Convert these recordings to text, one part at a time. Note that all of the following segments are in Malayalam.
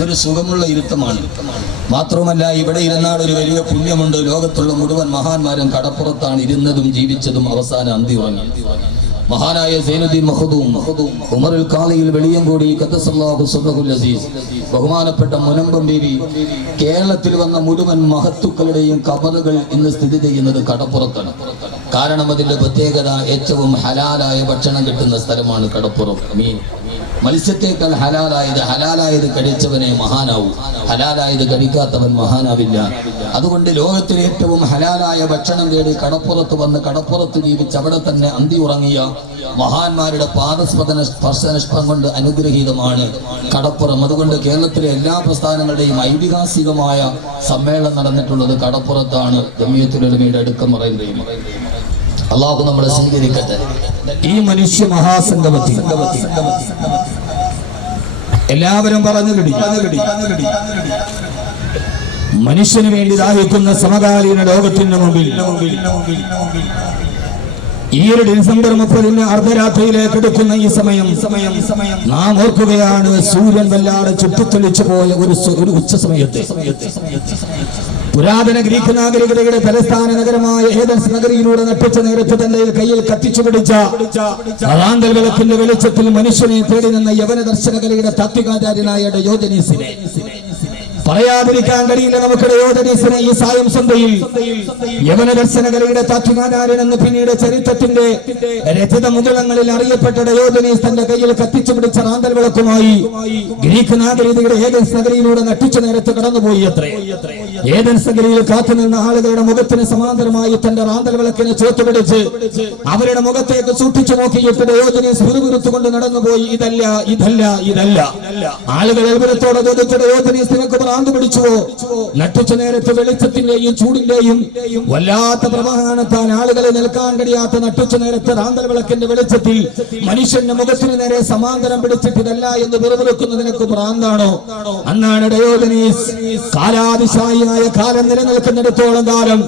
ഇതൊരു സുഖമുള്ള ഇരുത്തമാണ്. മാത്രമല്ല ഇവിടെ ഇരുന്നാൽ ഒരു വലിയ പുണ്യമുണ്ട്. ലോകത്തുള്ള മുഴുവൻ മഹാന്മാരും കടപ്പുറത്താണ് ഇരുന്നതും ജീവിച്ചതും അവസാനം അന്തി ഉറങ്ങി. മഹാനായ സൈനുദ്ദീൻ മഖ്ദൂം ഉമറുൽ ഖാളിയിൽ വെളിയങ്കോടി ഖദ്ദസല്ലാഹു സിർറഹുൽ അസീസ് ബഹുമാനപ്പെട്ട മുനമ്പം ബീവി കേരളത്തിൽ വന്ന മുഴുവൻ മഹത്തുക്കളുടെയും ഖബറുകൾ ഇന്ന് സ്ഥിതി ചെയ്യുന്നത് കടപ്പുറത്താണ്. കാരണം അതിന്റെ പ്രത്യേകത ഏറ്റവും ഹലാലായ ഭക്ഷണം കിട്ടുന്ന സ്ഥലമാണ് കടപ്പുറം. മീൻ മത്സ്യത്തേക്കാൾ ഹലാലായത് കഴിച്ചവനെ മഹാനാവും, ഹലാലായത് കഴിക്കാത്തവൻ മഹാനാവില്ല. അതുകൊണ്ട് ലോകത്തിൽ ഏറ്റവും ഹലാലായ ഭക്ഷണം തേടി കടപ്പുറത്ത് വന്ന് കടപ്പുറത്ത് ജീവിച്ച് അവിടെ തന്നെ അന്തി ഉറങ്ങിയ മഹാന്മാരുടെ പാദസ്പർശനം കൊണ്ട് അനുഗ്രഹീതമാണ് കടപ്പുറം. അതുകൊണ്ട് കേരളത്തിലെ എല്ലാ പ്രസ്ഥാനങ്ങളുടെയും ഐതിഹാസികമായ സമ്മേളനം നടന്നിട്ടുള്ളത് കടപ്പുറത്താണ്. ജമിയത്തുൽ ഉലമയുടെ അടുക്കം പറയുകയും അള്ളാഹു നമ്മളെ സ്വീകരിക്കട്ടെ. ഈ മനുഷ്യ മഹാസംഗമത്തിൽ എല്ലാവരും പറഞ്ഞു മനുഷ്യന് വേണ്ടി ദാഹിക്കുന്ന സമകാലീന ലോകത്തിന് മുമ്പിൽ ഈ ഒരു ഡിസംബർ 30 അർദ്ധരാത്രിയിലേക്ക് എടുക്കുന്ന ഈ സമയം നാം ഓർക്കുകയാണ് സൂര്യൻ വല്ലാതെ ചുട്ടിത്തെളിച്ചു പോയ ഒരു ഉച്ച സമയത്തെ. പുരാതന ഗ്രീക്ക് നാഗരികതയുടെ തലസ്ഥാന നഗരമായ ഏതൻസ് നഗരിയിലൂടെ നട്ടിച്ച നേരത്തെ തന്റെ കയ്യിൽ കത്തിച്ചു പിടിച്ച റാന്തൽ വിളക്കിന്റെ വെളിച്ചത്തിൽ മനുഷ്യനെ തേടി നിന്ന യവന ദർശനകലയുടെ താത്വികാചാര്യനായ ഡയോജനീസിനെ പറയാതിരിക്കാൻ കഴിയില്ല. നമുക്ക് ഡയോജനീസിനെ ഈ സായം സന്ധ്യയിൽ യവന ദർശനകലയുടെ താത്വികാചാര്യൻ എന്ന് പിന്നീട് ചരിത്രത്തിന്റെ രചിത മുതലങ്ങളിൽ അറിയപ്പെട്ട ഡയോജനീസ് തന്റെ കയ്യിൽ കത്തിച്ചു പിടിച്ച റാന്തൽ വിളക്കുമായി ഗ്രീക്ക് നാഗരികതയുടെ ഏതൻസ് നഗരിയിലൂടെ നട്ടിച്ചു നേരത്തെ കടന്നുപോയി. ഏതൻസ് നഗരിയിൽ കാത്തുനിന്ന ആളുകളുടെ മുഖത്തിന് സമാന്തരമായി തന്റെ റാന്തൽ വിളക്കിനെ ചോത്തുപിടിച്ച് അവരുടെ മുഖത്തേക്ക് സൂക്ഷിച്ചു നോക്കിയിട്ട് ഡയോജനീസ് വിറുവിറുത്തുകൊണ്ട് നടന്നുപോയി. ഇതല്ല. ആളുകൾ അത്ഭുതത്തോടെ ചോദിച്ച ഡയോജനീസ് നിനക്ക് ഭ്രാന്ത് പിടിച്ചുവോ? നട്ടിച്ച നേരത്തെ വെളിച്ചത്തിന്റെയും ചൂടിന്റെയും വല്ലാത്ത പ്രമാണത്താൻ ആളുകളെ നിൽക്കാൻ കഴിയാത്ത നട്ടിച്ച നേരത്തെ റാന്തൽ വിളക്കിന്റെ വെളിച്ചത്തിൽ മനുഷ്യന്റെ മുഖത്തിന് നേരെ സമാന്തരം പിടിച്ചിട്ട് ഇതല്ല എന്ന് വിറുവിറുക്കുന്ന നിനക്ക് ഭ്രാന്താണോ? അന്നാണ് ഡയോജനീസ് കാലാതിശായിയായ കാലം നിലനിൽക്കുന്നിടത്തോളം കാലം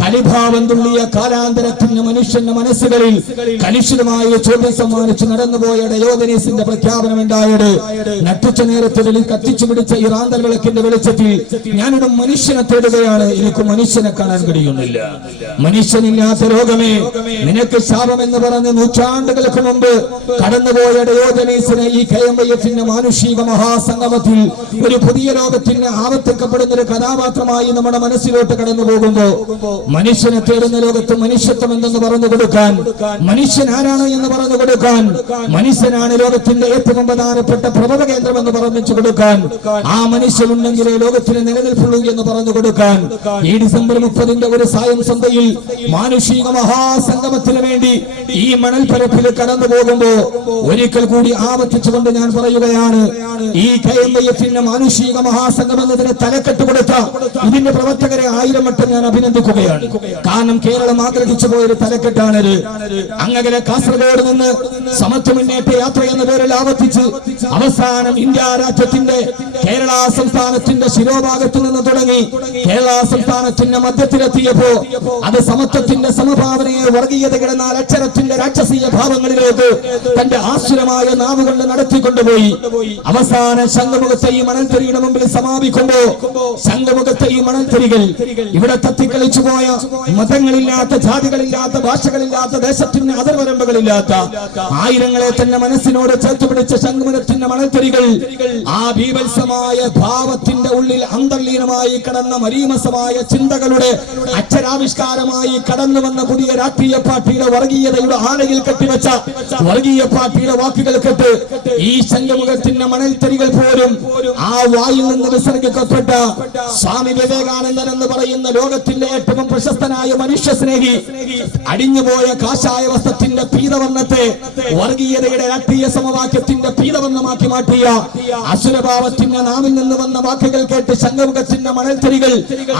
കലിഭാവം തുള്ളിയ കാലാന്തരത്തിന് മനുഷ്യന്റെ മനസ്സുകളിൽ കലുഷിതമായ ചോദ്യം സമ്മാനിച്ച് നടന്നുപോയ ഡയോജനീസിന്റെ പ്രഖ്യാപനം ഉണ്ടായത് നട്ടിച്ച നേരത്തെ കത്തിച്ചു പിടിച്ച ഈ റാന്തൽ വിളക്കിന്റെ വെളിച്ചത്തിൽ ഞാനൊരു മനുഷ്യനെ തേടുകയാണ്. എനിക്ക് മനുഷ്യനെ കാണാൻ കഴിയുന്നില്ല. മനുഷ്യനില്ലാത്ത ലോകമേ നിനക്ക് ശാപമെന്ന് പറഞ്ഞ് നൂറ്റാണ്ടുകൾക്ക് മുമ്പ് കടന്നുപോയ ഡയോജനീസിനെ ഈ KMYF മാനുഷിക മഹാസംഗമത്തിൽ ഒരു പുതിയ ലോകത്തിന് ആവർത്തിക്കപ്പെടുന്ന ഒരു കഥാപാത്രമായി നമ്മുടെ മനസ്സിലോട്ട് കടന്നു പോകുമ്പോ മനുഷ്യനെ തേടുന്ന ലോകത്ത് മനുഷ്യത്വം എന്തെന്ന് പറഞ്ഞു കൊടുക്കാൻ, മനുഷ്യൻ ആരാണ് എന്ന് പറഞ്ഞു കൊടുക്കാൻ, മനുഷ്യനാണ് ലോകത്തിന്റെ ഏറ്റവും പ്രധാനപ്പെട്ട പ്രഭവ കേന്ദ്രം എന്ന് പറഞ്ഞു കൊടുക്കാൻ, ആ മനുഷ്യനുണ്ടെങ്കിലേ ലോകത്തിന് നിലനിൽപ്പുള്ളൂ എന്ന് പറഞ്ഞു കൊടുക്കാൻ ഈ ഡിസംബർ 30 ഒരു സായം സന്ധ്യയിൽ മാനുഷിക മഹാസംഗമത്തിന് വേണ്ടി ഈ മണൽപ്പരപ്പിൽ കടന്നു പോകുമ്പോ ഒരിക്കൽ കൂടി ആവർത്തിച്ചുകൊണ്ട് ഞാൻ പറയുകയാണ്, ഈ KMYF മാനുഷിക മഹാസംഗമം എന്നതിന് തലക്കെട്ട് കൊടുത്ത ഇതിന്റെ പ്രവർത്തകരെ 1000 വട്ടം ഞാൻ അഭിനന്ദിക്കുകയാണ്. കാരണം കേരളം ആഗ്രഹിച്ചു പോയൊരു തലക്കെട്ടാണിത്. അങ്ങകലെ കാസർഗോഡ് നിന്ന് സമത്വ മുന്നേറ്റ യാത്ര എന്ന പേരിൽ ആവർത്തിച്ച് അവസാനം ഇന്ത്യ രാജ്യത്തിന്റെ കേരള സംസ്ഥാനത്തിന്റെ ശിരോഭാഗത്തു നിന്ന് തുടങ്ങി കേരള സംസ്ഥാനത്തിന്റെ മധ്യത്തിലെത്തിയപ്പോ അത് സമത്വത്തിന്റെ സമഭാവനയെ വർഗീയത കിടന്നാൽ അക്ഷരത്തിന്റെ രാക്ഷസീയ ഭാവങ്ങളിലേക്ക് തന്റെ ആസുരമായ നാവുകൊണ്ട് നടത്തിക്കൊണ്ടുപോയി. അവസാന ശംഖുമുഖത്തെ ഈ മണൽത്തരിയുടെ മുമ്പിൽ സമാപിക്കുമ്പോ ശംഖുമുഖത്തെ ഈ മണൽത്തരികൾ ഇവിടെ തത്തിക്കളിച്ചു പോയ മതങ്ങളില്ലാത്ത, ജാതികളില്ലാത്ത, ഭാഷകളില്ലാത്ത, ദേശത്തിന്റെ അതിർവരമ്പുകളില്ലാത്ത ആയിരങ്ങളെ തന്നെ മനസ്സിനോട് ചേർത്തുപിടിച്ച ശംഖുമുഖത്തിന്റെ മണൽത്തരികൾ ആ ബീഭത്സമായ ഭാവത്തിന്റെ ഉള്ളിൽ അന്തർലീനമായി കടന്ന മരീമസമായ ചിന്തകളുടെ അക്ഷരാവിഷ്കാരമായി കടന്നു വന്ന പുതിയ രാഷ്ട്രീയ പാർട്ടിയുടെ വർഗീയതയുടെ ആലയിൽ കെട്ടിവെച്ച വർഗീയ പാർട്ടിയുടെ വാക്കുകൾ കേട്ട് ഈ ശംഖുമുഖത്തിന്റെ മണൽത്തരികൾ പോലും ആ വായിൽ നിന്ന് വിസർജിക്കപ്പെട്ട സ്വാമി വിവേകാനന്ദൻ എന്ന് പറയുന്ന ലോകത്തിന്റെ ഏറ്റവും പ്രശസ്തനായ മനുഷ്യ സ്നേഹി അടിഞ്ഞുപോയ കാഷായ വസ്ത്രത്തിന്റെ പീതവർണ്ണത്തെ വർഗീയതയുടെ രാഷ്ട്രീയ സമവാക്യത്തിന്റെ പീതവർണ്ണമാക്കി മാറ്റിയ അസുരഭാവത്തിന്റെ നാവിൽ നിന്ന് വന്ന വാക്കുകൾ പാട്ടുകൾ കേട്ട് സംഗമുഖത്തിന്റെ മണൽത്തരികൾ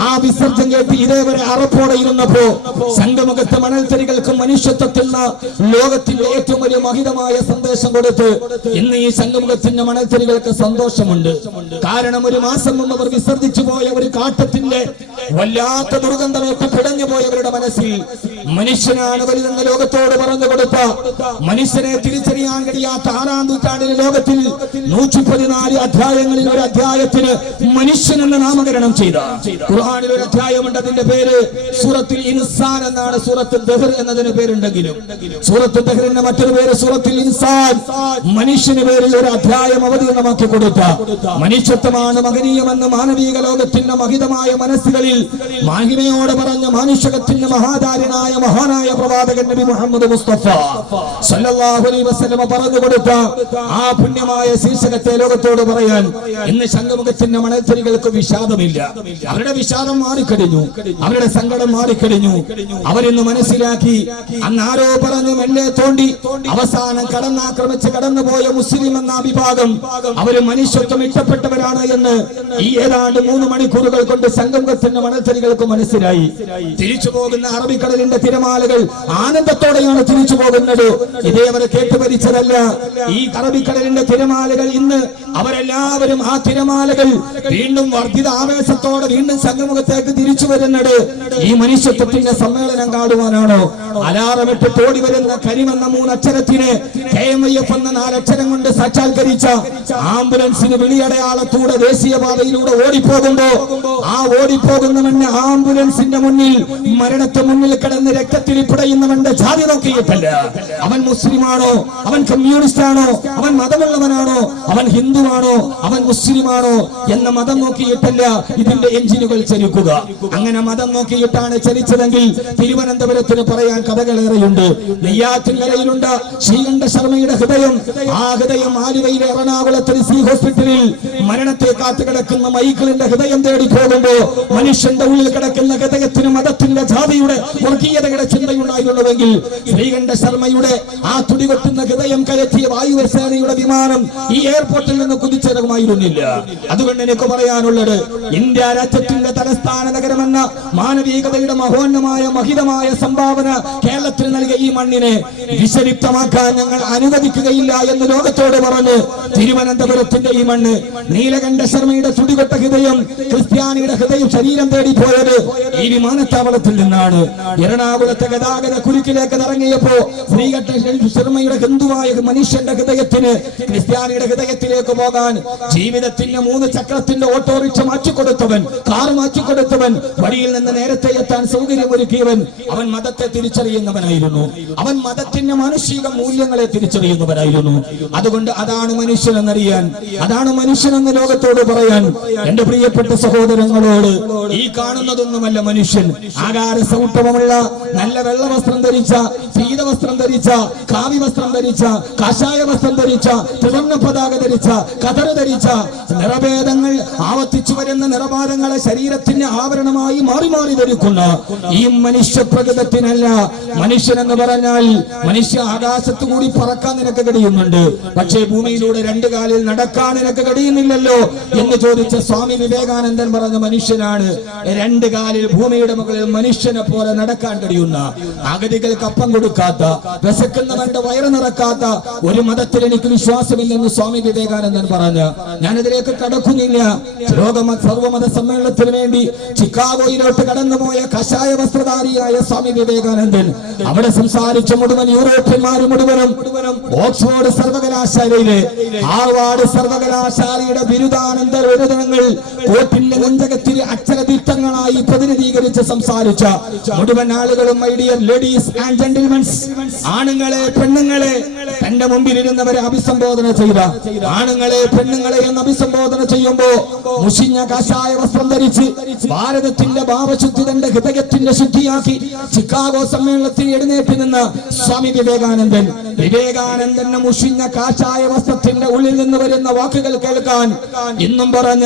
ആ വിസർജനം കേട്ട് ഇതേവരെ അറപ്പോടെ ഇരുന്നപ്പോ സംഗമുഖത്തെ മണൽത്തരികൾക്ക് മനുഷ്യത്വത്തിൽ ലോകത്തിന്റെ ഏറ്റവും വലിയ മഹിതമായ സന്ദേശം കൊടുത്ത് ഇന്ന് ഈ സംഗമുഖത്തിന്റെ മണൽത്തരികൾക്ക് സന്തോഷമുണ്ട്. കാരണം ഒരു മാസം മുമ്പ് അവർ വിസർജിച്ചു പോയ ഒരു കാട്ടത്തിന്റെ വല്ലാത്ത ദുർഗന്ധമേറ്റ് പിടഞ്ഞു പോയവരുടെ മനസ്സിൽ മനുഷ്യനാണ് വലുതെന്ന് ലോകത്തോട് പറഞ്ഞു കൊടുത്ത, മനുഷ്യനെ തിരിച്ചറിയാൻ കഴിയാത്ത 6-ാം നൂറ്റാണ്ടിലെ ലോകത്തിൽ 114 അധ്യായങ്ങളിൽ ഒരു അധ്യായത്തിന് മനുഷ്യൻ എന്ന് നാമകരണം ചെയ്ത ഖുർആനിൽ ഒരു അധ്യായമുണ്ട്. അതിന്റെ പേര് സൂറത്തുൽ ഇൻസാൻ എന്നാണ്. സൂറത്തുൽ ദഹർ എന്നതിന് പേരുണ്ടെങ്കിലും സൂറത്തുൽ ദഹറിന്റെ മറ്റൊരു പേര് സൂറത്തുൽ ഇൻസാൻ. മനുഷ്യന് പേരിൽ ഒരു അധ്യായം അവതീർണമാക്കി കൊടുത്ത, മനുഷ്യത്വമാണ് മഹനീയമെന്ന് മാനവിക ലോകത്തിന്റെ മഹിതമായ മനസ്സുകളിൽ മഹിമയോടെ പറഞ്ഞ മനുഷ്യകത്തിന്റെ മഹാചാര്യനായ മഹാനായ പ്രവാചകൻ നബി മുഹമ്മദ് മുസ്തഫ സല്ലല്ലാഹു അലൈഹി വസല്ലം പറഞ്ഞു കൊടുത്ത ആ പുണ്യമായ ശീർഷകത്തെ ലോകത്തോട് പറയാൻ ഇന്ന് സംഗമുഖത്തിന്റെ മണൽത്തരികൾക്ക് വിഷാദമില്ല. അവരുടെ വിഷാദം മാറിക്കഴിഞ്ഞു, അവരുടെ സങ്കടം മാറിക്കഴിഞ്ഞു. അവരിന്ന് മനസ്സിലാക്കി, അന്ന് ആരോ പറഞ്ഞു മെല്ലെ തോണ്ടി അവസാനം കടന്നാക്രമിച്ച് കടന്നുപോയ മുസ്ലിം എന്ന വിഭാഗം അവര് മനുഷ്യത്വം ഇഷ്ടപ്പെട്ടവരാണ് എന്ന് ഈ ഏതാണ്ട് 3 മണിക്കൂറുകൾ കൊണ്ട് സംഗമുഖത്തിന്റെ മണൽത്തരികൾക്ക് മനസ്സിലായി. തിരിച്ചു പോകുന്ന അറബിക്കടലിന്റെ തിരമാലകൾ ആനന്ദത്തോടെയാണ് തിരിച്ചു പോകുന്നത്. ഇതേവരെ കേട്ടുപരിച്ചതല്ല ഈ അറബിക്കടലിന്റെ തിരമാലകൾ. ഇന്ന് അവരെല്ലാവരും ആ തിരമാലകൾ വീണ്ടും വർദ്ധിത ആവേശത്തോടെ വീണ്ടും സംഗമുഖത്തേക്ക് തിരിച്ചു വരുന്നത് ഈ മനുഷ്യത്വത്തിന്റെ സമ്മേളനം കാണുവാനാണോ? അലാറമിട്ട് തോടി വരുന്ന കരിമെന്ന 3 അക്ഷരത്തിന് KMIF എന്ന 4 അക്ഷരം കൊണ്ട് സാക്ഷാത്കരിച്ച ആംബുലൻസിന് വിളിയടയാളത്തൂടെ ദേശീയപാതയിലൂടെ ഓടിപ്പോകുമ്പോ ആ ഓടിപ്പോകുന്നവന്റെ ആംബുലൻസിന്റെ മുന്നിൽ മരണത്തെ മുന്നിൽ കിടന്ന് രക്തത്തിൽ പിടയുന്നവന്റെ ജാതി നോക്കിയിട്ടല്ല, അവൻ മുസ്ലിമാണോ, അവൻ കമ്മ്യൂണിസ്റ്റ് ആണോ, അവൻ മതമുള്ളവനാണോ, അവൻ ഹിന്ദുവാണോ, അവൻ മുസ്ലിമാണോ എന്ന മതം നോക്കിയിട്ടല്ല ഇതിന്റെ എഞ്ചിനുകൾ ചലിക്കുക. അങ്ങനെ മതം നോക്കിയിട്ടാണ് ചലിച്ചതെങ്കിൽ തിരുവനന്തപുരത്തിന് പറയാൻ കഥകളേറെയുണ്ട്. നെയ്യാറ്റിൻകരയിലുണ്ട് ശ്രീകണ്ഠ ശർമ്മയുടെ ഹൃദയം. ആ ഹൃദയം ആലുവയിലെ എറണാകുളത്തെ സി ഹോസ്പിറ്റലിൽ മരണത്തെ കാത്തു കിടക്കുന്ന മൈക്കിളിന്റെ ഹൃദയം തേടി പോകുമ്പോ മനുഷ്യന്റെ ഉള്ളിൽ കിടക്കുന്ന ഹൃദയത്തിന് മതത്തിന്റെ ജാതിയുടെ വർഗീയതയുടെ ചിന്തയുണ്ടായിരുന്നുവെങ്കിൽ ശ്രീകണ്ഠ ശർമ്മയുടെ ആ തുടികൊട്ടുന്ന ഹൃദയം കയറ്റിയ വായുസേനയുടെ വിമാനം ഈ എയർപോർട്ടിൽ നിന്ന് കുതിച്ചിറങ്ങുമായിരുന്നില്ല. അതുകൊണ്ട് എനിക്ക് പറയാനുള്ളത്, ഇന്ത്യ രാജ്യത്തിന്റെ തലസ്ഥാന നഗരമെന്ന മാനവികതയുടെ മഹോന്നതമായ മഹിതമായ സംഭാവന കേരളത്തിന് നൽകിയ ഈ മണ്ണിനെ വിഷലിപ്തമാക്കാൻ ഞങ്ങൾ അനുവദിക്കുകയില്ല എന്ന് ലോകത്തോട് പറഞ്ഞ് തിരുവനന്തപുരത്തിന്റെ ഈ മണ്ണ് നീലകണ്ഠ ശർമ്മയുടെ തുടികൊട്ട ഹൃദയം ക്രിസ്ത്യാനിയുടെ ഹൃദയം ശരീരം തേടി പോയത് ഈ വിമാനത്താവളത്തിൽ നിന്നാണ്. എറണാകുളത്തെ ഗതാഗത കുരുക്കിലേക്ക് ഇറങ്ങിയപ്പോ ശ്രീകണ്ഠ ശർമ്മയുടെ ഹിന്ദുവായ മനുഷ്യന്റെ ഹൃദയത്തിന് ക്രിസ്ത്യാനിയുടെ ഹൃദയത്തിലേക്ക് പോകാൻ ജീവിതത്തിന്റെ 3 ചക്രത്തിന്റെ ഓട്ടോറിക്ഷ മാറ്റിക്കൊടുത്തവൻ, കാർ മാറ്റിക്കൊടുത്തവൻ, വഴിയിൽ നിന്ന് നേരത്തെ എത്താൻ സൗകര്യമൊരുക്കിയവൻ, അവൻ മതത്തെ തിരിച്ചറിയുന്നവനായിരുന്നു. അവൻ മതത്തിന്റെ മാനുഷിക മൂല്യങ്ങളെ തിരിച്ചറിയുന്നവനായിരുന്നു. അതുകൊണ്ട് അതാണ് മനുഷ്യനെന്നറിയാൻ, അതാണ് മനുഷ്യനെന്ന് ലോകത്തോട് പറയാൻ എന്റെ പ്രിയപ്പെട്ട സഹോദരങ്ങളോട്, ഈ കാണുന്നതൊന്നുമല്ല മനുഷ്യൻ. ആകാര സൗട്ടമുള്ള നല്ല വെള്ള വസ്ത്രം ധരിച്ച, പീതവസ്ത്രം ധരിച്ച, കാവി വസ്ത്രം ധരിച്ച, കാഷായ വസ്ത്രം ധരിച്ച, ത്രിവർണ്ണ പതാക ധരിച്ച, കതർ ധരിച്ച, നിറഭേദങ്ങൾ ആവർത്തിച്ചു വരുന്ന നിറഭാരങ്ങളെ ശരീരത്തിന്റെ ആവരണമായി മാറി മാറി ധരിക്കുന്ന ഈ മനുഷ്യ പ്രകൃതത്തിനല്ല മനുഷ്യനെന്ന് പറഞ്ഞാൽ. മനുഷ്യ ആകാശത്തു കൂടി പറക്കാൻ നിനക്ക് കഴിയുന്നുണ്ട്, പക്ഷേ ഭൂമിയിലൂടെ 2 കാലിൽ നടക്കാൻ നിനക്ക് കഴിയുന്നില്ലല്ലോ എന്ന് ചോദിച്ച സ്വാമി വിവേകാനന്ദൻ പറഞ്ഞ മനുഷ്യനാണ് 2 കാലിൽ ഭൂമിയുടെ മുകളിൽ മനുഷ്യനെ പോലെ നടക്കാൻ കഴിയുന്ന, അഗതികൾക്ക് അപ്പം കൊടുക്കാത്ത, വിശക്കുന്നവന്റെ വയറ് നിറക്കാത്ത ഒരു മതത്തിൽ എനിക്ക് വിശ്വാസമില്ലെന്ന് സ്വാമി വിവേകാനന്ദൻ പറഞ്ഞ. ഞാനിതിലേക്ക് കടക്കുന്നില്ല. സർവമത സമ്മേളനത്തിന് വേണ്ടി ചിക്കാഗോയിലോട്ട് കടന്നുപോയ കഷായ വസ്ത്രധാരിയായ സ്വാമി വിവേകാനന്ദൻ അവിടെ സംസാരിച്ച മുഴുവൻ യൂറോപ്യന്മാർ മുഴുവനും ഓക്സ്ഫോർഡ് സർവകലാശാലയിലെ ഹാർവാർഡ് സർവകലാശാലയുടെ ബിരുദാനന്തര ബിരുദങ്ങൾ കോട്ടിന്റെ നെഞ്ചകത്തിൽ അക്ഷരതീർത്ഥങ്ങളായി പ്രതിനിധീകരിച്ച് സംസാരിച്ച മുഴുവൻ ആളുകളും, my dear ladies and gentlemen's, ആണുങ്ങളെ പെണ്ണുങ്ങളെ, തന്റെ മുമ്പിലിരുന്നവരെ അഭിസംബോധന ചെയ്ത ആണുങ്ങളെ പെണ്ണുങ്ങളെ എന്ന് അഭിസംബോധന ചെയ്യുമ്പോ മുഷിഞ്ഞ കാഷായ വസ്ത്രം ധരിച്ച് ഭാരതത്തിന്റെ ഭാവശുദ്ധി തന്റെ ഹൃദയത്തിന്റെ ശുദ്ധിയാക്കി ചിക്കാഗോ സമ്മേളനത്തിൽ എഴുന്നേറ്റ് നിന്ന സ്വാമി വിവേകാനന്ദൻ, വിവേകാനന്ദന്റെ മുഷിഞ്ഞ കാഷായ വസ്ത്രത്തിന്റെ ഉള്ളിൽ നിന്ന് വരുന്ന വാക്കുകൾ കേൾക്കാൻ ഇന്നും പറഞ്ഞ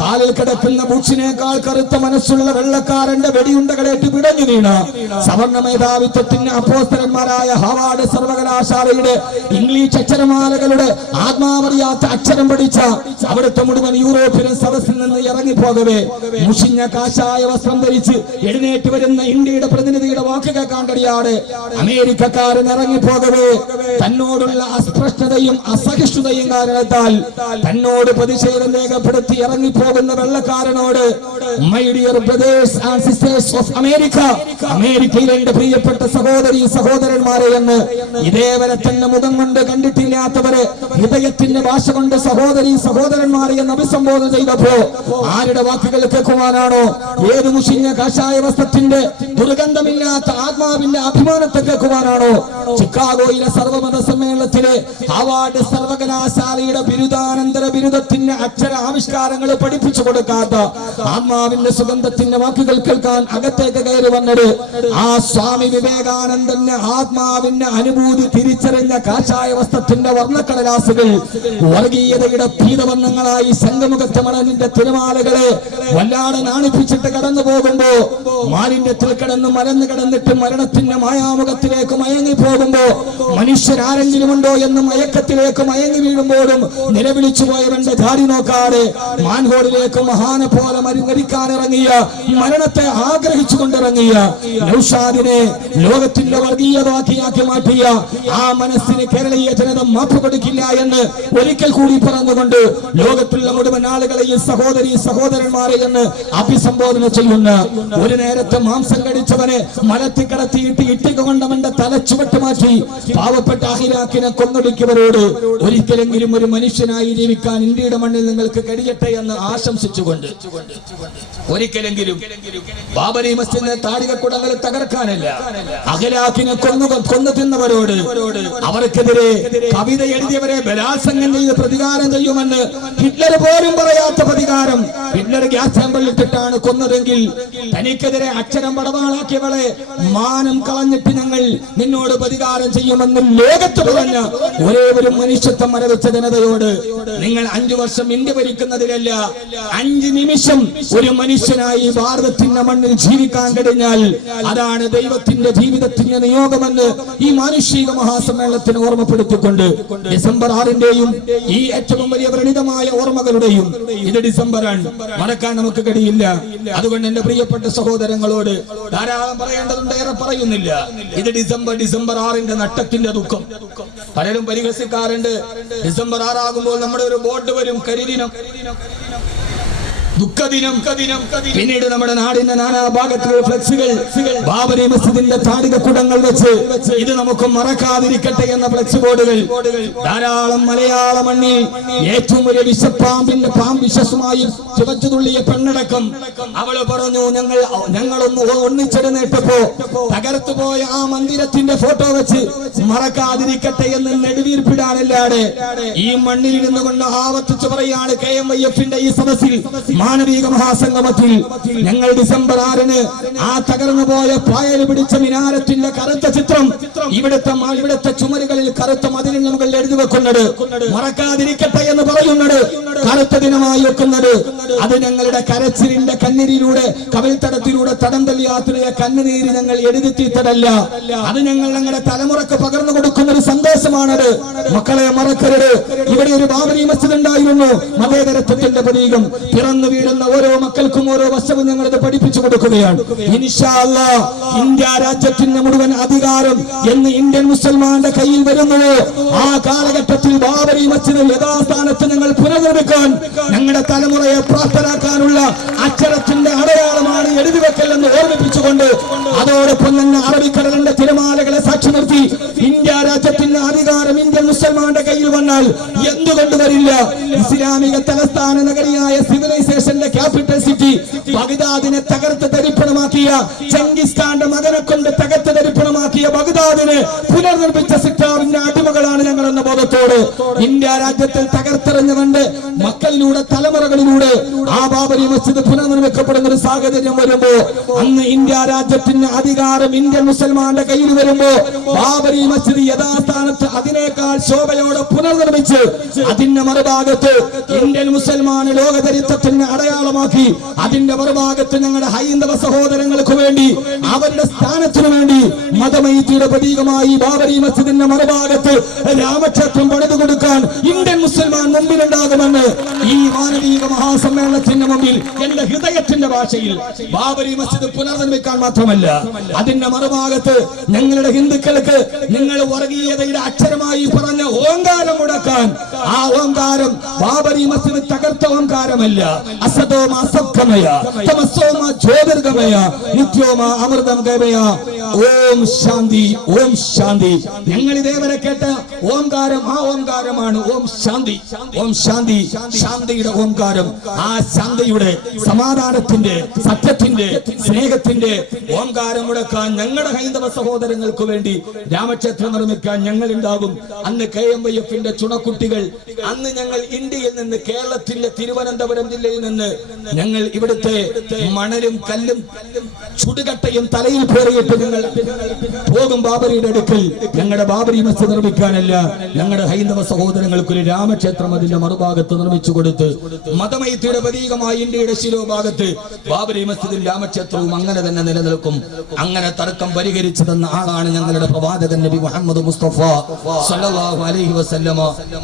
കാലിൽ കിടക്കുന്ന ബൂട്സിനേക്കാൾ കറുത്ത മനസ്സുള്ള വെള്ളക്കാരന്റെ വെടിയുണ്ടകളേറ്റ് പിടഞ്ഞു വീണ സവർണ മേധാവിത്വത്തിന് അപ്പോസ്തലന്മാരായ ഹാർവാർഡ് സർവകലാശാലയുടെ ഇംഗ്ലീഷ് അക്ഷരമാലകളുടെ ആത്മാവറിയാത്ത അക്ഷരം പഠിച്ച അവിടുത്തെ മുഴുവൻ യൂറോപ്യൻ യൂറോപ്പിലെ സദസ്സിൽ നിന്ന് ഇറങ്ങിപ്പോകവേ മുഷിഞ്ഞ കാശായ വസ്ത്രം ധരിച്ച് എഴുന്നേറ്റ് വരുന്ന ഇന്ത്യയുടെ പ്രതിനിധിയുടെ വാക്ക് കേൾക്കാൻ കഴിയാതെ അമേരിക്കക്കാരൻ ഇറങ്ങിപ്പോകവേ തന്നോടുള്ള അസ്പഷ്ടതയും അസഹിഷ്ണുതയും കാരണത്താൽ തന്നോട് പ്രതിഷേധം രേഖപ്പെടുത്തി ഇറങ്ങിപ്പോകുന്ന വെള്ളക്കാരനോട് my dear brothers and sisters of America, അമേരിക്കയിലെ എന്റെ പ്രിയപ്പെട്ട സഹോദരി സഹോദരന്മാരെ എന്ന് ഇതേവരെ തന്നെ മുഖം കൊണ്ട് കണ്ടിട്ടില്ലാത്തവരെ ഹൃദയത്തിന്റെ ഭാഷ കൊണ്ട് സഹോദരി സഹോദരന്മാരെ എന്ന് അഭിസംബോധന ചെയ്തപ്പോ ആരുടെ വാക്കുകൾ കേൾക്കുവാനാണോ? ഏത് മുഷിഞ്ഞ കാഷായ വസ്ത്രത്തിന്റെ ദുർഗന്ധമില്ലാത്ത ആത്മാവിന്റെ അഭിമാനത്തെ കേൾക്കുവാനാണോ? ചിക്കാഗോയിലെ സർവമത സമ്മേളനത്തിലെ ഹാവാർഡ് സർവകലാശാലയുടെ ബിരുദാനന്തര ബിരുദത്തിന്റെ അക്ഷര ആവിഷ്കാരങ്ങൾ പഠിപ്പിച്ചു കൊടുക്കാത്ത ആത്മാവിന്റെ സുഗന്ധത്തിന്റെ വാക്കുകൾ കേൾക്കാൻ അകത്തേക്ക് കയറി വന്നത് ആ സ്വാമി വിവേകാനന്ദന്റെ ആത്മാവിന്റെ അനുഭൂതി തിരിച്ചറിഞ്ഞ കാഷായ വസ്ത്രത്തിന്റെ വർണ്ണക്കടലാസുകൾ വർഗീയതയുടെ പീതവർണ്ണങ്ങളായി സംഗമുഖത്തെ മണലിന്റെ തിരമാലകളെ വല്ലാതെ നാണിപ്പിച്ചിട്ട് കടന്നു പോകുമ്പോ മാലിന്യത്തിൽ കിടന്ന് മലന്ന് കിടന്നിട്ട് മരണത്തിന്റെ മായാമുഖത്തിലേക്ക് മയങ്ങി പോകുമ്പോ മനുഷ്യരാരെങ്കിലും ഉണ്ടോ എന്ന് മയക്കത്തിലേക്ക് മയങ്ങി വീഴുമ്പോഴും നിലവിളിച്ചു പോയവന്റെ ധാരി നോക്കാതെ മാൻഹോളിലേക്ക് മഹാനെ പോലെ മരിക്കാനിറങ്ങിയ മരണത്തെ ആഗ്രഹിച്ചു കൊണ്ടിറങ്ങിയ നൗഷാദിനെ ലോകത്തിന്റെ വർഗീയവാക്കിയാക്കി മാറ്റിയ ആ മനസ്സിന് കേരളീയ ജനത മാപ്പ് കൊടുക്കില്ല എന്ന് ഒരിക്കൽ കൂടി പറഞ്ഞുകൊണ്ട് ലോകത്തുള്ള മുഴുവൻ ആളുകളെയും സഹോദരി സഹോദരന്മാരെ എന്ന് അഭിസംബോധന ചെയ്യുന്ന ഒരു നേരത്തെ മാംസം കടിച്ചവനെ മലത്തി കടത്തിയിട്ട് ഇട്ടിക കൊണ്ടവന്റെ തല ചുവട്ട് മാറ്റി പാവപ്പെട്ട അഹിരാക്കിനെ കൊന്നൊടുക്കിയവരോട് ഒരിക്കലെങ്കിലും ഒരു മനുഷ്യനായി ജീവിക്കാൻ ഇന്ത്യയുടെ മണ്ണിൽ നിങ്ങൾക്ക് കഴിയട്ടെ എന്ന് ആശംസിച്ചുകൊണ്ട് ഒരിക്കലെങ്കിലും ബാബരി മസ്ജിദിന്റെ താഴികക്കുടങ്ങൾ തകർക്കാനല്ല, അഖിലാഖിനെ കൊന്നു തിന്നവരോട് അവർക്കെതിരെ കവിത എഴുതിയവരെ ബലാത്സംഗം ചെയ്ത് പ്രതികാരം ചെയ്യുമെന്ന് ഹിറ്റ്ലർ പോലും പറയാത്ത പ്രതികാരം ഹിറ്റ്ലർ ഗ്യാസ് ചാമ്പലിട്ടിട്ടാണ് കൊന്നതെങ്കിൽ തനിക്കെതിരെ അക്ഷരം പടവാളാക്കിയവളെ മാനം കളഞ്ഞിട്ട് ഞങ്ങൾ നിന്നോട് പ്രതികാരം ചെയ്യുമെന്ന് ലോകത്ത് പറഞ്ഞ ഒരേ ഒരു മനുഷ്യത്വം മരവിച്ച ജനതയോട് നിങ്ങൾ 5 വർഷം ഇന്ത്യ ഭരിക്കുന്നതിലല്ല 5 നിമിഷം ഒരു മനുഷ്യനായി ഭാരതത്തിന്റെ മണ്ണിൽ ജീവിക്കാൻ കഴിഞ്ഞാൽ അതാണ് ദൈവത്തിന്റെ ജീവിതത്തിന്റെ നിയോഗമെന്ന് ഈ മാനുഷിക മഹാസമ്മേളനത്തിന് ഓർമ്മപ്പെടുത്തിക്കൊണ്ട് ഡിസംബർ 6-ന്റെയും ഈ ഏറ്റവും വലിയ വ്രണിതമായ ഓർമ്മകളുടെയും ഇത് ഡിസംബറാണ്, മറക്കാൻ നമുക്ക് കഴിയില്ല. അതുകൊണ്ട് എന്റെ പ്രിയപ്പെട്ട സഹോദരങ്ങളോട് ധാരാളം പറയേണ്ടതുണ്ട്, ഏറെ പറയുന്നില്ല. ഇത് ഡിസംബർ 6-ന്റെ നട്ടത്തിന്റെ ദുഃഖം. പലരും പരിഹസിക്കാറുണ്ട്. ഡിസംബർ 6 ആകുമ്പോൾ നമ്മുടെ ഒരു ബോർഡ് വരും, കരിദിനം, ദുഃഖദിനം. പിന്നീട് നമ്മുടെ നാടിന്റെ നാനാഭാഗത്തുള്ള ഫ്ലെക്സുകൾ, ബാബരി മസ്ജിദിന്റെ താഴികക്കുടങ്ങൾ വെച്ച് ഇത് നമുക്ക് മറക്കാതിരിക്കട്ടെ എന്ന ഫ്ലെക്സ് ബോർഡുകൾ ധാരാളം. മലയാള മണ്ണിൽ ഏറ്റവും വലിയ വിഷപ്പാമ്പിന്റെ വിശ്വസുമായി ചുവച്ചു തുള്ളിയ പെണ്ണടക്കം അവള് പറഞ്ഞു, ഞങ്ങളൊന്ന് ഒന്നിച്ചെടുന്നേറ്റപ്പോ തകർത്തുപോയ ആ മന്ദിരത്തിന്റെ ഫോട്ടോ വെച്ച് മറക്കാതിരിക്കട്ടെ എന്ന് നെടുവീർപ്പിടാനല്ലാതെ ഈ മണ്ണിൽ ഇരുന്നു കൊണ്ട് ആവർത്തിച്ചു പറയാണ് KMYF-ന്റെ ഈ സദസ്സിൽ മാനവിക മഹാസംഗമത്തിൽ ഞങ്ങൾ ഡിസംബർ 6-ന് ആ തകർന്നു പോയ പായൽ പിടിച്ച മിനാരത്തിന്റെ കറുത്ത ചിത്രം ഇവിടുത്തെ ചുമരുകളിൽ കറുത്ത മതിലിന് മുകളിൽ എഴുതി വെക്കുന്നത് മറക്കാതിരിക്കട്ടെ എന്ന് പറയുന്നത്, കറുത്ത ദിനമായി വെക്കുന്നത്. അത് ഞങ്ങളുടെ കരച്ചിലിന്റെ കണ്ണീരിലൂടെ കവിൾത്തടത്തിലൂടെ തടം തല്ലിയാത്തുള്ള കണ്ണുനീര് ഞങ്ങൾ എഴുതിത്തീർത്തതല്ല, അത് ഞങ്ങളുടെ തലമുറക്ക് പകർന്നു കൊടുക്കുന്ന ഒരു സന്ദേശമാണത്. മക്കളെ മറക്കരുത്. ഇവിടെ ഒരു ബാബരി മസ്ജിദ് ഉണ്ടായിരുന്നു, മതേതരത്വത്തിന്റെ പ്രതീകം. പിറന്നു വീഴുന്ന ഓരോ മക്കൾക്കും ഓരോ വശവും ഞങ്ങളത് പഠിപ്പിച്ചു കൊടുക്കുകയാണ്. ഇൻഷാ അല്ലാഹ് ഇന്ത്യ രാജ്യത്തിന്റെ മുഴുവൻ അധികാരം എന്ന് ഇന്ത്യൻ മുസൽമാന്റെ കയ്യിൽ വരുന്നുവോ ആ കാലഘട്ടത്തിൽ ബാബരി മസ്ജിദ് യഥാസ്ഥാനത്ത് ഞങ്ങൾ പുനർനിർമ്മിക്കാൻ ഞങ്ങളുടെ തലമുറയെ പ്രാപ്തരാക്കാനുള്ള അക്ഷരത്തിന്റെ അടയാളമാണ് എഴുതി വെക്കൽ എന്ന് ഓർമ്മിപ്പിച്ചുകൊണ്ട് അതോടൊപ്പം തന്നെ അറബിക്കടലിന്റെ തിരമാലകളെ സാക്ഷി നിർത്തി ഇന്ത്യ രാജ്യത്തിന്റെ അധികാരം ഇന്ത്യൻ മുസൽമാന്റെ കയ്യിൽ വന്നാൽ എന്തുകൊണ്ട് വരില്ല? ഇസ്ലാമിക തലസ്ഥാന നഗരിയായ സിവിലൈസേഷന്റെ ക്യാപിറ്റൽ സിറ്റി ബഗ്ദാദിനെ തകർത്ത് തരിപ്പണമാക്കിയ ചെങ്കിസ് ഖാന്റെ മകനെ കൊണ്ട് തകർത്ത് തരിപ്പണമാക്കിയ ബഗ്ദാദിനെ പുനർനിർമ്മിച്ച സിറ്റാറിന്റെ അടിമകളാണ് ഞങ്ങൾ എന്ന ബോധത്തോട് ഇന്ത്യ രാജ്യത്തിൽ തകർത്തെറിഞ്ഞവന്റെ മക്കളിലൂടെ തലമുറകളിലൂടെ ആ ബാബരി മസ്ജിദ് പുനർനിർമ്മിക്കപ്പെടുന്ന ഒരു സാഹചര്യം വരുമ്പോ അന്ന് ഇന്ത്യ രാജ്യത്തിന്റെ അധികാരം ഇന്ത്യൻ മുസൽമാന്റെ കയ്യിൽ വരുമ്പോ ബാബരി മസ്ജിദ് യഥാസ്ഥാനത്ത് അതിനേക്കാൾ ശോഭയോടെ പുനർനിർമ്മിച്ച് അതിന്റെ മറുഭാഗത്ത് ഇന്ത്യൻ മുസൽമാൻ ലോകചരിത്രത്തിന്റെ അടയാളമാക്കി അതിന്റെ മറുഭാഗത്ത് ഞങ്ങളുടെ ഹൈന്ദവ സഹോദരങ്ങൾക്ക് വേണ്ടി അവരുടെ സ്ഥാനത്തിനു വേണ്ടി മതമൈത്രിയുടെ പ്രതീകമായി ബാബരി മസ്ജിദിന്റെ മറുഭാഗത്ത് രാമക്ഷേത്രം പണിതു കൊടുക്കാൻ ഇന്ത്യൻ മുസ്ലിമാൻ മുമ്പിലുണ്ടാകുമെന്ന് ഈ മാനവിക മഹാസമ്മേളനത്തിന്റെ മുമ്പിൽ എന്റെ ഹൃദയത്തിന്റെ ഭാഷയിൽ ബാബരി മസ്ജിദ് പുനർനിർമ്മിക്കാൻ മാത്രമല്ല, അതിന്റെ മറുഭാഗത്ത് ഞങ്ങളുടെ ഹിന്ദുക്കൾക്ക് നിങ്ങൾ വർഗീയതയുടെ അക്ഷരമായി പറഞ്ഞ ഓങ്കാരം മുടക്കാൻ, ആ ഓങ്കാരം ബാബരി മസ്ജിദ് തകർത്ത ഓങ്കാരമല്ല. അസതോമ അസത്കമയ തമസോമ ജ്യോതിർഗമയ നിത്യോമ അമൃതം ഗമയ. ഓം ശാന്തി, ഓം ശാന്തി. ഞങ്ങൾ ഇതേവരെ കേട്ട ഓംകാരം ആ ഓംകാരമാണ് ഓം ശാന്തി. ഓം ശാന്തി, ശാന്തിയുടെ ഓംകാരം. ആ ശാന്തിയുടെ, സമാധാനത്തിന്റെ, സത്യത്തിന്റെ, സ്നേഹത്തിന്റെ ഓംകാരം മുടക്കാൻ ഞങ്ങളുടെ ഹൈന്ദവ സഹോദരങ്ങൾക്ക് വേണ്ടി രാമക്ഷേത്രം നിർമ്മിക്കാൻ ഞങ്ങൾ ഉണ്ടാകും. അന്ന് KMYF-ന്റെ ചുണക്കുട്ടികൾ, അന്ന് ഞങ്ങൾ ഇന്ത്യയിൽ നിന്ന്, കേരളത്തിന്റെ തിരുവനന്തപുരം ജില്ലയിൽ നിന്ന് ഞങ്ങൾ ഇവിടുത്തെ മണലും കല്ലും ചുടുകട്ടയും തലയിൽ പേറിയിട്ട് ഞങ്ങൾ പോകും ബാബരിയുടെ അടുക്കൽ. ഞങ്ങളുടെ ബാബരി മസ്ജിദ് നിർമ്മിക്കാനല്ല, ഞങ്ങളുടെ ഹൈന്ദവ സഹോദരങ്ങൾക്ക് ഒരു രാമക്ഷേത്രം അതിന്റെ മറുഭാഗത്ത് നിർമ്മിച്ചു കൊടുത്ത് മതമൈത്രിയുടെ പ്രതീകമായി ഇന്ത്യയുടെ ശിരോഭാഗത്ത് ബാബരി മസ്ജിദും രാമക്ഷേത്രവും അങ്ങനെ തന്നെ നിലനിൽക്കും. അങ്ങനെ തർക്കം പരിഹരിച്ചു തന്ന ആളാണ് ഞങ്ങളുടെ പ്രവാചകൻ നബി മുഹമ്മദ് മുസ്തഫ സല്ലല്ലാഹു അലൈഹി വസല്ലമ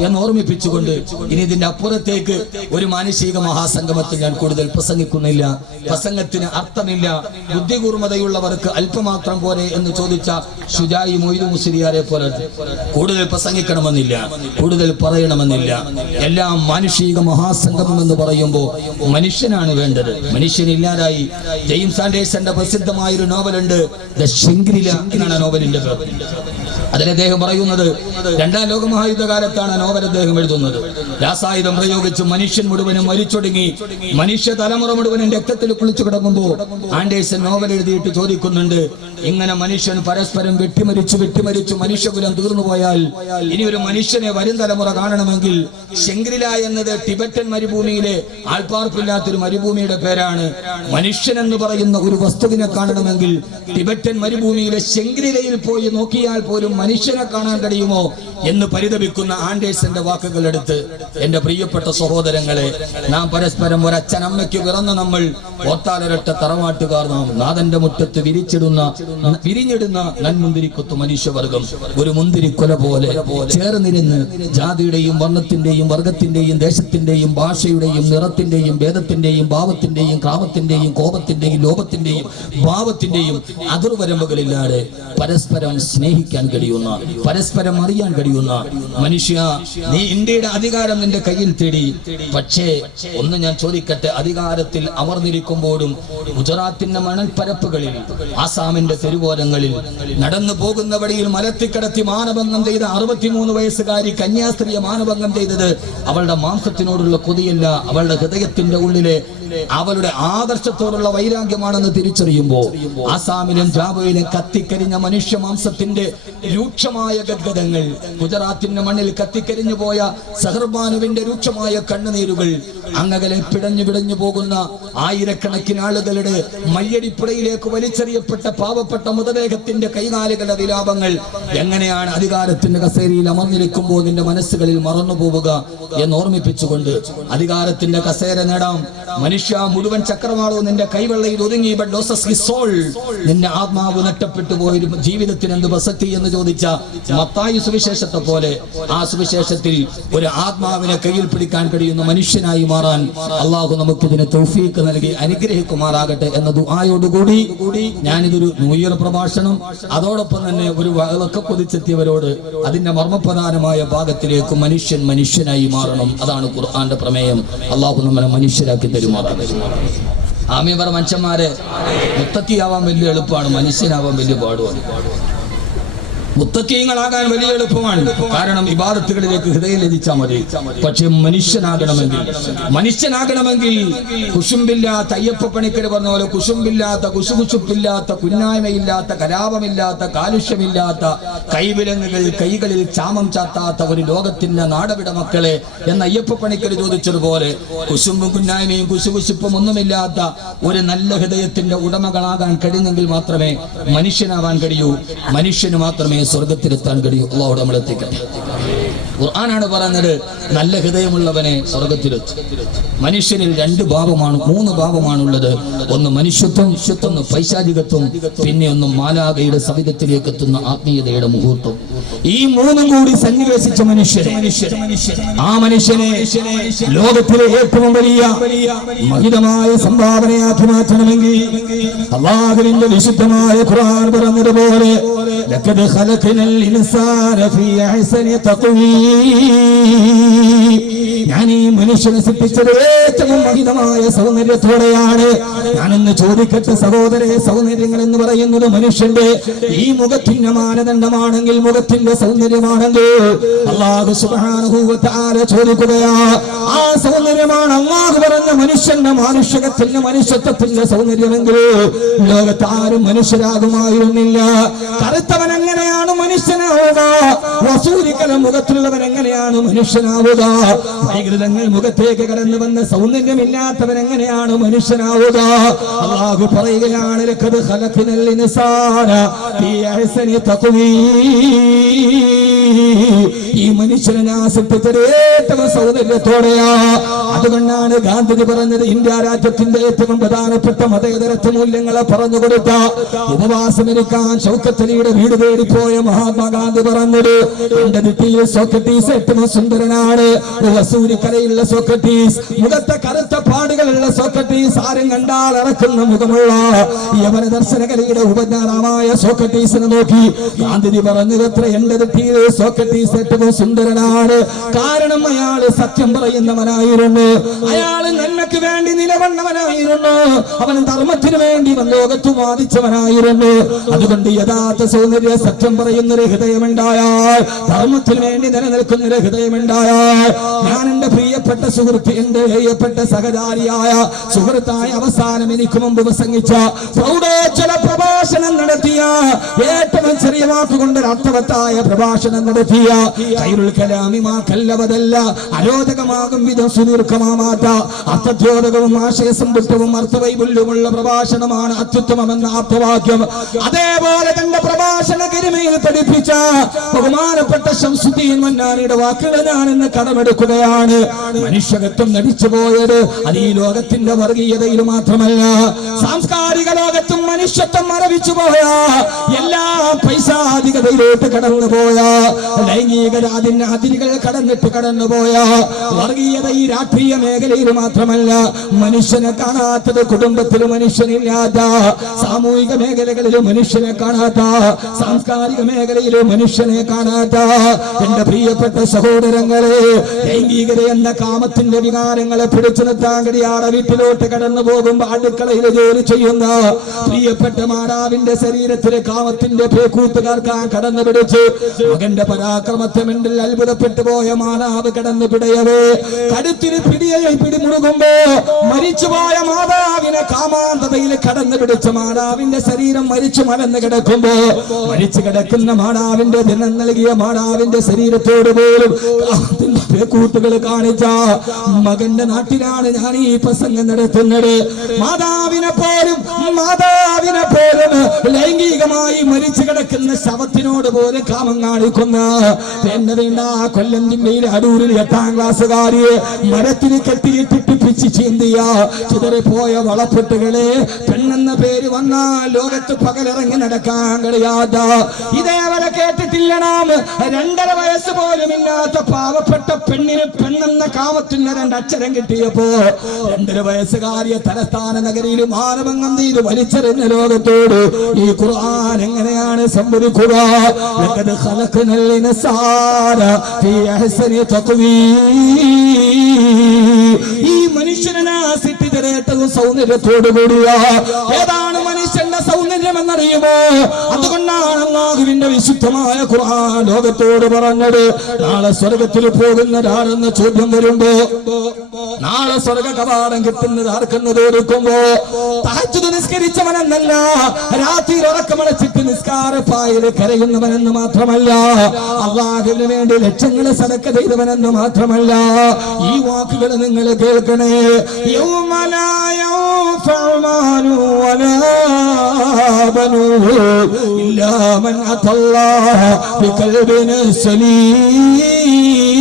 എന്ന് ഓർമ്മിപ്പിച്ചുകൊണ്ട് ഇനി ഇതിന്റെ അപ്പുറത്തേക്ക് ഒരു മാനുഷിക മഹാസംഗമത്തിൽ ഞാൻ കൂടുതൽ പ്രസംഗിക്കുന്നില്ല. പ്രസംഗത്തിന് അർത്ഥമില്ല. ബുദ്ധികൂർമ്മതയുള്ളവർക്ക് അല്പമാത്രം പോലെ എന്ന് ചോദിച്ച ഷുജായി മൊയ്തു മുസ്ലിയാരെ പോലെ കൂടുതൽ പ്രസംഗിക്കണമെന്നില്ല, കൂടുതൽ പറയണമെന്നില്ല. എല്ലാം മാനുഷിക മഹാസംഗമം എന്ന് പറയുമ്പോൾ മനുഷ്യനാണ് വേണ്ടത്. മനുഷ്യനില്ലാതായി. ജെയിംസ് ആൻഡേഴ്സന്റെ പ്രസിദ്ധമായൊരു നോവലുണ്ട്, ദ ഷിംഗ്രില എന്നാണ് നോവലിന്റെ പേര്. അതിൽ അദ്ദേഹം പറയുന്നത്, രണ്ടാം ലോകമഹായുദ്ധകാലത്താണ് നോവൽ അദ്ദേഹം എഴുതുന്നത്. രാസായുധം പ്രയോഗിച്ച് മനുഷ്യൻ മുഴുവനും മരിച്ചൊടുങ്ങി, മനുഷ്യ തലമുറ മുഴുവനും രക്തത്തിൽ കുളിച്ചു കിടക്കുമ്പോൾ ആൻഡേഴ്സൺ നോവൽ എഴുതിയിട്ട് ചോദിക്കുന്നുണ്ട്, ഇങ്ങനെ മനുഷ്യൻ പരസ്പരം വെട്ടിമരിച്ചു മനുഷ്യകുലം തീർന്നുപോയാൽ ഇനി ഒരു മനുഷ്യനെ വരും തലമുറ കാണണമെങ്കിൽ, ശെങ്ക്രില എന്നത് ടിബറ്റൻ മരുഭൂമിയിലെ ആൾപ്പാർപ്പില്ലാത്തൊരു മരുഭൂമിയുടെ പേരാണ്. മനുഷ്യൻ എന്ന് പറയുന്ന ഒരു വസ്തുവിനെ കാണണമെങ്കിൽ ടിബറ്റൻ മരുഭൂമിയിലെ ശെങ്ക്രിലയിൽ പോയി നോക്കിയാൽ പോലും മനുഷ്യനെ കാണാൻ കഴിയുമോ എന്ന് പരിതപിക്കുന്ന ആൻഡേഴ്സന്റെ വാക്കുകൾ എടുത്ത്, എന്റെ പ്രിയപ്പെട്ട സഹോദരങ്ങളെ, നാം പരസ്പരം ഒരച്ഛനമ്മയ്ക്ക് പിറന്ന നമ്മൾ ഓർത്താലൊരൊറ്റ തറവാട്ടുകാർ നാം. നാഥന്റെ മുറ്റത്ത് വിരിഞ്ഞിടുന്ന നന്മുന്തിരിക്കൊത്തു മനുഷ്യവർഗം ഒരു മുന്തിരിക്കൊല പോലെ ചേർന്നിരുന്ന് ജാതിയുടെയും വർണ്ണത്തിന്റെയും വർഗത്തിന്റെയും ദേശത്തിന്റെയും ഭാഷയുടെയും നിറത്തിന്റെയും ഭേദത്തിന്റെയും ഭാവത്തിന്റെയും കാമത്തിന്റെയും കോപത്തിന്റെയും ലോപത്തിന്റെയും ഭാവത്തിന്റെയും അതിർവരമ്പുകളില്ലാതെ പരസ്പരം സ്നേഹിക്കാൻ കഴിയുന്ന, പരസ്പരം അറിയാൻ കഴിയുന്ന മനുഷ്യ, നീ ഇന്ത്യയുടെ അധികാരം നിന്റെ കയ്യിൽ തേടി. പക്ഷേ ഒന്ന് ഞാൻ ചോദിക്കട്ടെ, അധികാരത്തിൽ അമർന്നിരിക്കുമ്പോഴും ഗുജറാത്തിന്റെ മണൽപ്പരപ്പുകളിൽ, ആസാമിന്റെ തെരുവോരങ്ങളിൽ, നടന്നു പോകുന്ന വഴിയിൽ മലത്തിക്കടത്തി മാനഭംഗം ചെയ്ത 63 വയസ്സുകാരി കന്യാസ്ത്രീയെ മാനഭംഗം ചെയ്തത് അവളുടെ മാംസത്തിനോടുള്ള കൊതിയല്ല, അവളുടെ ഹൃദയത്തിന്റെ ഉള്ളിലെ അവളുടെ ആദർശത്തോടുള്ള വൈരാഗ്യമാണെന്ന് തിരിച്ചറിയുമ്പോൾ, ആസാമിലും ജാവയിലും കത്തിക്കരിഞ്ഞ മനുഷ്യ മാംസത്തിന്റെ രൂക്ഷമായ ഗദ്ഗതങ്ങൾ, ഗുജറാത്തിന്റെ മണ്ണിൽ കത്തിക്കരിഞ്ഞു പോയ സഹർബാനുവിന്റെ രൂക്ഷമായ കണ്ണുനീരുകൾ, അങ്ങകലെ പിടഞ്ഞു പോകുന്ന ആയിരക്കണക്കിന് ആളുകളുടെ മയ്യടിപ്പുഴയിലേക്ക് വലിച്ചെറിയപ്പെട്ട പാവപ്പെട്ട മൃതദേഹത്തിന്റെ കൈകാലുകളുടെ വിലാപങ്ങൾ, എങ്ങനെയാണ് അധികാരത്തിന്റെ കസേരയിൽ അമർന്നിരിക്കുമ്പോൾ നിന്റെ മനസ്സുകളിൽ മറന്നുപോവുക എന്ന് ഓർമ്മിപ്പിച്ചുകൊണ്ട്, അധികാരത്തിന്റെ കസേര നേടാം, മനുഷ്യ മുഴുവൻ ചക്രവാളവും നിന്റെ കൈവെള്ളയിൽ ഒതുങ്ങി, നിന്റെ ആത്മാവ് നഷ്ടപ്പെട്ടു പോയൊരു ജീവിതത്തിന് എന്ത് പ്രസക്തി എന്ന് ചോദിച്ച മത്തായി സുവിശേഷത്തെ പോലെ ആ സുവിശേഷത്തിൽ ഒരു ആത്മാവിനെ കയ്യിൽ പിടിക്കാൻ കഴിയുന്ന മനുഷ്യനായി മാറാൻ അള്ളാഹു നമുക്കിതിന് തൗഫീഖ് നൽകി അനുഗ്രഹിക്കുമാറാകട്ടെ എന്ന ദുആയോടുകൂടി ഞാനിതൊരു ന്യൂ ഇയർ പ്രഭാഷണം, അതോടൊപ്പം തന്നെ ഒരു വഴക്ക് കൊതിച്ചെത്തിയവരോട് അതിന്റെ മർമ്മപ്രധാനമായ ഭാഗത്തിലേക്ക് മനുഷ്യനായി മാറണം, അതാണ് ഖുർആന്റെ പ്രമേയം. അള്ളാഹു നമ്മളെ മനുഷ്യരാക്കി തരുമാറാകട്ടെ. ആമീൻ പറ. മനുഷ്യന്മാരെ, മുത്തക്കിയാവാൻ വലിയ എളുപ്പമാണ്, മനുഷ്യനാവാൻ വലിയ പാടുമാണ്. മുത്തക്കീങ്ങളാകാൻ വലിയ എളുപ്പമാണ്, കാരണം ഇബാദത്തുകളിലേക്ക് ഹൃദയം ലഭിച്ചാൽ മതി. പക്ഷെ മനുഷ്യനാകണമെങ്കിൽ കുശുമ്പില്ലാത്ത, അയ്യപ്പ പണിക്കര് പറഞ്ഞ പോലെ കുശുമ്പില്ലാത്ത, കുശുകുശുപ്പില്ലാത്ത, കുന്നായ്മയില്ലാത്ത, കലാപമില്ലാത്ത, കാലുഷ്യമില്ലാത്ത, കൈവിലങ്ങുകൾ കൈകളിൽ ചാമം ചാത്താത്ത ഒരു ലോകത്തിന്റെ നാടവിട മക്കളെ എന്ന് അയ്യപ്പ പണിക്കര് ചോദിച്ചതുപോലെ കുശുമ്പും കുന്നായ്മയും കുശുകുശുപ്പും ഒന്നുമില്ലാത്ത ഒരു നല്ല ഹൃദയത്തിന്റെ ഉടമകളാകാൻ കഴിഞ്ഞെങ്കിൽ മാത്രമേ മനുഷ്യനാവാൻ കഴിയൂ. മനുഷ്യന് മാത്രമേ സ്വർഗത്തിലെത്താൻ കഴിയൂ. അല്ലാഹു നമ്മളെ എത്തിക്കട്ടെ. ഖുർആനാണ് പറയുന്നത്, നല്ല ഹൃദയമുള്ളവനെ സ്വർഗത്തിലെത്തും. മനുഷ്യനിൽ 2 ഭാവമാണ് 3 ഭാവമാണുള്ളത്. ഒന്ന് മനുഷ്യത്വം, ഒന്ന് പൈശാചികത്വം, പിന്നെ ഒന്ന് മാലാഖയുടെ സവിധത്തിലേക്ക് എത്തുന്ന ആത്മീയതയുടെ മുഹൂർത്തം. ഈ 3 കൂടി സന്നിവേശിച്ച ആ മനുഷ്യനെ ലോകത്തിലെ ഏറ്റവും വലിയ മഹിതമായ സംഭാവനയാക്കി മാറ്റണമെങ്കിൽ അല്ലാഹുവിന്റെ വിശുദ്ധമായ ഖുർആൻ പറഞ്ഞതുപോലെ ലഖദ് ഖലഖനൽ ഇൻസാന ഫീ അഹ്സനി തഖ്വീം, ഞാൻ ഈ മനുഷ്യനെ സൃഷ്ടിച്ചത് ഏറ്റവും മഹിതമായ സൗന്ദര്യത്തോടെയാണ്. ഞാനൊന്ന് ചോദിക്കട്ടെ സഹോദരേ, സൗന്ദര്യങ്ങൾ എന്ന് പറയുന്നത് മനുഷ്യന്റെ ഈ മുഖത്തിന്റെ മാനദണ്ഡമാണെങ്കിൽ, മുഖത്തിന്റെ സൗന്ദര്യമാണെങ്കിൽ അല്ലാഹു സുബ്ഹാനഹു വ തആല ചോദിക്കുകയാ, ആ സൗന്ദര്യമാണ് അല്ലാഹു പറഞ്ഞ മനുഷ്യന്റെ മാനുഷികത്തിന്റെ മനുഷ്യത്വത്തിന്റെ സൗന്ദര്യമെങ്കിൽ ലോകത്താരും മനുഷ്യരാകുമായിരുന്നില്ല. കറുത്തവൻ എങ്ങനെയാണ് മനുഷ്യനാവുക? വസൂരിക്കല മുഖത്തുള്ളവൻ എങ്ങനെയാണ് മനുഷ്യനാവുക? വൈകൃതങ്ങൾ മുഖത്തേക്ക് കടന്നു വന്ന സൗന്ദര്യമില്ലാത്തവൻ എങ്ങനെയാണ് മനുഷ്യനാവുക? അല്ലാഹു പറയുകയാണ്, ലഖദ് ഖലഖനൽ ഇൻസാന ഫീ അഹ്സനി തഖ്വീം, ഈ മനുഷ്യനെ ഞാൻ സൃഷ്ടിച്ചത് ഏറ്റവും സൗന്ദര്യത്തോടെയാ. അതുകൊണ്ടാണ് ഗാന്ധിജി പറഞ്ഞത്, ഇന്ത്യ രാജ്യത്തിന്റെ ഏറ്റവും പ്രധാനപ്പെട്ട മതേതരത്വ മൂല്യങ്ങളെ പറഞ്ഞു കൊടുത്ത ഉപവാസമിരിക്കാൻ ഷൗക്കത്ത് അലിയുടെ വീട് തേടിപ്പോയ മഹാത്മാഗാന്ധി പറഞ്ഞത്, എന്റെ ദിട്ടിയിൽ സോക്രട്ടീസ് ഏറ്റവും സുന്ദരനാണ്. വസൂരിക്കരയിലുള്ള സോക്രട്ടീസ്, മുഖത്തെ കറുത്ത പാടുകളുള്ള സോക്രട്ടീസ്, ആരും കണ്ടാൽ ഇറക്കുന്ന മുഖമുള്ള യവന ദർശനകലയുടെ ഉപജ്ഞാനമായ സോക്രട്ടീസിനെ നോക്കി ഗാന്ധിജി പറഞ്ഞത്, എത്ര എന്റെ ദിട്ടിയിൽ സോക്രട്ടീസ് ഏറ്റവും സുന്ദരനാണ്. കാരണം അയാൾ സത്യം പറയുന്നവനായിരുന്നു, അയാൾ നന്മയ്ക്ക് വേണ്ടി നിലകൊണ്ടവനായിരുന്നു, അവൻ ധർമ്മത്തിന് വേണ്ടി ലോകത്ത് വാദിച്ചവനായിരുന്നു. അതുകൊണ്ട് യഥാർത്ഥ സൗന്ദര്യ സത്യം പറയുന്നൊരു ഹൃദയമുണ്ടായാൽ, ധർമ്മത്തിന് വേണ്ടി നിലനിൽക്കുന്നൊരു ഹൃദയമുണ്ടായാൽ, ഞാൻ എന്റെ പ്രിയപ്പെട്ട സുഹൃത്ത്, എന്റെ പ്രിയപ്പെട്ട സഹചാരിയായ സുഹൃത്തായ അവസാനം എനിക്ക് മുമ്പ് പ്രസംഗിച്ച പ്രൗഢോജ്വല പ്രഭാഷണം നടത്തിയ, ഏറ്റവും ചെറിയ വാക്കുകൊണ്ട് അർത്ഥവത്തായ പ്രഭാഷണം നടത്തിയ, ഖൈറുൽ കലാമി മാ കല്ലവദല്ല, അരോചകമാകും വിധം സുദീർഘമാവാത്ത അർത്ഥദ്യോതകവും ആശയസമ്പുഷ്ടവും അർത്ഥവൈപുല്യമുള്ള പ്രഭാഷണമാണ് അത്യുത്തമമെന്ന ആപ്തവാക്യം. അതേപോലെ തന്റെ പ്രഭാഷണ ഗരിമയിൽ പഠിപ്പിച്ച ബഹുമാനപ്പെട്ട ശംസുദ്ദീൻ മന്നാനിയുടെ വാക്കുകൾ ഞാൻ ഇന്ന് കടമെടുക്കുകയാണ്. മനുഷ്യകത്വം നടിച്ചു പോയത് അത് ഈ ലോകത്തിന്റെ വർഗീയതയിൽ മാത്രമല്ല, സാംസ്കാരിക ലോകത്തും മനുഷ്യത്വം മരവിച്ചു പോയ, എല്ലാ പൈസാധികതയിലോട്ട് കടന്നുപോയ, ലൈംഗികത അതിന്റെ അതിരുകൾ കടന്നുപോയ വർഗീയത ഈ രാഷ്ട്രീയ മേഖലയിൽ മാത്രമല്ല, മനുഷ്യനെ കാണാത്തത് കുടുംബത്തിൽ മനുഷ്യനില്ലാത്ത, സാമൂഹിക മേഖലകളിൽ മനുഷ്യനെ കാണാത്ത, സാംസ്കാരിക മേഖലയിൽ മനുഷ്യനെ കാണാത്ത എന്റെ പ്രിയപ്പെട്ട സഹോദരങ്ങളെ, ലൈംഗികത എന്ന കാമത്തിന്റെ വികാരങ്ങളെ പിടിച്ചു നിർത്താൻ കഴിയാതെ വീട്ടിലോട്ട് കടന്നു പോകുമ്പോൾ അടുക്കളയിൽ ജോലി ചെയ്യുന്ന പ്രിയപ്പെട്ട മാതാവിന്റെ ശരീരത്തിലെ കാമത്തിന്റെ പേക്കൂത്തുകാർക്കാൻ കടന്നു പിടിച്ച് മകന്റെ പരാക്രമത്തെ മുന്നിൽ അത്ഭുതപ്പെട്ടു പോയ മാതാവ് കടന്നു പിടയവേ, കടുത്തിന് പിടിമുറുകുമ്പോ മരിച്ചുപോയ മാതാവിനെ കാമാന്തതയിൽ കടന്നു പിടിച്ച മാതാവിന്റെ ശരീരം മരിച്ചു മലന്ന് കിടക്കുമ്പോ, മരിച്ചു കിടക്കുന്ന മാതാവിന്റെ ദിനം നൽകിയ മാതാവിന്റെ ശരീരത്തോട് പോലും കൂട്ടുകൾ കാണിച്ച മകന്റെ നാട്ടിലാണ് ഞാൻ ഈ പ്രസംഗം നടത്തുന്നത്. മാതാവിനെ പോലും ലൈംഗികമായി മരിച്ചു കിടക്കുന്ന ശവത്തിനോട് പോലും കാമം കാണിക്കുന്ന എന്നെ വേണ്ട കൊല്ലം ജില്ലയിലെ അടൂരിൽ 8ാം ക്ലാസ്സുകാരിയെ മരത്തിന് കെട്ടിയിട്ടിട്ട് പിച്ച് ചീന്തിയ ചിതറിപ്പോയ വളപ്പെട്ടുകളെ, പെണ്ണെന്ന പേര് വന്നാൽ ലോകത്ത് പകലിറങ്ങി നടക്കാൻ കഴിയാത്ത, ഇതേവരെ കേട്ടിട്ടില്ല നാം, 2.5 വയസ്സ് പോലും ഇല്ലാത്ത പാവപ്പെട്ട പെണ്ണിന് പെണ്ണെന്ന കാമത്തിന് 2 അക്ഷരം കിട്ടിയപ്പോ 2.5 വയസ്സുകാരിയെ തലസ്ഥാന നഗരിയിൽ മാനവങ്ങം ചെയ്ത് വലിച്ചെറിഞ്ഞ ലോകത്തോട് ഈ ഖുർആൻ എങ്ങനെയാണ് സംഭവിക്കുക? ലഖദ് ഖലഖനൽ ഇൻസാന ഫീ അഹ്സനി തഖ്വീം, ഈ മനുഷ്യനെ സൃഷ്ടിച്ചത് ഏറ്റവും സൗന്ദര്യത്തോടു കൂടിയ. ഏതാണ് മനുഷ്യന്റെ സൗന്ദര്യം എന്നറിയുമോ? അതുകൊണ്ടാണ് അല്ലാഹുവിന്റെ വിശുദ്ധമായ ഖുർആൻ ലോകത്തോട് പറഞ്ഞത്, നാളെ സ്വർഗത്തിൽ പോകുന്നതാണെന്ന ചോദ്യം വരുമ്പോ, നാളെ സ്വർഗ കവാടം കിട്ടുന്നത് ആർക്കെന്ന് തോന്നിക്കുമ്പോ, തഹജ്ജുദ് നിസ്കരിച്ചവനെന്നല്ല, രാത്രി ഉറക്കമടച്ചിട്ട് നിസ്കാരപ്പായിൽ കരയുന്നവനെന്ന് മാത്രമല്ല, അല്ലാഹുവിന് വേണ്ടി ലക്ഷങ്ങൾ സദഖ ചെയ്തവനെന്ന് മാത്രമല്ല, ഈ വാക്കുകൾ നിങ്ങൾ കേൾക്കണേ. യൗമ ലാ യൻഫഉ മാലു വലാ ബനൂൻ ഇല്ലാ മൻ അത്തല്ലാഹ ബിഖൽബിൻ സലീം.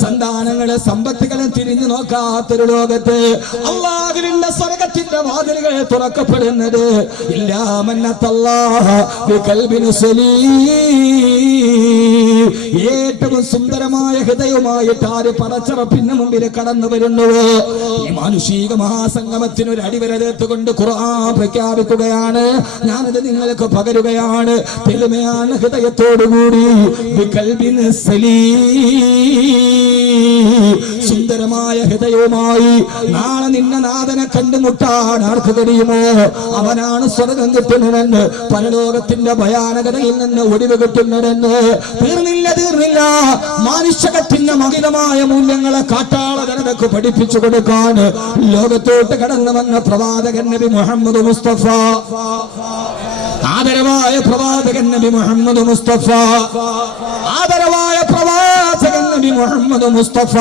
സന്താനങ്ങളെ സമ്പത്തുകളെ തിരിഞ്ഞു നോക്കാത്തൊരു ലോകത്ത് അല്ലാഹുവിന്റെ സ്വർഗ്ഗത്തിന്റെ വാതിലുകൾ തുറക്കപ്പെടുന്നത് ഏറ്റവും സുന്ദരമായ ഹൃദയവുമായിട്ട് ആര് പടച്ചറപ്പിന് മുമ്പിൽ കടന്നു വരുന്നുവോ ഈ മാനുഷിക മഹാസംഗമത്തിനൊരു അടിവരതെത്തുകൊണ്ട് ഖുർആൻ പ്രഖ്യാപിക്കുകയാണ്. ഞാനത് നിങ്ങൾക്ക് പകരുകയാണ്. തെളിമയാണ് ഹൃദയത്തോടുകൂടി സുന്ദരമായ ഹൃദയവുമായി നാളെ നിന്നെ നാഥനെ കണ്ടുമുട്ടാൻ ആർക്ക് കഴിയുമോ അവനാണ് സ്വർഗം കിട്ടുന്നതെന്ന്, പരലോകത്തിന്റെ ഭയാനകതയിൽ നിന്ന് ഒടിവ് കിട്ടുന്നതെന്ന്. തീർന്നില്ല മാനുഷികത്തിന്റെ മഹിതമായ മൂല്യങ്ങളെ കാട്ടാള ജനതക്ക് പഠിപ്പിച്ചു കൊടുക്കാൻ ലോകത്തോട്ട് കടന്നു വന്ന പ്രവാചകൻ നബി മുഹമ്മദ് മുസ്തഫ, ആദരവായ പ്രവാചകൻ നബി മുഹമ്മദ് മുസ്തഫ, ആദരവായ പ്രവാചകൻ നബി മുഹമ്മദ് മുസ്തഫ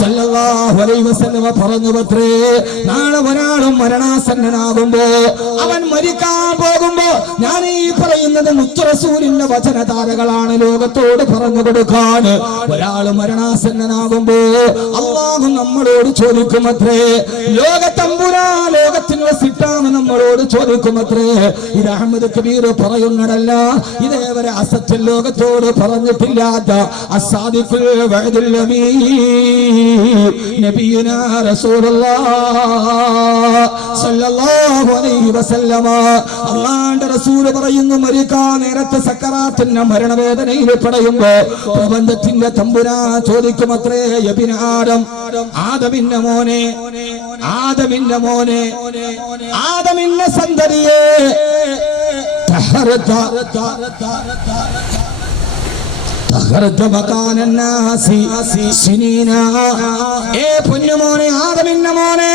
സല്ലല്ലാഹു അലൈഹി വസല്ലം പറഞ്ഞുവത്രേ, നാളെ ഒരാളും മരണാസന്നനാകുമ്പോ അവൻ മരിക്കാൻ പോകുമ്പോ ഞാൻ ഈ പറയുന്നത് മുത്ത് റസൂലിന്റെ വചനധാരകളാണ് ലോകത്തോട് പറഞ്ഞു കൊടുക്കാൻ. ഒരാൾ മരണാസന്നനാകുമ്പോ അല്ലാഹു നമ്മളോട് ചോദിക്കുമത്രേ, ലോകത്തമ്പുരാ ലോകത്തിന്റെ സിട്ടാണ് നമ്മളോട് ചോദിക്കുമത്രേ. ഇത് അഹമ്മദ് കബീർ പറയുന്നതല്ല, ഇതേവരെ അസത്യ ലോകത്തോട് പറഞ്ഞിട്ടില്ലാത്ത അസാദിഖുൽ വഅദുൽ അമീൻ നബിയുനാ റസൂലുള്ളാഹ് സല്ലല്ലാഹു അലൈഹി വസല്ലമ അല്ലാഹുവിന്റെ റസൂൽ പറയുന്നു, മരിക്കാൻ നേരത്തെ സക്കറാത്തിന്റെ മരണവേദനയിൽ പെടുമ്പോൾ പ്രപഞ്ചത്തിന്റെ തമ്പുരാൻ ചോദിക്കുമത്രേ, യബ്ന ആദം, ആദമിന്റെ മോനെ, ആദമിന്റെ മോനെ, ആദമിന്റെ സന്തതിയെ, പൊന്നുമോനെ, ആദമിന്റെ മോനെ,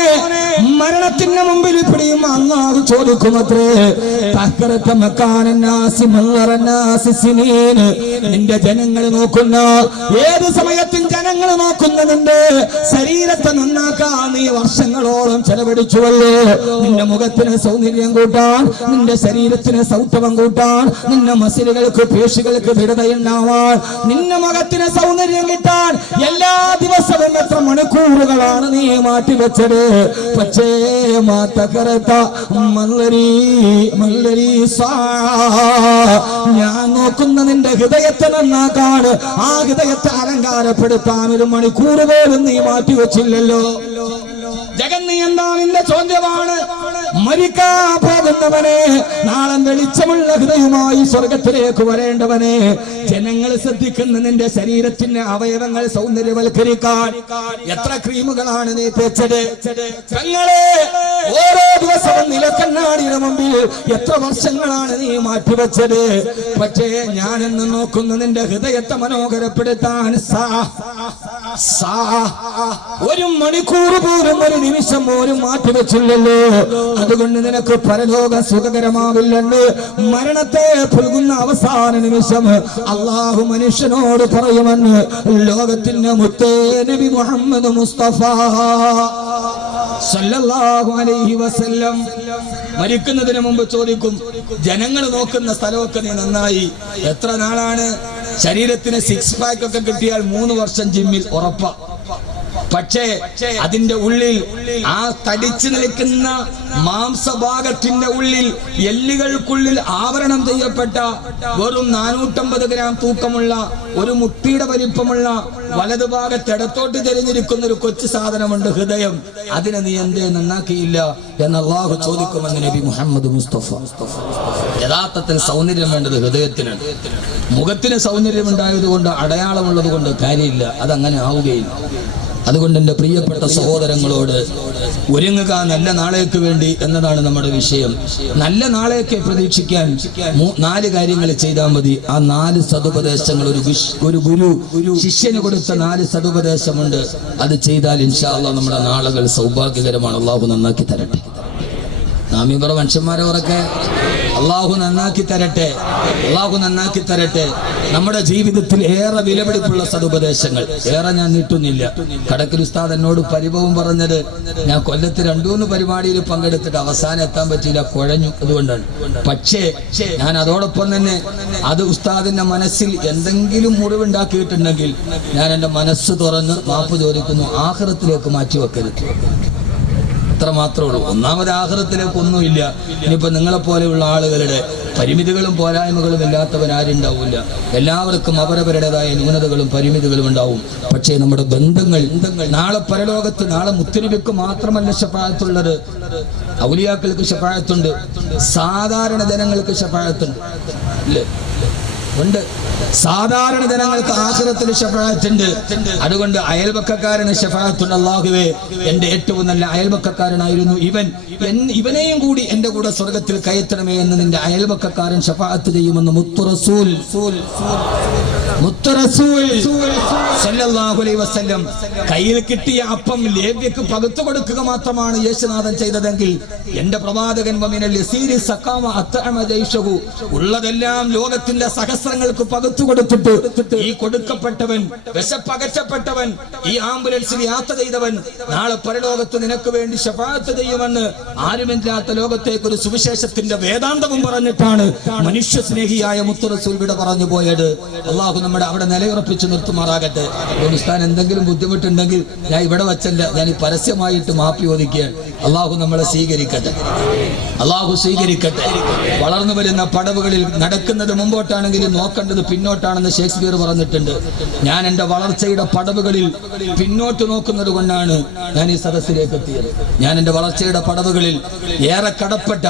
മരണത്തിന് മുമ്പിൽ പിടിയും അല്ലാഹു ചോദിക്കുമത്രേ, നിന്റെ ജനങ്ങൾ നോക്കുന്ന, ഏത് സമയത്തും ജനങ്ങൾ നോക്കുന്ന നിന്റെ ശരീരത്തെ നന്നാക്കാൻ നീ വർഷങ്ങളോളം ചെലവഴിച്ചുവല്ലോ. നിന്റെ മുഖത്തിന് സൗന്ദര്യം കൂട്ടാൻ, നിന്റെ ശരീരത്തിന് സൗഷ്ഠവം കൂട്ടാൻ, നിന്റെ മസിലുകൾക്ക് പേശികൾക്ക് ദൃഢതയുണ്ടാവാൻ, നിന്റെ മുഖത്തിന് സൗന്ദര്യം കിട്ടാൻ എല്ലാ ദിവസവും എത്ര മണിക്കൂറുകളാണ് നീ മാറ്റിവെച്ചത്. പക്ഷേ ഞാൻ നോക്കുന്ന നിന്റെ ഹൃദയത്തെ നന്നാക്കാൻ, ആ ഹൃദയത്തെ അലങ്കാരപ്പെടുത്താൻ ഒരു മണിക്കൂർ പോലും നീ മാറ്റിവെച്ചില്ലല്ലോ. ജഗന്നിയന്താവിന്റെ ചോദ്യമാണ്, മരിക്കാൻ പോകുന്നവനെ, നാളെ വെളിച്ചമുള്ള ഹൃദയമായി സ്വർഗത്തിലേക്ക് വരേണ്ടവനെ, ജനങ്ങൾ ശ്രദ്ധിക്കുന്ന നിന്റെ ശരീരത്തിന്റെ അവയവങ്ങൾ സൗന്ദര്യവൽക്കരിക്കാൻ എത്ര ക്രീമുകളാണ് നീ തേച്ചത്? പെങ്ങളെ, ഓരോ ദിവസവും നിലക്കണ്ണാടിയുടെ മുമ്പിൽ എത്ര വർഷങ്ങളാണ് നീ മാറ്റിവെച്ചത്? പക്ഷേ ഞാനെന്ന് നോക്കുന്ന നിന്റെ ഹൃദയത്തെ മനോഹരപ്പെടുത്താൻ ഒരു മണിക്കൂർ പോലും ഒരു നിമിഷം പോലും മാറ്റിവെച്ചില്ലല്ലോ. അതുകൊണ്ട് നിനക്ക് പരലോകം സുഖകരമാവില്ലെന്ന് മരണത്തെ പുൽകുന്ന അവസാന നിമിഷം അല്ലാഹു മനുഷ്യനോട് പറയുമെന്ന് ലോകത്തിന്റെ മുത്തേ നബി മുഹമ്മദ് മുസ്തഫ സല്ലല്ലാഹു അലൈഹി വസല്ലം മരിക്കുന്നതിന് മുമ്പ് ചോദിക്കും, ജനങ്ങൾ നോക്കുന്ന സ്ഥലമൊക്കെ നീ നന്നായി, എത്ര നാളാണ്? ശരീരത്തിന് 6 പാക്ക് ഒക്കെ കിട്ടിയാൽ 3 വർഷം ജിമ്മിൽ ഉറപ്പാ. പക്ഷേ അതിന്റെ ഉള്ളിൽ, ആ തടിച്ചു നിൽക്കുന്ന മാംസഭാഗത്തിന്റെ ഉള്ളിൽ, എല്ലുകൾക്കുള്ളിൽ ആവരണം ചെയ്യപ്പെട്ട വെറും 450 ഗ്രാം തൂക്കമുള്ള ഒരു മുട്ടിയുടെ വലിപ്പമുള്ള വലതുഭാഗത്ത് ഇടത്തോട്ട് തിരിഞ്ഞിരിക്കുന്ന ഒരു കൊച്ചു സാധനമുണ്ട്, ഹൃദയം. അതിനെ നീ എന്തേ നന്നാക്കിയില്ല എന്ന് അല്ലാഹു ചോദിക്കുമെന്ന് നബി മുഹമ്മദ് മുസ്തഫ. യഥാർത്ഥത്തിൽ സൗന്ദര്യം വേണ്ടത് ഹൃദയത്തിനാണ്. മുഖത്തിന് സൗന്ദര്യം ഉണ്ടായത് കൊണ്ട്, അടയാളമുള്ളത് കൊണ്ട് കാര്യമില്ല, അതങ്ങനെ ആവുകയില്ല. അതുകൊണ്ട് എൻ്റെ പ്രിയപ്പെട്ട സഹോദരങ്ങളോട് ഒരുങ്ങുക നല്ല നാളേക്ക് വേണ്ടി എന്നതാണ് നമ്മുടെ വിഷയം. നല്ല നാളേക്ക് പ്രതീക്ഷിക്കാൻ 4 കാര്യങ്ങൾ ചെയ്താൽ മതി. ആ 4 സതുപദേശങ്ങൾ ഒരു ഗുരു ശിഷ്യന് കൊടുത്ത 4 സതുപദേശമുണ്ട്. അത് ചെയ്താൽ ഇൻഷാ അല്ലാഹ് നമ്മുടെ നാളുകൾ സൗഭാഗ്യകരമാണ്. അല്ലാഹു നന്നാക്കി തരട്ടെ. നാം ഇവർ മനുഷ്യന്മാരെ ഉറക്കെ അള്ളാഹു നന്നാക്കി തരട്ടെ, അള്ളാഹു നന്നാക്കി തരട്ടെ. നമ്മുടെ ജീവിതത്തിൽ ഏറെ വിലപിടിപ്പുള്ള സതുപദേശങ്ങൾ ഏറെ ഞാൻ നീട്ടുന്നില്ല. കടക്കൽ ഉസ്താദ് എന്നോട് പരിഭവം പറഞ്ഞത്, ഞാൻ കൊല്ലത്ത് 2-3 പരിപാടിയിൽ പങ്കെടുത്തിട്ട് അവസാനം എത്താൻ പറ്റിയില്ല, കുഴഞ്ഞു, അതുകൊണ്ടാണ്. പക്ഷേ ഞാൻ അതോടൊപ്പം തന്നെ അത് ഉസ്താദിന്റെ മനസ്സിൽ എന്തെങ്കിലും മുറിവുണ്ടാക്കിയിട്ടുണ്ടെങ്കിൽ ഞാൻ എൻ്റെ മനസ്സ് തുറന്ന് മാപ്പ് ചോദിക്കുന്നു. ആഖിറത്തിലേക്ക് മാറ്റിവെക്കരുത്, അത്ര മാത്രമേ ഉള്ളൂ. ഒന്നാമത് ആഖിറത്തിലേക്ക് ഒന്നുമില്ല. ഇനിയിപ്പോൾ നിങ്ങളെപ്പോലെയുള്ള ആളുകളുടെ പരിമിതികളും പോരായ്മകളും ഇല്ലാത്തവരാരുണ്ടാവില്ല. എല്ലാവർക്കും അവരവരുടേതായ ന്യൂനതകളും പരിമിതികളും ഉണ്ടാവും. പക്ഷേ നമ്മുടെ ബന്ധങ്ങൾ നാളെ പരലോകത്ത്, നാളെ മുത്തുനബിക്ക് മാത്രമല്ല ശഫാഅത്തുള്ളത്, ഔലിയാക്കൾക്ക് ശഫാഅത്തുണ്ട്, സാധാരണ ജനങ്ങൾക്ക് ശഫാഅത്തുണ്ട്, അല്ലേ? ഉണ്ട്. സാധാരണ ജനങ്ങൾക്ക് ആഖിറത്തിൽ ശഫാഅത്തുണ്ട്. അതുകൊണ്ട് അയൽപക്കക്കാരന് ശഫാഅത്തുണ്ട്. അല്ലാഹുവേ, എന്റെ ഏറ്റവും നല്ല അയൽപക്കക്കാരനായിരുന്നു ഇവനെയും കൂടി എന്റെ കൂടെ സ്വർഗത്തിൽ കയറ്റണമേ എന്ന് നിന്റെ അയൽപക്കക്കാരൻ ശഫാഅത്ത് ചെയ്യുമെന്ന് മുത്തു റസൂൽ സല്ലല്ലാഹു അലൈഹി വസല്ലം. കയ്യിൽ കിട്ടിയ അപ്പം ലേവ്യക്ക് പകുത്തു കൊടുക്കുക മാത്രമാണ് യേശുനാഥൻ ചെയ്തതെങ്കിൽ എന്റെ പ്രവാചകൻ ഉള്ളതെല്ലാം ലോകത്തിന്റെ സഹസ്രങ്ങൾക്ക് പകുത്തു കൊടുത്തിട്ട് ഈ കൊടുക്കപ്പെട്ടവൻ, വിശപ്പകറ്റപ്പെട്ടവൻ, ഈ ആംബുലൻസിൽ യാത്ര ചെയ്തവൻ നാളെ പരലോകത്ത് നിനക്ക് വേണ്ടി ശഫാഅത്ത് ചെയ്യുമെന്ന് ആരുമില്ലാത്ത ലോകത്തേക്ക് ഒരു സുവിശേഷത്തിന്റെ വേദാന്തവും പറഞ്ഞിട്ടാണ് മനുഷ്യ സ്നേഹിയായ മുത്തു റസൂൽ വിട പറഞ്ഞു പോയത്. അള്ളാഹു നമ്മുടെ അവിടെ നിലയുറപ്പിച്ച് നിർത്തുമാറാകട്ടെ. ഉസ്താൻ എന്തെങ്കിലും ബുദ്ധിമുട്ടുണ്ടെങ്കിൽ ഞാൻ ഇവിടെ വച്ചല്ല, ഞാൻ ഈ പരസ്യമായിട്ട് മാപ്പി ചോദിക്കുകയാണ്. അള്ളാഹു നമ്മളെ സ്വീകരിക്കട്ടെ, അള്ളാഹു സ്വീകരിക്കട്ടെ. വളർന്നു വരുന്ന പടവുകളിൽ നടക്കുന്നത് മുമ്പോട്ടാണെങ്കിലും നോക്കേണ്ടത് പിന്നോട്ടാണെന്ന് ഷേക്സ്പിയർ പറഞ്ഞിട്ടുണ്ട്. ഞാൻ എൻ്റെ വളർച്ചയുടെ പടവുകളിൽ പിന്നോട്ട് നോക്കുന്നത് കൊണ്ടാണ് ഞാൻ ഈ സദസ്സിലേക്ക് എത്തിയത്. ഞാൻ എൻ്റെ വളർച്ചയുടെ പടവുകളിൽ ഏറെ കടപ്പെട്ട,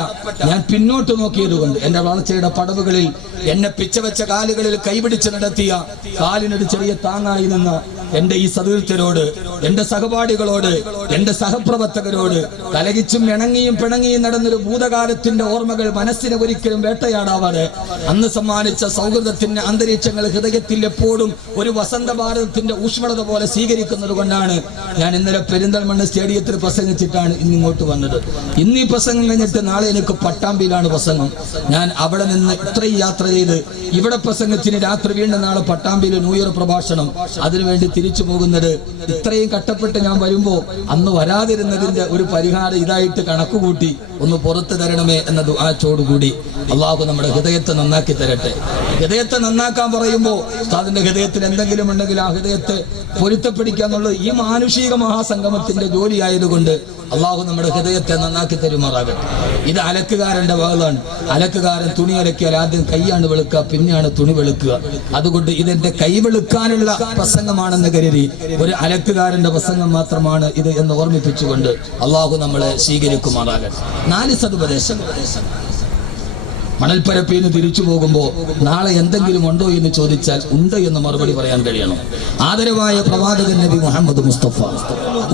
ഞാൻ പിന്നോട്ട് നോക്കിയത് കൊണ്ട് എൻ്റെ വളർച്ചയുടെ പടവുകളിൽ എന്നെ പിച്ചവെച്ച കാലുകളിൽ കൈപിടിച്ച് നടത്തിയ, കാലിനൊരു ചെറിയ താങ്ങായി നിന്ന എന്റെ ഈ സതീർത്ഥരോട്, എന്റെ സഹപാഠികളോട്, എന്റെ സഹപ്രവർത്തകരോട് കലകിച്ചും ഇണങ്ങിയും പിണങ്ങിയും നടന്നൊരു ഭൂതകാലത്തിന്റെ ഓർമ്മകൾ മനസ്സിനെ ഒരിക്കലും വേട്ടയാടാവാതെ അന്ന് സമ്മാനിച്ച സൗഹൃദത്തിന്റെ അന്തരീക്ഷങ്ങൾ ഹൃദയത്തിൽ എപ്പോഴും ഒരു വസന്ത ഭാരതത്തിന്റെ ഊഷ്മളത പോലെ സ്വീകരിക്കുന്നത് കൊണ്ടാണ് ഞാൻ ഇന്നലെ പെരിന്തൽമണ്ണ സ്റ്റേഡിയത്തിൽ പ്രസംഗിച്ചിട്ടാണ് ഇന്നിങ്ങോട്ട് വന്നത്. ഇന്ന് ഈ പ്രസംഗം കഴിഞ്ഞിട്ട് നാളെ എനിക്ക് പട്ടാമ്പിയിലാണ് പ്രസംഗം. ഞാൻ അവിടെ നിന്ന് ഇത്രയും യാത്ര ചെയ്ത് ഇവിടെ പ്രസംഗത്തിന് രാത്രി വീണ്ടും നാളെ പട്ടാമ്പിയിൽ ന്യൂ ഇയർ പ്രഭാഷണം, അതിനുവേണ്ടി തിരിച്ചു പോകുന്നത്. ഇത്രയും കഷ്ടപ്പെട്ട് ഞാൻ വരുമ്പോ അന്ന് വരാതിരുന്നതിന്റെ ഒരു പരിഹാരം ഇതായിട്ട് കണക്കുകൂട്ടി ഒന്ന് പുറത്തു തരണമേ എന്ന ദുആയോടുകൂടി അള്ളാഹു നമ്മുടെ ഹൃദയത്തെ നന്നാക്കി തരട്ടെ. ഹൃദയത്തെ നന്നാക്കാൻ പറയുമ്പോ ഉസ്താദിന്റെ ഹൃദയത്തിൽ എന്തെങ്കിലും ഉണ്ടെങ്കിൽ ആ ഹൃദയത്തെ പൊരുത്തപ്പിടിക്കുക എന്നുള്ളത് ഈ മാനുഷിക മഹാസംഗമത്തിന്റെ ജോലിയായതുകൊണ്ട് അള്ളാഹു നമ്മുടെ ഹൃദയത്തെ നന്നാക്കി തരുമാറാകട്ടെ. ഇത് അലക്കുകാരന്റെ ഭാഗമാണ്. അലക്കുകാരൻ തുണി അലക്കിയാൽ ആദ്യം കൈയാണ് വെളുക്കുക, പിന്നെയാണ് തുണി വെളുക്കുക. അതുകൊണ്ട് ഇതെന്റെ കൈ വെളുക്കാനുള്ള പ്രസംഗമാണെന്ന് കരുതി ഒരു അലക്കുകാരന്റെ പ്രസംഗം മാത്രമാണ് ഇത് എന്ന് ഓർമ്മിപ്പിച്ചുകൊണ്ട് അള്ളാഹു നമ്മളെ സ്വീകരിക്കുമാറാകട്ടെ. 4 സതുപദേശങ്ങൾ. മണൽപ്പരപ്പിൽ നിന്ന് തിരിച്ചു പോകുമ്പോൾ നാളെ എന്തെങ്കിലും ഉണ്ടോ എന്ന് ചോദിച്ചാൽ ഉണ്ട് എന്ന് മറുപടി പറയാൻ കഴിയണം. ആദരവായ പ്രവാചകൻ നബി മുഹമ്മദ് മുസ്തഫ,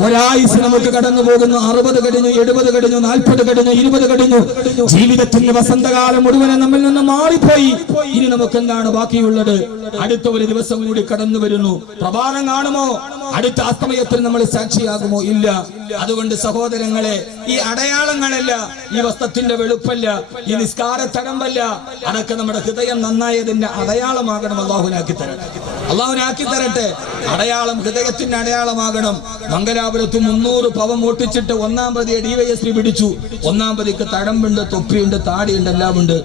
ഒരായുസ് നമുക്ക് കടന്നു പോകുന്നു. 60 കഴിഞ്ഞു, 70 കഴിഞ്ഞു, 40 കഴിഞ്ഞു, 20 കഴിഞ്ഞു. ജീവിതത്തിന്റെ വസന്തകാലം മുഴുവൻ നമ്മിൽ നിന്ന് മാറിപ്പോയി. ഇനി നമുക്ക് എന്താണ് ബാക്കിയുള്ളത്? അടുത്ത ഒരു ദിവസം കൂടി കടന്നു വരുന്നു. പ്രഭാതം കാണുമോ? അടുത്ത അസ്തമയത്തിൽ നമ്മൾ സാക്ഷിയാകുമോ? ഇല്ല. അതുകൊണ്ട് സഹോദരങ്ങളെ, ഈ അടയാളങ്ങളല്ല, ഈ വസ്ത്രത്തിന്റെ വെളുപ്പല്ല, ഈ നിസ്കാര തടമ്പല്ല, അതൊക്കെ നമ്മുടെ ഹൃദയം നന്നായതിന്റെ അടയാളമാകണം. അള്ളാഹുനാക്കി തരട്ടെ, അള്ളാഹുനാക്കി തരട്ടെ. അടയാളം ഹൃദയത്തിന്റെ അടയാളമാകണം. മംഗലാപുരത്ത് 300 പവൻ ഓട്ടിച്ചിട്ട് 1-ാം പ്രതിയെ DYSP പിടിച്ചു. 1-ാം പ്രതിക്ക് തടമ്പുണ്ട്, തൊപ്പിയുണ്ട്, താടിയുണ്ട്, എല്ലാം ഉണ്ട്.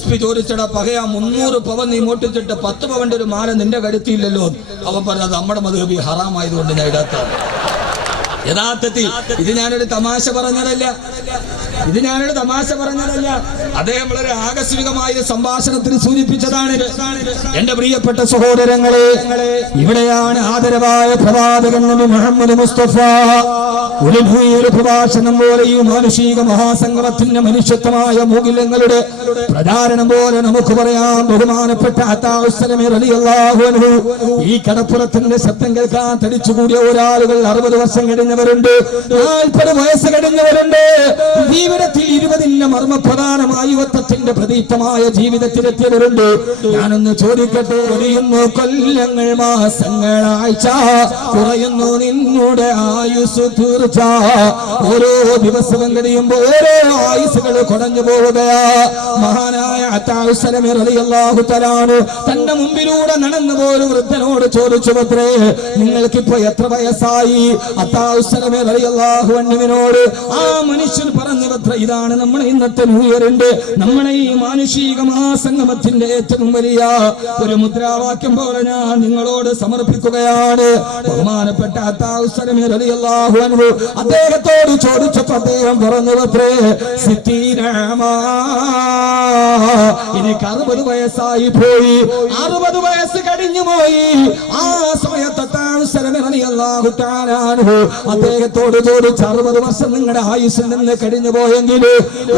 SP ചോദിച്ചട പകയാ 300 പവൻ നീ മോട്ടിച്ചിട്ട് 10 പവന്റെ ഒരു മാല നിന്റെ കരുത്തിയില്ലല്ലോ. അവൻ പറഞ്ഞത് നമ്മുടെ മദ്ഹബി ഹറാമായതുകൊണ്ട് ഞാൻ ഇടാത്തതാണ്. യഥാർത്ഥത്തിൽ ഇത് ഞാനൊരു തമാശ പറഞ്ഞതല്ല, ഇത് ഞാനൊരു തമാശ പറഞ്ഞതല്ല. അദ്ദേഹം വളരെ ആകസ്മികമായ സംഭാഷണത്തിൽ സൂചിപ്പിച്ചതാണ്. എന്റെ പ്രിയപ്പെട്ട സഹോദരങ്ങളെ, ഇവിടെയാണ് ആദരവായ പ്രവാചകൻ നബി മുഹമ്മദ് മുസ്തഫ ഒരു പ്രഭാഷണം പോലെ ഈ മാനുഷിക മഹാസംഗമത്തിന്റെ മനുഷ്യത്വമായ മൂല്യങ്ങളുടെ പ്രചാരണം പോലെ നമുക്ക് പറയാം. ബഹുമാനപ്പെട്ട ഈ കടപ്പുറത്തിന്റെ ശബ്ദം കേൾക്കാൻ തടിച്ചുകൂടിയ ഒരാളുകൾ 60 വർഷം കഴിഞ്ഞവരുണ്ട്, 40 വയസ്സ് കഴിഞ്ഞവരുണ്ട്. ഈ ജീവിതത്തിൽ 20ന്റെ മർമ്മപ്രധാനമായ യുവത്വത്തിന്റെ പ്രതീക്തമായ ജീവിതത്തിലെത്തിയവരുണ്ട്. ഞാനൊന്ന് ചോദിക്കട്ടെ, ഒഴിയുന്നു കൊല്ലങ്ങൾ, മാസങ്ങളാഴ്ച, കുറയുന്നു നിന്നുടെ ആയുസ് തീർച്ച. ഓരോ ദിവസവും കഴിയുമ്പോൾ ഓരോ ആയുസുകൾ കുറഞ്ഞു പോവുകയാ. മഹാനായ അത്താഉ സലമി റളിയല്ലാഹു തആല തന്റെ മുമ്പിലൂടെ നടന്നു പോയ വൃദ്ധനോട് ചോദിച്ചു, അത്രേ നിങ്ങൾക്കിപ്പോ എത്ര വയസ്സായി? അത്താഉ സലമി റളിയല്ലാഹു അൻഹുവിനോട് ആ മനുഷ്യൻ പറഞ്ഞു, അത്ര ഇതാണ് നമ്മുടെ ഇന്നത്തെ ന്യൂ ഇയറിന്റെ, നമ്മുടെ ഈ മാനുഷിക മഹാസംഗമത്തിന്റെ ഏറ്റവും വലിയ ഒരു മുദ്രാവാക്യം പോലെ ഞാൻ നിങ്ങളോട് സമർപ്പിക്കുകയാണ്. ബഹുമാനപ്പെട്ട അത്താഉ സലമി റളിയല്ലാഹു അൻഹു അദ്ദേഹത്തോട് ചോദിച്ചപ്പോൾ അദ്ദേഹം പറഞ്ഞു, അത്രേ എനിക്ക് 60 വയസ്സായി പോയി, 60 വയസ്സ് കഴിഞ്ഞു പോയി. ആ സമയത്ത് അദ്ദേഹത്തോട് ചോദിച്ചു, 60 വർഷം നിങ്ങളുടെ ആയുസ്സിൽ നിന്ന് കഴിഞ്ഞു പോയെങ്കിൽ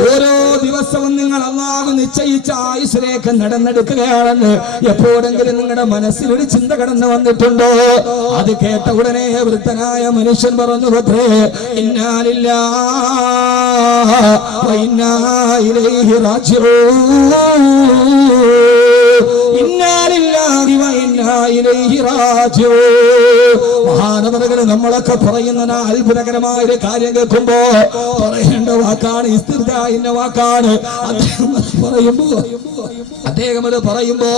ഓരോ ദിവസവും നിങ്ങൾ അല്ലാഹു നിശ്ചയിച്ച ആയുസ്സിലേക്ക് നടന്നെടുക്കുകയാണെന്ന് എപ്പോഴെങ്കിലും നിങ്ങളുടെ മനസ്സിൽ ഒരു ചിന്ത കടന്നു വന്നിട്ടുണ്ടോ? അത് കേട്ട ഉടനെ വൃദ്ധനായ മനുഷ്യൻ പറഞ്ഞു, അത്രേ ഇന്നാ ലില്ലാഹി വ ഇന്നാ ഇലൈഹി റാജിഊൻ, ഇന്നാ ലില്ലാഹി വ ഇന്നാ ഇലൈഹി റാജിഊൻ. മഹാനവറുകൾ നമ്മളൊക്കെ പറയുന്ന അത്ഭുതകരമായ ഒരു കാര്യം കേൾക്കുമ്പോ പറയേണ്ട വാക്കാണ്, ഇസ്തിർജാഇന്റെ വാക്കാണ്. അദ്ദേഹം അത് പറയുമ്പോ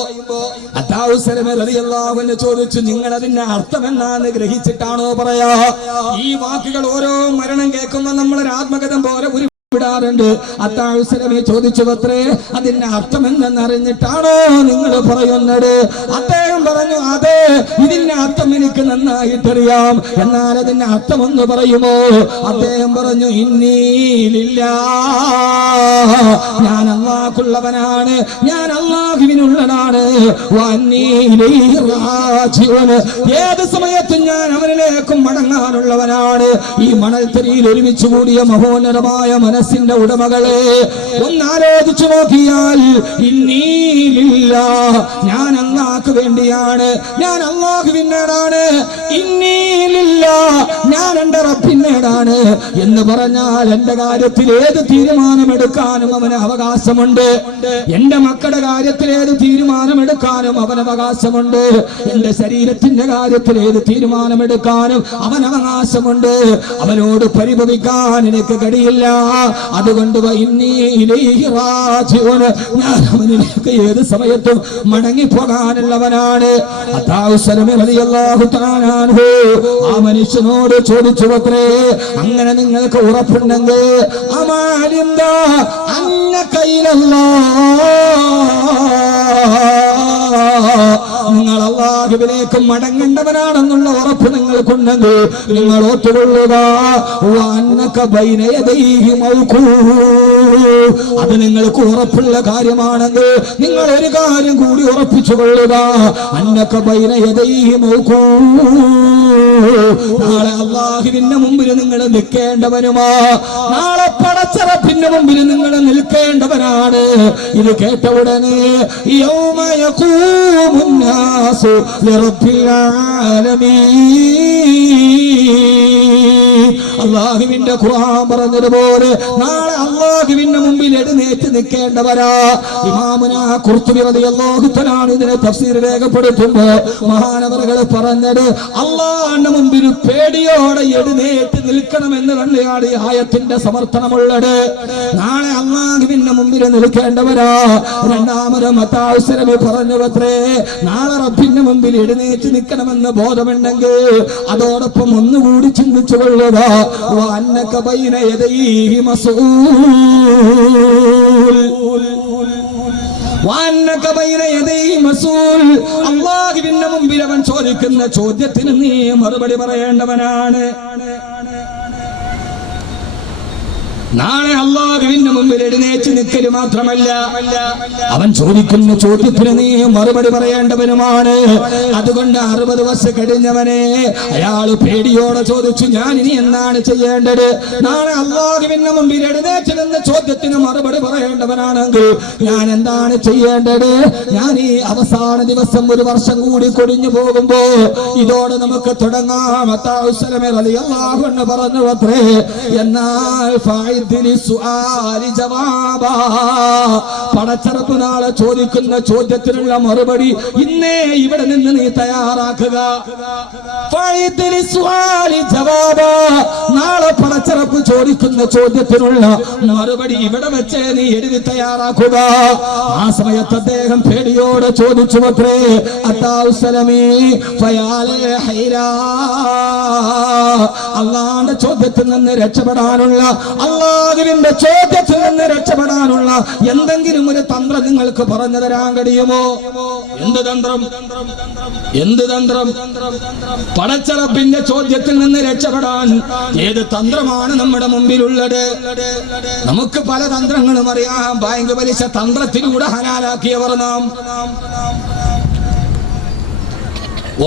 അത്താഉ സലമി റളിയല്ലാഹു അൻഹു ചോദിച്ചു, നിങ്ങൾ അതിന്റെ അർത്ഥം എന്നാന്ന് ഗ്രഹിച്ചിട്ടാണോ പറയാ? ഈ വാക്കുകൾ ഓരോ മരണം കേൾക്കുമ്പോൾ നമ്മളൊരു ആത്മകഥം പോലെ വിടാറുണ്ട്. അത്താഉ സലമി ചോദിച്ചു, അത്രേ അതിന്റെ അർത്ഥം എന്തെന്നറിഞ്ഞിട്ടാണോ നിങ്ങൾ പറയുന്നത്? അദ്ദേഹം പറഞ്ഞു, അതെ, ഇതിന്റെ അർത്ഥം എനിക്ക് നന്നായിട്ടറിയാം, എന്നാൽ അതിന്റെ അർത്ഥം ഒന്ന് പറയുമോ? അദ്ദേഹം പറഞ്ഞു, ഇന്നി ലില്ലാഹ്, ഞാൻ അല്ലാഹുള്ളവനാണ്, ഞാൻ അല്ലാഹുവിനുള്ളതാണ്. വഅന്നീ ഇലൈഹി റാജിഊൻ, ഏത് സമയത്തും ഞാൻ അവനിലേക്കും മടങ്ങാനുള്ളവനാണ്. ഈ മണൽത്തരിയിൽ ഒരുമിച്ച് കൂടിയ മഹോന്നതമായ മനസ്സിന്റെ ഉടമകളെ ഒന്ന് ആലോചിച്ചു നോക്കിയാൽ, ഇന്നി ലില്ലാഹ്, ഞാൻ അല്ലാഹുവിന് വേണ്ടിയാണ്, ഞാൻ അല്ലാഹുവിനോടാണ്. ഇന്നി ലില്ലാഹ്, ഞാൻ എന്റെ റബ്ബിനോടാണ് എന്ന് പറഞ്ഞാൽ എന്റെ കാര്യത്തിൽ ഏത് തീരുമാനമെടുക്കാനും അവന് അവകാശമുണ്ട്. എന്റെ മക്കളുടെ കാര്യത്തിൽ ഏത് തീരുമാനമെടുക്കാനും അവന് അവകാശമുണ്ട്. എന്റെ ശരീരത്തിന്റെ കാര്യത്തിൽ ഏത് തീരുമാനമെടുക്കാനും അവൻ അവകാശമുണ്ട്. അവനോട് പരിഭവിക്കാൻ എനിക്ക് കഴിയില്ല. അതുകൊണ്ട് ഞാൻ അവനിലേക്ക് ഏത് സമയത്തും മടങ്ങി പോകാനുള്ളവനാണ്. അത്താഉ സലമി റളിയല്ലാഹു തആല അൻഹു ആ മനുഷ്യനോട് ചോദിച്ചു, അത്രേ അങ്ങനെ നിങ്ങൾക്ക് ഉറപ്പുണ്ടെങ്കിൽ അമാലിന്ദാ അന്നക നിങ്ങൾ അല്ലാഹുവിലേക്ക് മടങ്ങേണ്ടവനാണെന്നുള്ള ഉറപ്പ് നിങ്ങൾക്കുണ്ടെങ്കിൽ നിങ്ങൾ ഓർത്തുകൊള്ളുക, അത് നിങ്ങൾക്ക് ഉറപ്പുള്ള കാര്യമാണെങ്കിൽ നിങ്ങൾ ഒരു കാര്യം കൂടി ഉറപ്പിച്ചു കൊള്ളുക, അന്നക ബൈന യദൈഹി മൗഖൂഫ്, നാളെ അല്ലാഹുവിന്റെ മുമ്പിൽ നിങ്ങൾ നിൽക്കേണ്ടവനുമാ, നാളെ പടച്ചറപ്പിന്റെ മുമ്പിൽ നിങ്ങൾ നിൽക്കേണ്ടവനാണ്. ഇത് കേട്ട ഉടനെ യൗമ യഖൂമുൻ നാസു ലിറബ്ബിൽ ആലമീൻ, അല്ലാഹുവിന്റെ ഖുർആൻ പറഞ്ഞതുപോലെ നാളെ അല്ലാഹുവിന്റെ മുമ്പിൽ എഴുന്നേറ്റ് നിൽക്കേണ്ടവരാ. ഇമാമുനാ ഖുർത്തുബി റളിയല്ലാഹു തആല ഇതിനെ തഫ്സീർ രേഖപ്പെടുത്തുമ്പോ മഹാനവറുകൾ പറഞ്ഞത്, അല്ലാഹുവിന്റെ മുമ്പിൽ പേടിയോടെ എഴുന്നേറ്റ് നിൽക്കണമെന്ന് തന്നെയാണ് ഈ ആയത്തിന്റെ സമർത്ഥനമുള്ളത്. നാളെ അല്ലാഹുവിന്റെ മുമ്പിൽ നിൽക്കേണ്ടവരാ. രണ്ടാമത് അത്താഉ സലമി പറഞ്ഞു, അത്രേ നാളെ റബ്ബിന്റെ മുമ്പിൽ എഴുന്നേറ്റ് നിൽക്കണമെന്ന് ബോധമുണ്ടെങ്കിൽ അതോടൊപ്പം ഒന്നുകൂടി ചിന്തിച്ചു കൊള്ളുക, വഅന്നക ബൈന യദൈഹി മസ്ഊൽ, അല്ലാഹുവിന്റെ മുമ്പിൽ അവൻ ചോദിക്കുന്ന ചോദ്യത്തിന് നീ മറുപടി പറയേണ്ടവനാണ്. നാളെ അല്ലാഹുവിന്റെ മുമ്പിൽ എഴുന്നേറ്റ് നിൽക്കല് മാത്രമല്ല, അവൻ ചോദിക്കുന്ന ചോദ്യത്തിന് നീ മറുപടി പറയേണ്ടവനുമാണ്. അതുകൊണ്ട് 60 വർഷം കഴിഞ്ഞവനെ അയാൾ പേടിയോടെ ചോദിച്ചു, ഞാൻ ഇനി എന്താണ് ചെയ്യേണ്ടത്? നാളെ അല്ലാഹുവിന്റെ മുമ്പിൽ എഴുന്നേറ്റ് നിന്ന ചോദ്യത്തിന് മറുപടി പറയേണ്ടവനാണെങ്കിൽ ഞാൻ എന്താണ് ചെയ്യേണ്ടത്? ഞാൻ ഈ അവസാന ദിവസം ഒരു വർഷം കൂടി കൊടിഞ്ഞു പോകുമ്പോ ഇതോടെ നമുക്ക് തുടങ്ങാം. അത്താഉ സലമി റളിയല്ലാഹു അൻഹു പറഞ്ഞു, അത്രേ എന്നാൽ പടച്ചറപ്പ് നാളെ ചോദിക്കുന്ന ചോദ്യത്തിനുള്ള മറുപടി ഇന്നേ ഇവിടെ നിന്ന് നീ തയ്യാറാക്കുക. നാളെ പടച്ചറപ്പ് ചോദിക്കുന്ന ചോദ്യത്തിനുള്ള മറുപടി ഇവിടെ വെച്ച് നീ എഴുതി തയ്യാറാക്കുക. ആ സമയത്ത് അദ്ദേഹം പേടിയോടെ ചോദിച്ചു അത്രേ, അള്ളാന്റെ ചോദ്യത്തിൽ നിന്ന് രക്ഷപ്പെടാനുള്ള, അള്ളാഹുവിന്റെ ചോദ്യത്തിൽ നിന്ന് രക്ഷപ്പെടാനുള്ള എന്തെങ്കിലും ഒരു തന്ത്രം നിങ്ങൾക്ക് പറഞ്ഞു തരാൻ കഴിയുമോ? എന്ത് തന്ത്രം? എന്ത് തന്ത്രം? പടച്ചറപ്പിന്റെ ചോദ്യത്തിൽ നിന്ന് രക്ഷപ്പെടാൻ ഏത് തന്ത്രമാണ് നമ്മുടെ മുമ്പിലുള്ളത്? നമുക്ക് പല തന്ത്രങ്ങളും അറിയാം. ബാങ്ക് പലിശ തന്ത്രത്തിലൂടെ ഹലാലാക്കിയവർ നാം.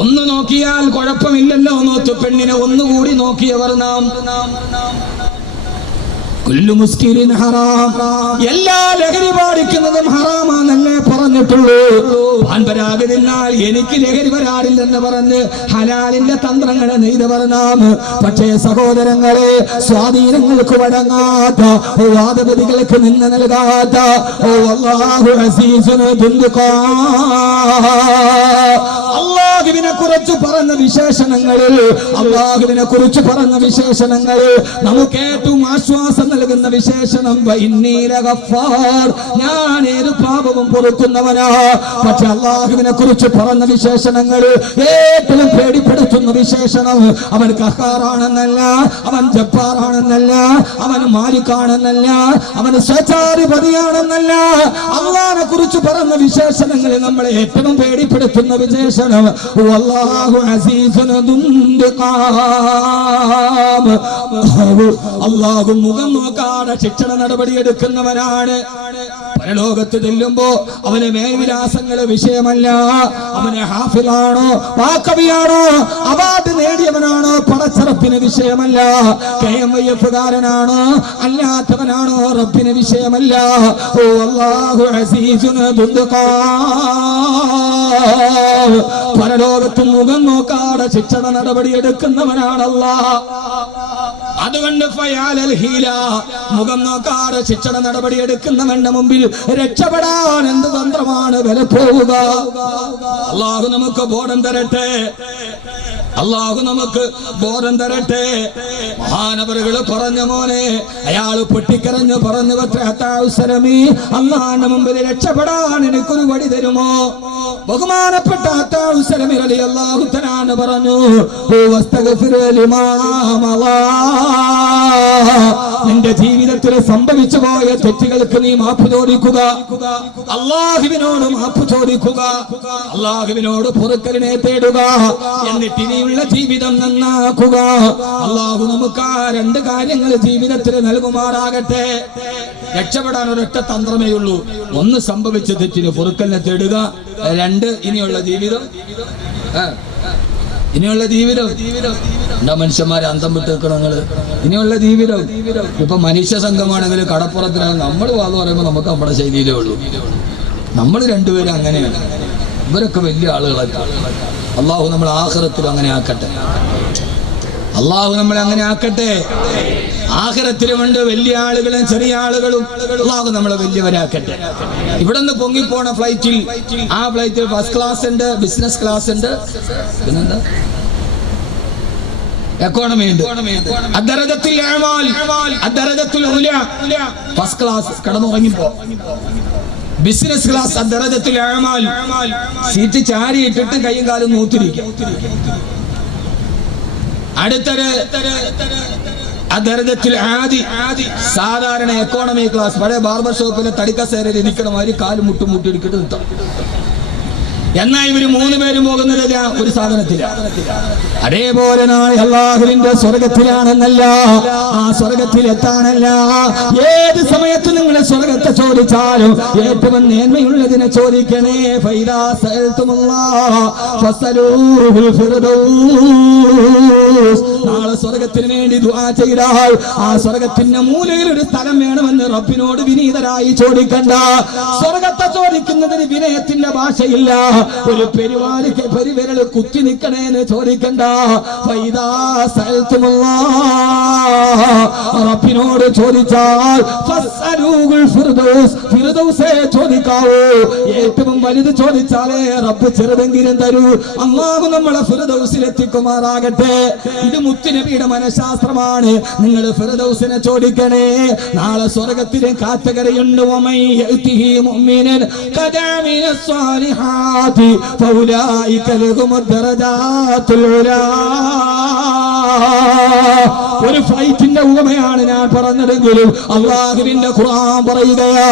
ഒന്ന് നോക്കിയാൽ കുഴപ്പമില്ലല്ലോ നോത്തു പെണ്ണിനെ ഒന്നുകൂടി നോക്കിയവർ നാം. എല്ലാ ലഹരി പാടിക്കുന്നതും ഹറാമാന്നല്ലേ പറഞ്ഞിട്ടുള്ളൂ. പാൻപരാഗ് തിന്നാൽ എനിക്ക് ലഹരി വരാറില്ലെന്ന് പറഞ്ഞ് ഹലാലിന്റെ തന്ത്രങ്ങളെ നെയ്തവർ നാം. പക്ഷേ സഹോദരങ്ങളെ, സ്വാധീനങ്ങൾക്ക് വഴങ്ങാത്ത, വാദഗതികൾക്ക് നിന്ന് നൽകാത്ത അള്ളാഹുവിനെ കുറിച്ച് പറഞ്ഞ വിശേഷണങ്ങളിൽ, അള്ളാഹുവിനെ കുറിച്ച് പറഞ്ഞ വിശേഷണങ്ങളിൽ നമുക്ക് ഏറ്റവും ആശ്വാസം നൽകുന്ന വിശേഷണം ഞാൻ ഏത് പാപവും പൊറുക്കുന്നവനാ. പക്ഷെ അള്ളാഹുവിനെ കുറിച്ച് പറഞ്ഞ വിശേഷണങ്ങൾ ഏറ്റവും പേടിപ്പെടുത്തുന്ന വിശേഷണം അവൻ ഖഹാറാണെന്നല്ല, അവൻ ജബ്ബാറാണെന്നല്ല, അവൻ മാലിക്കാണെന്നല്ല, അവൻ സ്വച്ഛാധിപതിയാണെന്നല്ല. അള്ളാഹിനെ കുറിച്ച് പറഞ്ഞ വിശേഷണങ്ങൾ നമ്മളെ ഏറ്റവും പേടിപ്പെടുത്തുന്ന വിശേഷണം വല്ലാഹു അസീസുൻ ദുന്തിഖാം. അള്ളാഹു മുഖം നോക്കാതെ ശിക്ഷണ നടപടിയെടുക്കുന്നവനാണ്. പരലോകത്ത് ചെല്ലുമ്പോ അവന് മേൽവിലാസങ്ങള് വിഷയമല്ല. അവന് ഹാഫിളാണോ, വാക്കവിയാണോ, അവാർഡ് നേടിയവനാണോ, പടച്ചറപ്പിന് വിഷയമല്ല. KMYF കാരനാണോ അല്ലാത്തവനാണോ, റബ്ബിന് വിഷയമല്ല. ഓ അല്ലാഹു അസീസുൻ ദുന്തിഖാം. പരലോകത്ത് മുഖം നോക്കാതെ ശിക്ഷണ നടപടിയെടുക്കുന്നവനാണ് അല്ലാഹ്. അതുകൊണ്ട് മുഖം നോക്കാതെ ശിക്ഷണ നടപടി എടുക്കുന്നവന്റെ മുമ്പിൽ രക്ഷപ്പെടാൻ എന്ത് തന്ത്രമാണ് വില പോവുക? അള്ളാഹു നമുക്ക് ബോധം തരട്ടെ. അള്ളാഹു നമുക്ക് ബോധം തരട്ടെ. മഹാനവറുകൾ പറഞ്ഞ മോനെ, അയാൾ പൊട്ടിക്കരഞ്ഞു പറഞ്ഞു, അള്ളാന്റെ മുമ്പിൽ രക്ഷപ്പെടാൻ എനിക്കൊരു വഴി തരുമോ? ബഹുമാനപ്പെട്ട അത്താഉസ്സലമി റളിയല്ലാഹു തആല പറഞ്ഞു, നിന്റെ ജീവിതത്തിൽ സംഭവിച്ചു പോയ തെറ്റുകൾക്ക് നീ മാപ്പ് ചോദിക്കുക. അള്ളാഹുവിനോട് മാപ്പ് ചോദിക്കുക. അള്ളാഹുവിനോട് പൊറുക്കലിനെ തേടുക. എന്നിട്ട് ഇനിയുള്ള ജീവിതം നന്നാക്കുക. അള്ളാഹു നമുക്ക് ആ രണ്ട് കാര്യങ്ങൾ ജീവിതത്തിൽ നൽകുമാറാകട്ടെ. രക്ഷപ്പെടാൻ ഒരൊറ്റ തന്ത്രമേ ഉള്ളൂ. ഒന്ന്, സംഭവിച്ച തെറ്റിന് പൊറുക്കലിനെ തേടുക. രണ്ട്, ഇനിയുള്ള ജീവിതം. ഇനിയുള്ള ജീവിതം എന്താ മനുഷ്യന്മാരെ അന്തം വിട്ട് നിൽക്കണം നിങ്ങള്? ഇനിയുള്ള ജീവിതം ഇപ്പൊ മനുഷ്യ സംഘമാണെങ്കിൽ കടപ്പുറത്തിനാണ് നമ്മൾ വാന്ന് പറയുമ്പോൾ നമുക്ക് നമ്മുടെ ശൈലിയിലേ ഉള്ളൂ. നമ്മൾ രണ്ടുപേരും അങ്ങനെയാണ്. ഇവരൊക്കെ വലിയ ആളുകളൊക്കെ. അള്ളാഹു നമ്മൾ ആഖിറത്തിലും അങ്ങനെ ആക്കട്ടെ. അള്ളാഹു നമ്മളെ അങ്ങനെ ആക്കട്ടെ. ആഖിറത്തിലുമുണ്ട് വലിയ ആളുകളും ചെറിയ ആളുകളും. അള്ളാഹു നമ്മളെ വലിയവരാക്കട്ടെ. ഇവിടെ നിന്ന് പൊങ്ങിപ്പോണ ഫ്ലൈറ്റിൽ, ആ ഫ്ലൈറ്റിൽ ഫസ്റ്റ് ക്ലാസ് ഉണ്ട്, ബിസിനസ് ക്ലാസ് ഉണ്ട്, പിന്നെന്താ എക്കോണമി ഉണ്ട്. ഫസ്റ്റ് ക്ലാസ് കടന്നുറങ്ങിപ്പോ, ബിസിനസ് ക്ലാസ് സീറ്റ് ചാരി ഇട്ടിട്ട് കൈയും കാലും നൂത്തിരിക്കും. അടുത്തൊരു സാധാരണ എക്കോണമി ക്ലാസ്, പഴയ ബാർബർ ഷോപ്പിലെ തടിക്കസേരയിൽ ഇരിക്കണം, അവര് കാലും മുട്ടിരിക്കിട്ട് നിർത്താം. എന്നാൽ ഇവര് മൂന്ന് പേരും പോകുന്നത് ഒരു സാധനത്തില. അതേപോലെ നാളെ അല്ലാഹുവിന്റെ സ്വർഗത്തിലാണെന്നല്ല, ആ സ്വർഗത്തിലെത്താനല്ല. ഏത് സമയത്ത് നിങ്ങൾ സ്വർഗത്തെ ചോദിച്ചാലും ഏറ്റവും നേന്മയുള്ളതിനെ ചോദിക്കണേ. നാളെ സ്വർഗത്തിന് വേണ്ടി ദുആ ചെയ്താൽ ആ സ്വർഗത്തിന്റെ മൂലയിൽ ഒരു സ്ഥലം വേണമെന്ന് റബ്ബിനോട് വിനീതരായി ചോദിക്കണ്ട. സ്വർഗത്തെ ചോദിക്കുന്നതിന് വിനയത്തിന്റെ ഭാഷയില്ല. ഒരു പെരുവിരൽ കുത്തി നിൽക്കണേന്ന് ചോദിക്കണ്ട. റബ്ബിനോട് ചോദിച്ചാൽ ചോദിക്കാവൂ. ഏറ്റവും വലുത് ചോദിച്ചാലേ റബ്ബ് ചെറുതെങ്കിലും തരൂ. അല്ലാഹു നമ്മളെ ഫിർദൗസിലെത്തിക്കുമാറാകട്ടെ. ഇത് മുത്തുനബിയുടെ മനഃശാസ്ത്രമാണ്. നിങ്ങൾ ഫിർദൗസിനെ ചോദിക്കണേ. നാളെ സ്വർഗത്തിലെ കാറ്റഗറിയുണ്ട്. ഒരു ഫ്ലൈറ്റിന്റെ ഉപമയാണ് ഞാൻ പറഞ്ഞതെങ്കിലും അല്ലാഹുവിന്റെ ഖുർആൻ പറയുകയാ,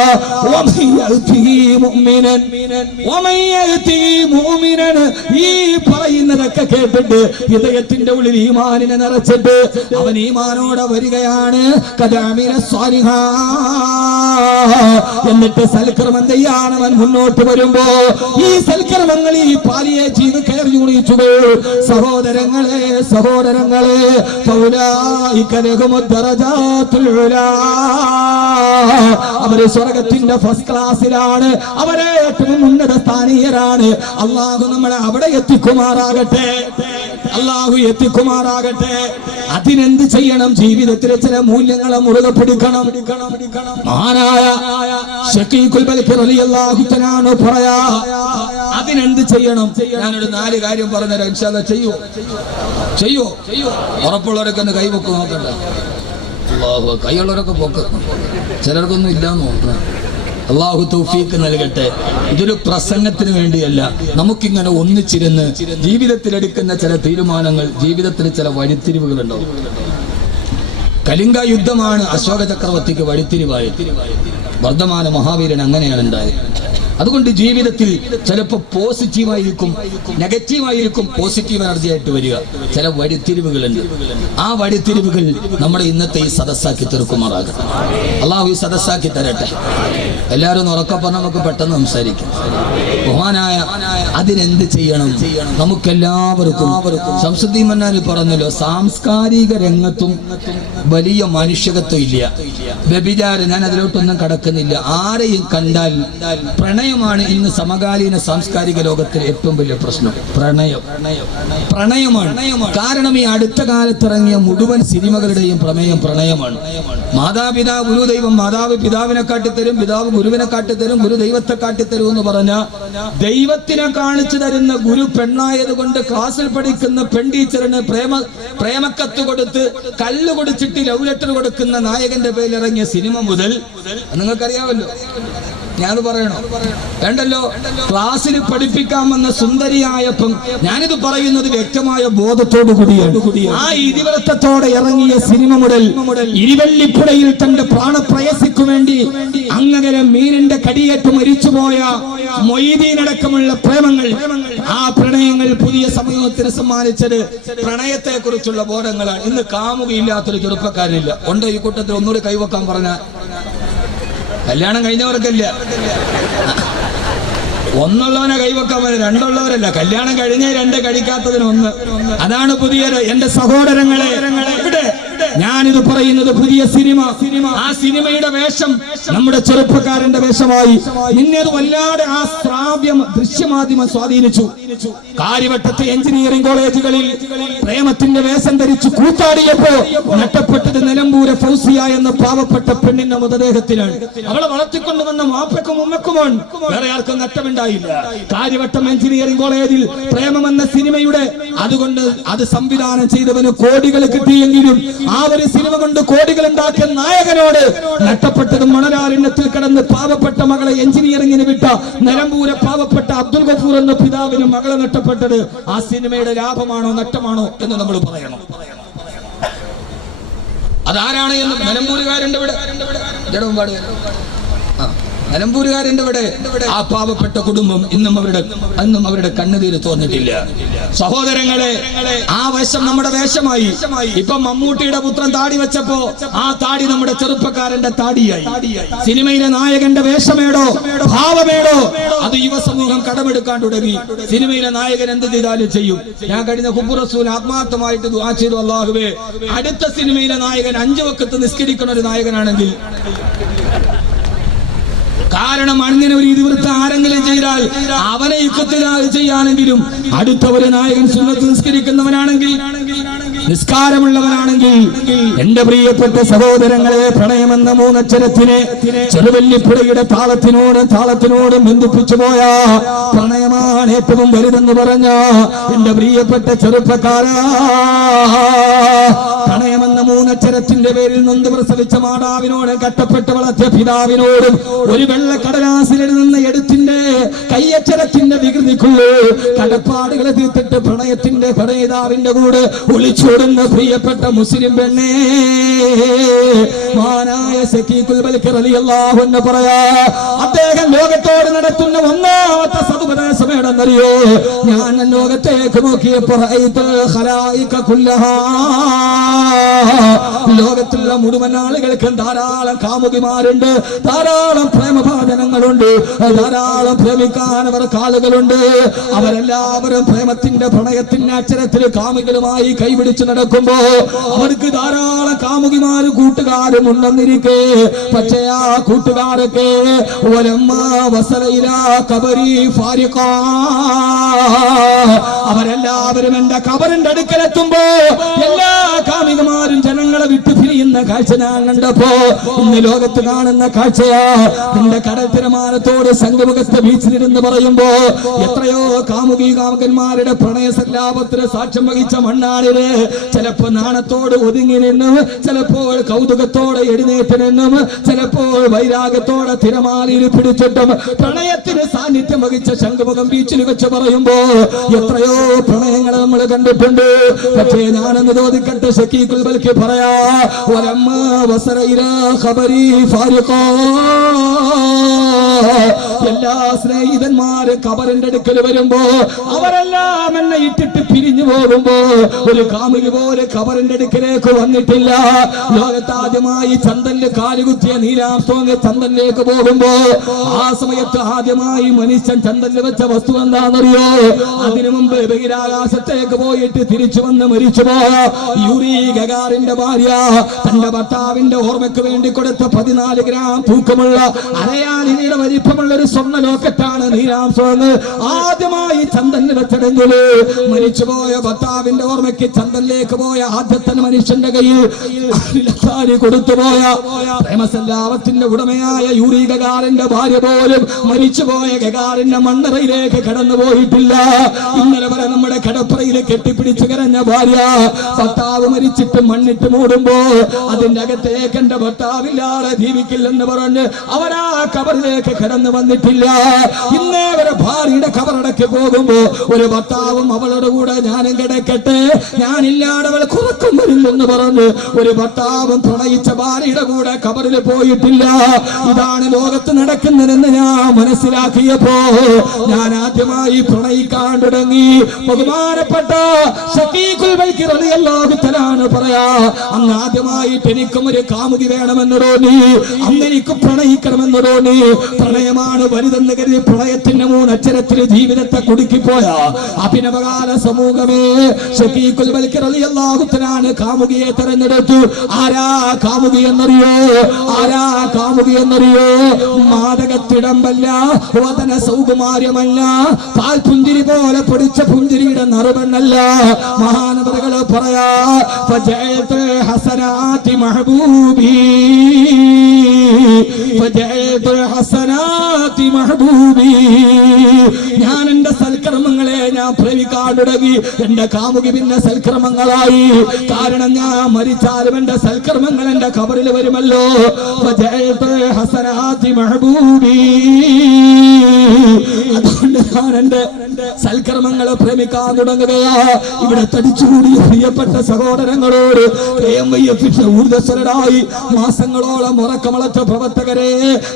ഈ പറയുന്നതൊക്കെ കേട്ടിട്ട് ഹൃദയത്തിന്റെ ഉള്ളിൽ ഈമാനിനെ നിറച്ചിട്ട് അവൻ ഈമാനോടെ വരികയാണ്. എന്നിട്ട് സൽക്കർമ്മം ചെയ്യാൻ അവൻ മുന്നോട്ട് വരുമ്പോ ഈ സൽക്കർമ്മങ്ങൾ ഈ പാലിയെ ചെയ്ത് കയറി കുണിച്ചു. സഹോദരങ്ങളെ അവര് സ്വർഗത്തിന്റെ ഫസ്റ്റ് ക്ലാസ്സിലാണ്. അവരെ ഏറ്റവും ഉന്നത സ്ഥാനീയരാണ്. അല്ലാഹു നമ്മളെ അവിടെ എത്തിക്കുമാറാകട്ടെ. അല്ലാഹു എത്തിക്കുമാറാകട്ടെ. അതിനെന്ത് ചെയ്യണം? ജീവിതത്തിലെ ചില മൂല്യങ്ങളെ മുറുകെ പിടിക്കണം. മഹാനായ ശഖീഖുൽ ബൽഖി റളിയല്ലാഹു തആല പറയാ, അതിനെന്ത് ചെയ്യണം? ഞാനൊരു 4 കാര്യം പറഞ്ഞുതരാം. ഇൻഷാ അല്ലാഹ് ചെയ്യോ ഉറപ്പുള്ളവരൊക്കെ ഒന്ന് കൈവെക്ക് നോക്കണ്ട. അല്ലാഹു കൈയുള്ളവരൊക്കെ പോക്ക്, ചിലർക്കൊന്നും ഇല്ലാന്ന് നോക്കണം. അല്ലാഹു തൗഫീഖ് നൽകട്ടെ. ഇതൊരു പ്രസംഗത്തിന് വേണ്ടിയല്ല. നമുക്കിങ്ങനെ ഒന്നിച്ചിരുന്ന് ജീവിതത്തിലെടുക്കുന്ന ചില തീരുമാനങ്ങൾ, ജീവിതത്തിൽ ചില വഴിത്തിരിവുകൾ ഉണ്ടാവും. കലിംഗ യുദ്ധമാണ് അശോക ചക്രവർത്തിക്ക് വഴിത്തിരിവായത്. വർദ്ധമാന മഹാവീരൻ അങ്ങനെയാണ് ഉണ്ടായത്. അതുകൊണ്ട് ജീവിതത്തിൽ ചിലപ്പോൾ പോസിറ്റീവായിരിക്കും, നെഗറ്റീവായിരിക്കും, പോസിറ്റീവ് എനർജി ആയിട്ട് വരിക. ചില വഴിത്തിരിവുകളുണ്ട്. ആ വഴിത്തിരിവുകൾ നമ്മുടെ ഇന്നത്തെ ഈ സദസ്സാക്കി തീർക്കുമാറാകട്ടെ. അല്ലാഹു ഈ സദസ്സാക്കി തരട്ടെ. എല്ലാവരും ഉറക്കപ്പറ, നമുക്ക് പെട്ടെന്ന് സംസാരിക്കാം. ബഹുമാനായ അതിനെന്ത് ചെയ്യണം? നമുക്കെല്ലാവർക്കും ശംസുദ്ദീൻ മന്നാനി പറഞ്ഞല്ലോ, സാംസ്കാരിക രംഗത്തും വലിയ മനുഷ്യകത്വം ഇല്ല. വ്യഭിചാരം, ഞാൻ അതിലോട്ടൊന്നും കടക്കുന്നില്ല. ആരെയും കണ്ടാൽ പ്രണയമാണ് ഇന്ന് സമകാലീന സാംസ്കാരിക ലോകത്തിലെ ഏറ്റവും വലിയ പ്രശ്നം. പ്രണയമാണ്. കാരണം ഈ അടുത്ത കാലത്ത് ഇറങ്ങിയ മുഴുവൻ സിനിമകളുടെയും പ്രമേയം പ്രണയമാണ്. മാതാപിതാവ് ഗുരു ദൈവം, മാതാവ് പിതാവിനെ കാട്ടിത്തരും, പിതാവ് ഗുരുവിനെ കാട്ടിത്തരും, ഗുരു ദൈവത്തെ കാട്ടിത്തരും എന്ന് പറഞ്ഞ ദൈവത്തിനെ കാണിച്ചു തരുന്ന ഗുരു പെണ്ണായത് കൊണ്ട് ക്ലാസ്സിൽ പഠിക്കുന്ന പെൺ ടീച്ചറിന് പ്രേമക്കത്ത് കൊടുത്ത് കല്ല് കൊടുത്തിട്ട് ലവ് ലെറ്റർ കൊടുക്കുന്ന നായകന്റെ പേരിൽ ഇറങ്ങിയ സിനിമ മുതൽ നിങ്ങൾക്കറിയാമല്ലോ. ഞാനത് പറയണോ? വേണ്ടല്ലോ. ക്ലാസ്സിൽ പഠിപ്പിക്കാൻ വന്ന സുന്ദരിയായപ്പം ഞാനിത് പറയുന്നത് വ്യക്തമായ ബോധത്തോടു കൂടിയാണ്. ആ ഇതിവൃത്തത്തോടെ ഇറങ്ങിയ സിനിമ മുതൽ ഇരുവള്ളിപ്പുഴയിൽ തന്റെ പ്രാണപ്രയസിക്കു വേണ്ടി അങ്ങനെ മീനിന്റെ കടിയേറ്റ് മരിച്ചുപോയ മൊയ്തീനടക്കമുള്ള പ്രേമങ്ങൾ, ആ പ്രണയങ്ങൾ പുതിയ സമൂഹത്തിന് സമ്മാനിച്ചത് പ്രണയത്തെ കുറിച്ചുള്ള ബോധങ്ങളാണ്. ഇന്ന് കാമുകയില്ലാത്തൊരു ചെറുപ്പക്കാരനില്ല. ഉണ്ടോ ഈ കൂട്ടത്തിൽ? ഒന്നുകൂടി കൈവക്കാൻ പറഞ്ഞ കല്യാണം കഴിഞ്ഞവർക്കല്ല, ഒന്നുള്ളവനെ കൈവക്കാൻ പറ്റും, രണ്ടുള്ളവരല്ല. കല്യാണം കഴിഞ്ഞ 2, കഴിക്കാത്തതിന് 1. അതാണ് പുതിയത്. എന്റെ സഹോദരങ്ങളെ, ഇവിടെ ഞാനിത് പറയുന്നത് പുതിയ സിനിമ. ആ സിനിമയുടെ വേഷം നമ്മുടെ ചെറുപ്പക്കാരന്റെ വേഷമായി. നിന്നെ വല്ലാതെ ആ ദൃശ്യമാധ്യമം സ്വാധീനിച്ചു. കാര്യവട്ടത്തെ എഞ്ചിനീയറിംഗ് കോളേജുകളിൽ പ്രേമത്തിന്റെ വേഷം ധരിച്ചു കൂത്താടിയപ്പോ നഷ്ടപ്പെട്ടത് നിലമ്പൂരെ ഫൗസിയ എന്ന പാവപ്പെട്ട പെണ്ണിന്റെ മൃതദേഹത്തിലാണ്. അവളെ വളർത്തിക്കൊണ്ടുവന്ന മാപ്പയ്ക്കും ഉമ്മക്കുമാണ്. വേറെ ആർക്കും നഷ്ടമുണ്ടായില്ല. കാര്യവട്ടം എഞ്ചിനീയറിംഗ് കോളേജിൽ പ്രേമം എന്ന സിനിമയുടെ അതുകൊണ്ട് അത് സംവിധാനം ചെയ്തവന് കോടികൾ കിട്ടിയെങ്കിലും ആ ഒരു സിനിമ കൊണ്ട് കോടികൾ ഉണ്ടാക്കിയ നായകനോട് നഷ്ടപ്പെട്ടത് മണലാരണ്യത്തിൽ കിടന്ന് പാവപ്പെട്ട മകളെ എഞ്ചിനീയറിംഗിന് വിട്ട നിലമ്പൂരെ പാവപ്പെട്ട അബ്ദുൽ ഗഫൂർ എന്ന പിതാവിന് മകളെ നഷ്ടപ്പെട്ടത് ആ സിനിമയുടെ ലാഭമാണോ നഷ്ടമാണോ എന്ന് നമ്മൾ പറയണം. അതാരാണ് എന്ന് നിലമ്പൂരുകാരുണ്ട് ഇവിടെ, ജഡമ്പാട് നിലമ്പൂരുകാരന്റെ ഇവിടെ ആ പാവപ്പെട്ട കുടുംബം അന്നും അവരുടെ കണ്ണുനീര് തോന്നിട്ടില്ല. സഹോദരങ്ങളെ, ആ വേഷം നമ്മുടെ വേഷമായി. ഇപ്പൊ മമ്മൂട്ടിയുടെ പുത്രൻ താടി വെച്ചപ്പോ ആ താടി നമ്മുടെ ചെറുപ്പക്കാരന്റെ താടിയായി. സിനിമയിലെ നായകന്റെ വേഷമേടോ ഭാവമേടോ അത് യുവസമൂഹം കടമെടുക്കാൻ തുടങ്ങി. സിനിമയിലെ നായകൻ എന്ത് ചെയ്താലും ചെയ്യും. ഞാൻ കഴിഞ്ഞ ഖുബ്ബു റസൂൽ ആത്മാർത്ഥമായിട്ട് ദുആ ചെയ്തു, അല്ലാഹുവേ അടുത്ത സിനിമയിലെ നായകൻ 5 വഖത്ത് നിസ്കരിക്കുന്ന ഒരു നായകനാണെങ്കിൽ കാരണം അങ്ങനെ ഒരു ഇതിവൃത്ത ആരെങ്കിലും ചെയ്താൽ അവനെ യുദ്ധത്തിലായി ചെയ്യാനെങ്കിലും അടുത്ത ഒരു നായകൻ സുന്നത്ത് നിസ്കരിക്കുന്നവനാണെങ്കിൽ, നിസ്കാരമുള്ളവനാണെങ്കിൽ, എന്റെ പ്രിയപ്പെട്ട സഹോദരങ്ങളെ, പ്രണയമെന്ന മൂന്നക്ഷരത്തിനെ ചെറുവല്ലിപ്പുഴയുടെ താളത്തിനോട് ബന്ധിപ്പിച്ചു പോയ പ്രണയമാണ് ഏറ്റവും വലുതെന്ന് പറഞ്ഞ എന്റെ പ്രിയപ്പെട്ട ചെറുപ്പക്കാരാ, പ്രണയമെന്ന മൂന്നക്ഷരത്തിന്റെ പേരിൽ നൊന്ത് പ്രസവിച്ച മാതാവിനോട്, കട്ടപ്പെട്ട് വളർത്തിയ പിതാവിനോടും ഒരു വെള്ള കടലാസിലെഴുതുന്ന എഴുത്തിന്റെ കയ്യക്ഷരത്തിന്റെ വികൃതിക്കുള്ളൂ കടപ്പാടുകളെ തീർത്തിട്ട് പ്രണയത്തിന്റെ പ്രണയിതാവിന്റെ കൂടെ ഒളിച്ചോടുന്ന പ്രിയപ്പെട്ട മുസ്ലിം പെണ്ണേ, മാനായ സഖീഖുൽ ബൽഖി റളിയല്ലാഹു അൻഹു പറയാ, അദ്ദേഹം ലോകത്തോട് നടത്തുന്ന ഒന്നാമത്തെ സതുപദേശം ഏതെന്നറിയോ? ഞാൻ ലോകത്തേക്ക് നോക്കിയപ്പോൾ ലോകത്തുള്ള മുഴുവൻ ആളുകൾക്കും ധാരാളം കാമുകിമാരുണ്ട്, ധാരാളം പ്രേമഭാജനങ്ങളുണ്ട്, ധാരാളം പ്രേമിക്കാൻ അവർക്ക് ആളുകളുണ്ട്. അവരെല്ലാവരും പ്രേമത്തിന്റെ പ്രണയത്തിന്റെ അക്ഷരത്തിൽ കാമുകളുമായി കൈപിടിച്ച് നടക്കുമ്പോ അവർക്ക് ധാരാളം കാമുകിമാരും കൂട്ടുകാരും ഉണ്ടെന്നിരിക്കെ, പക്ഷേ ആ കൂട്ടുകാരൊക്കെ അവരെല്ലാവരും എന്റെ കബറിന്റെ അടുക്കലെത്തുമ്പോ എല്ലാ കാമുകിമാരും ജനങ്ങളെ വിട്ടു പിരിയുന്ന കാഴ്ച ഞാൻ കണ്ടപ്പോ ഇന്ന് ലോകത്ത് കാണുന്ന കാഴ്ചയാ. നിന്റെ കടൽ തീരമാനത്തോട് സംഗമുഖത്തെ ബീച്ചിലിരുന്ന് പറയുമ്പോ എത്രയോ കാമുകന്മാരുടെ പ്രണയ സല്ലാപത്തിന് സാക്ഷ്യം വഹിച്ച മണ്ണാണിത്. ചിലപ്പോ നാണത്തോട് ഒതുങ്ങി നിന്നും, ചിലപ്പോൾ കൗതുകത്തോടെ എഴുന്നേറ്റ് നിന്നും, ചിലപ്പോൾ വൈരാഗ്യത്തോടെ തിരമാലയിൽ പിടിച്ചിട്ടും പ്രണയത്തിന് സാന്നിധ്യം വഹിച്ച ശംഖുമുഖം ബീച്ചിൽ വെച്ച് പറയുമ്പോ എത്രയോ പ്രണയങ്ങൾ നമ്മൾ കണ്ടിട്ടുണ്ട്. പക്ഷേ ഞാനെന്ന് ചോദിക്കട്ടെ, സഖീഖുൽ ബൽഖി പറയാ, എല്ലാ സ്നേഹിതന്മാര് കബറിന്റെ അടുക്കൽ വരുമ്പോ അവരെല്ലാം എന്നെ ഇട്ടിട്ട് പിരിഞ്ഞു പോകുമ്പോ ഒരു കാമുകി പോലെ കബറിന്റെ അടുക്കലേക്ക് വന്നിട്ടില്ല. ലോകത്താദ്യമായി ചന്ദനില് കാലുകുത്തിയ നീലാംസ്ട്രോങ് ചന്ദനിലേക്ക് പോകുമ്പോ ആ സമയത്ത് ആദ്യമായി മനുഷ്യൻ ചന്ദനിൽ വെച്ച വസ്തു എന്താണെന്നറിയോ? അതിനു മുമ്പ് ബഹിരാകാശത്തേക്ക് പോയിട്ട് തിരിച്ചു വന്ന് മരിച്ചുപോയ യൂറി ഗഗാറിന്റെ ഭാര്യ തന്റെ ഭർത്താവിന്റെ ഓർമ്മയ്ക്ക് വേണ്ടി കൊടുത്ത 14 ഗ്രാം തൂക്കമുള്ള അരയാലിനിയുടെ വലിപ്പമുള്ള ഒരു സ്വർണ്ണ ലോക്കറ്റാണ് നീലാംസ്ട്രോങ് ആദ്യമായി ചന്ദനിൽ വെച്ചതെങ്കിൽ മരിച്ചുപോയ ഭർത്താവിന്റെ ഓർമ്മയ്ക്ക് ചന്ദനിലേക്ക് പോയ ആദ്യത്തെ മനുഷ്യന്റെ കയ്യിൽ കൊടുത്തുപോയ പ്രേമസല്ലാപത്തിന്റെ ഉടമയായ യൂറി ഗഗാറിന്റെ ഭാര്യ പോലും മരിച്ചുപോയ ഗഗാറിന്റെ മണ്ണറയിലേക്ക് കടന്നു പോയിട്ടില്ല. ഇന്നലെ വരെ നമ്മുടെ കടപ്പുറയിൽ കെട്ടിപ്പിടിച്ചു കരഞ്ഞ ഭാര്യ ഭർത്താവ് മരിച്ചിട്ട് മണ്ണിട്ട് മൂടുമ്പോ അതിന്റെ അകത്തേക്ക് എന്റെ ഭർത്താവില്ലാതെ ജീവിക്കില്ലെന്ന് പറഞ്ഞ് അവരാ കബറിലേക്ക് കടന്നു വന്നിട്ടില്ല. ഇന്നേ വരെ ഭാര്യയുടെ കബറടക്കി പോകുമ്പോ ഒരു ഭർത്താവും അവളുടെ കൂടെ ഞാനും കിടക്കട്ടെ, ഞാനില്ലാതെ അവൾ കുറക്കം വരില്ലെന്ന് പറഞ്ഞ് ഒരു ഭർത്താവും പ്രണയിച്ച ഭാര്യയുടെ കൂടെ കബറിൽ പോയിട്ടില്ല. ഇതാണ് ലോകത്ത് നടക്കുന്നതെന്ന് ഞാൻ മനസ്സിലാക്കിയപ്പോ ഞാൻ ആദ്യമായി പ്രണയിക്കാൻ തുടങ്ങി. ബഹുമാനപ്പെട്ട സഖീഖുൽ ബൽഖി റളിയല്ലാഹു തആല പറയാ, അന്ന് ആദ്യമായിട്ട് എനിക്കും ഒരു കാമുകി വേണമെന്ന് തോന്നി, അന്ന് എനിക്ക് പ്രണയിക്കണമെന്ന് തോന്നി. പ്രണയമാണ് വലുതെന്ന് കരുതി പ്രണയത്തിന്റെ 3 അക്ഷരത്തിൽ ജീവിതത്തെ കുടുക്കിപ്പോയ അഭിനവകാല സമൂഹമേ, സഖീഖുൽ ബൽഖി റളിയല്ലാഹു തആല കാമുകിയെ തെരഞ്ഞെടുത്തു. ആരാ കാമുകി എന്നറിയോ? ആരാ കാമുകി എന്നറിയോ? മാദകത്തിടമ്പല്ല, വദന സൗകുമാര്യമല്ല, പാൽപുഞ്ചിരി പോലെ പൊടിച്ച പുഞ്ചിരിയുടെ നറുവെണ്ണല്ല. മഹാനവറുകൾ പറയാ, ഫജഅത ഹസനാതി മഹബൂബി, ഫജഅത ഹസനാതി മഹബൂബി. ഞാൻ എന്റെ സൽക്കർമ്മങ്ങളെ ഞാൻ പ്രേമിക്കാൻ തുടങ്ങി. എന്റെ കാമുകി പിന്നെ സൽക്കർമ്മങ്ങളായി. കാരണം ഞാൻ മരിച്ചാലും എന്റെ സൽക്കർമ്മങ്ങൾ എന്റെ ഖബറിൽ വരുമല്ലോ. ഫജഅത ഹസനാതി മഹബൂബി. അതുകൊണ്ട് ഞാൻ എന്റെ സൽക്കർമ്മങ്ങളെ പ്രേമിക്കാൻ തുടങ്ങുകയാ. ഇവിടെ തടിച്ചുകൂടിയ പ്രിയപ്പെട്ട സഹോദരങ്ങളോട് ഊർജ്ജസ്വലരായി മാസങ്ങളോളം ഉറക്കമളച്ച പ്രവർത്തകരെ,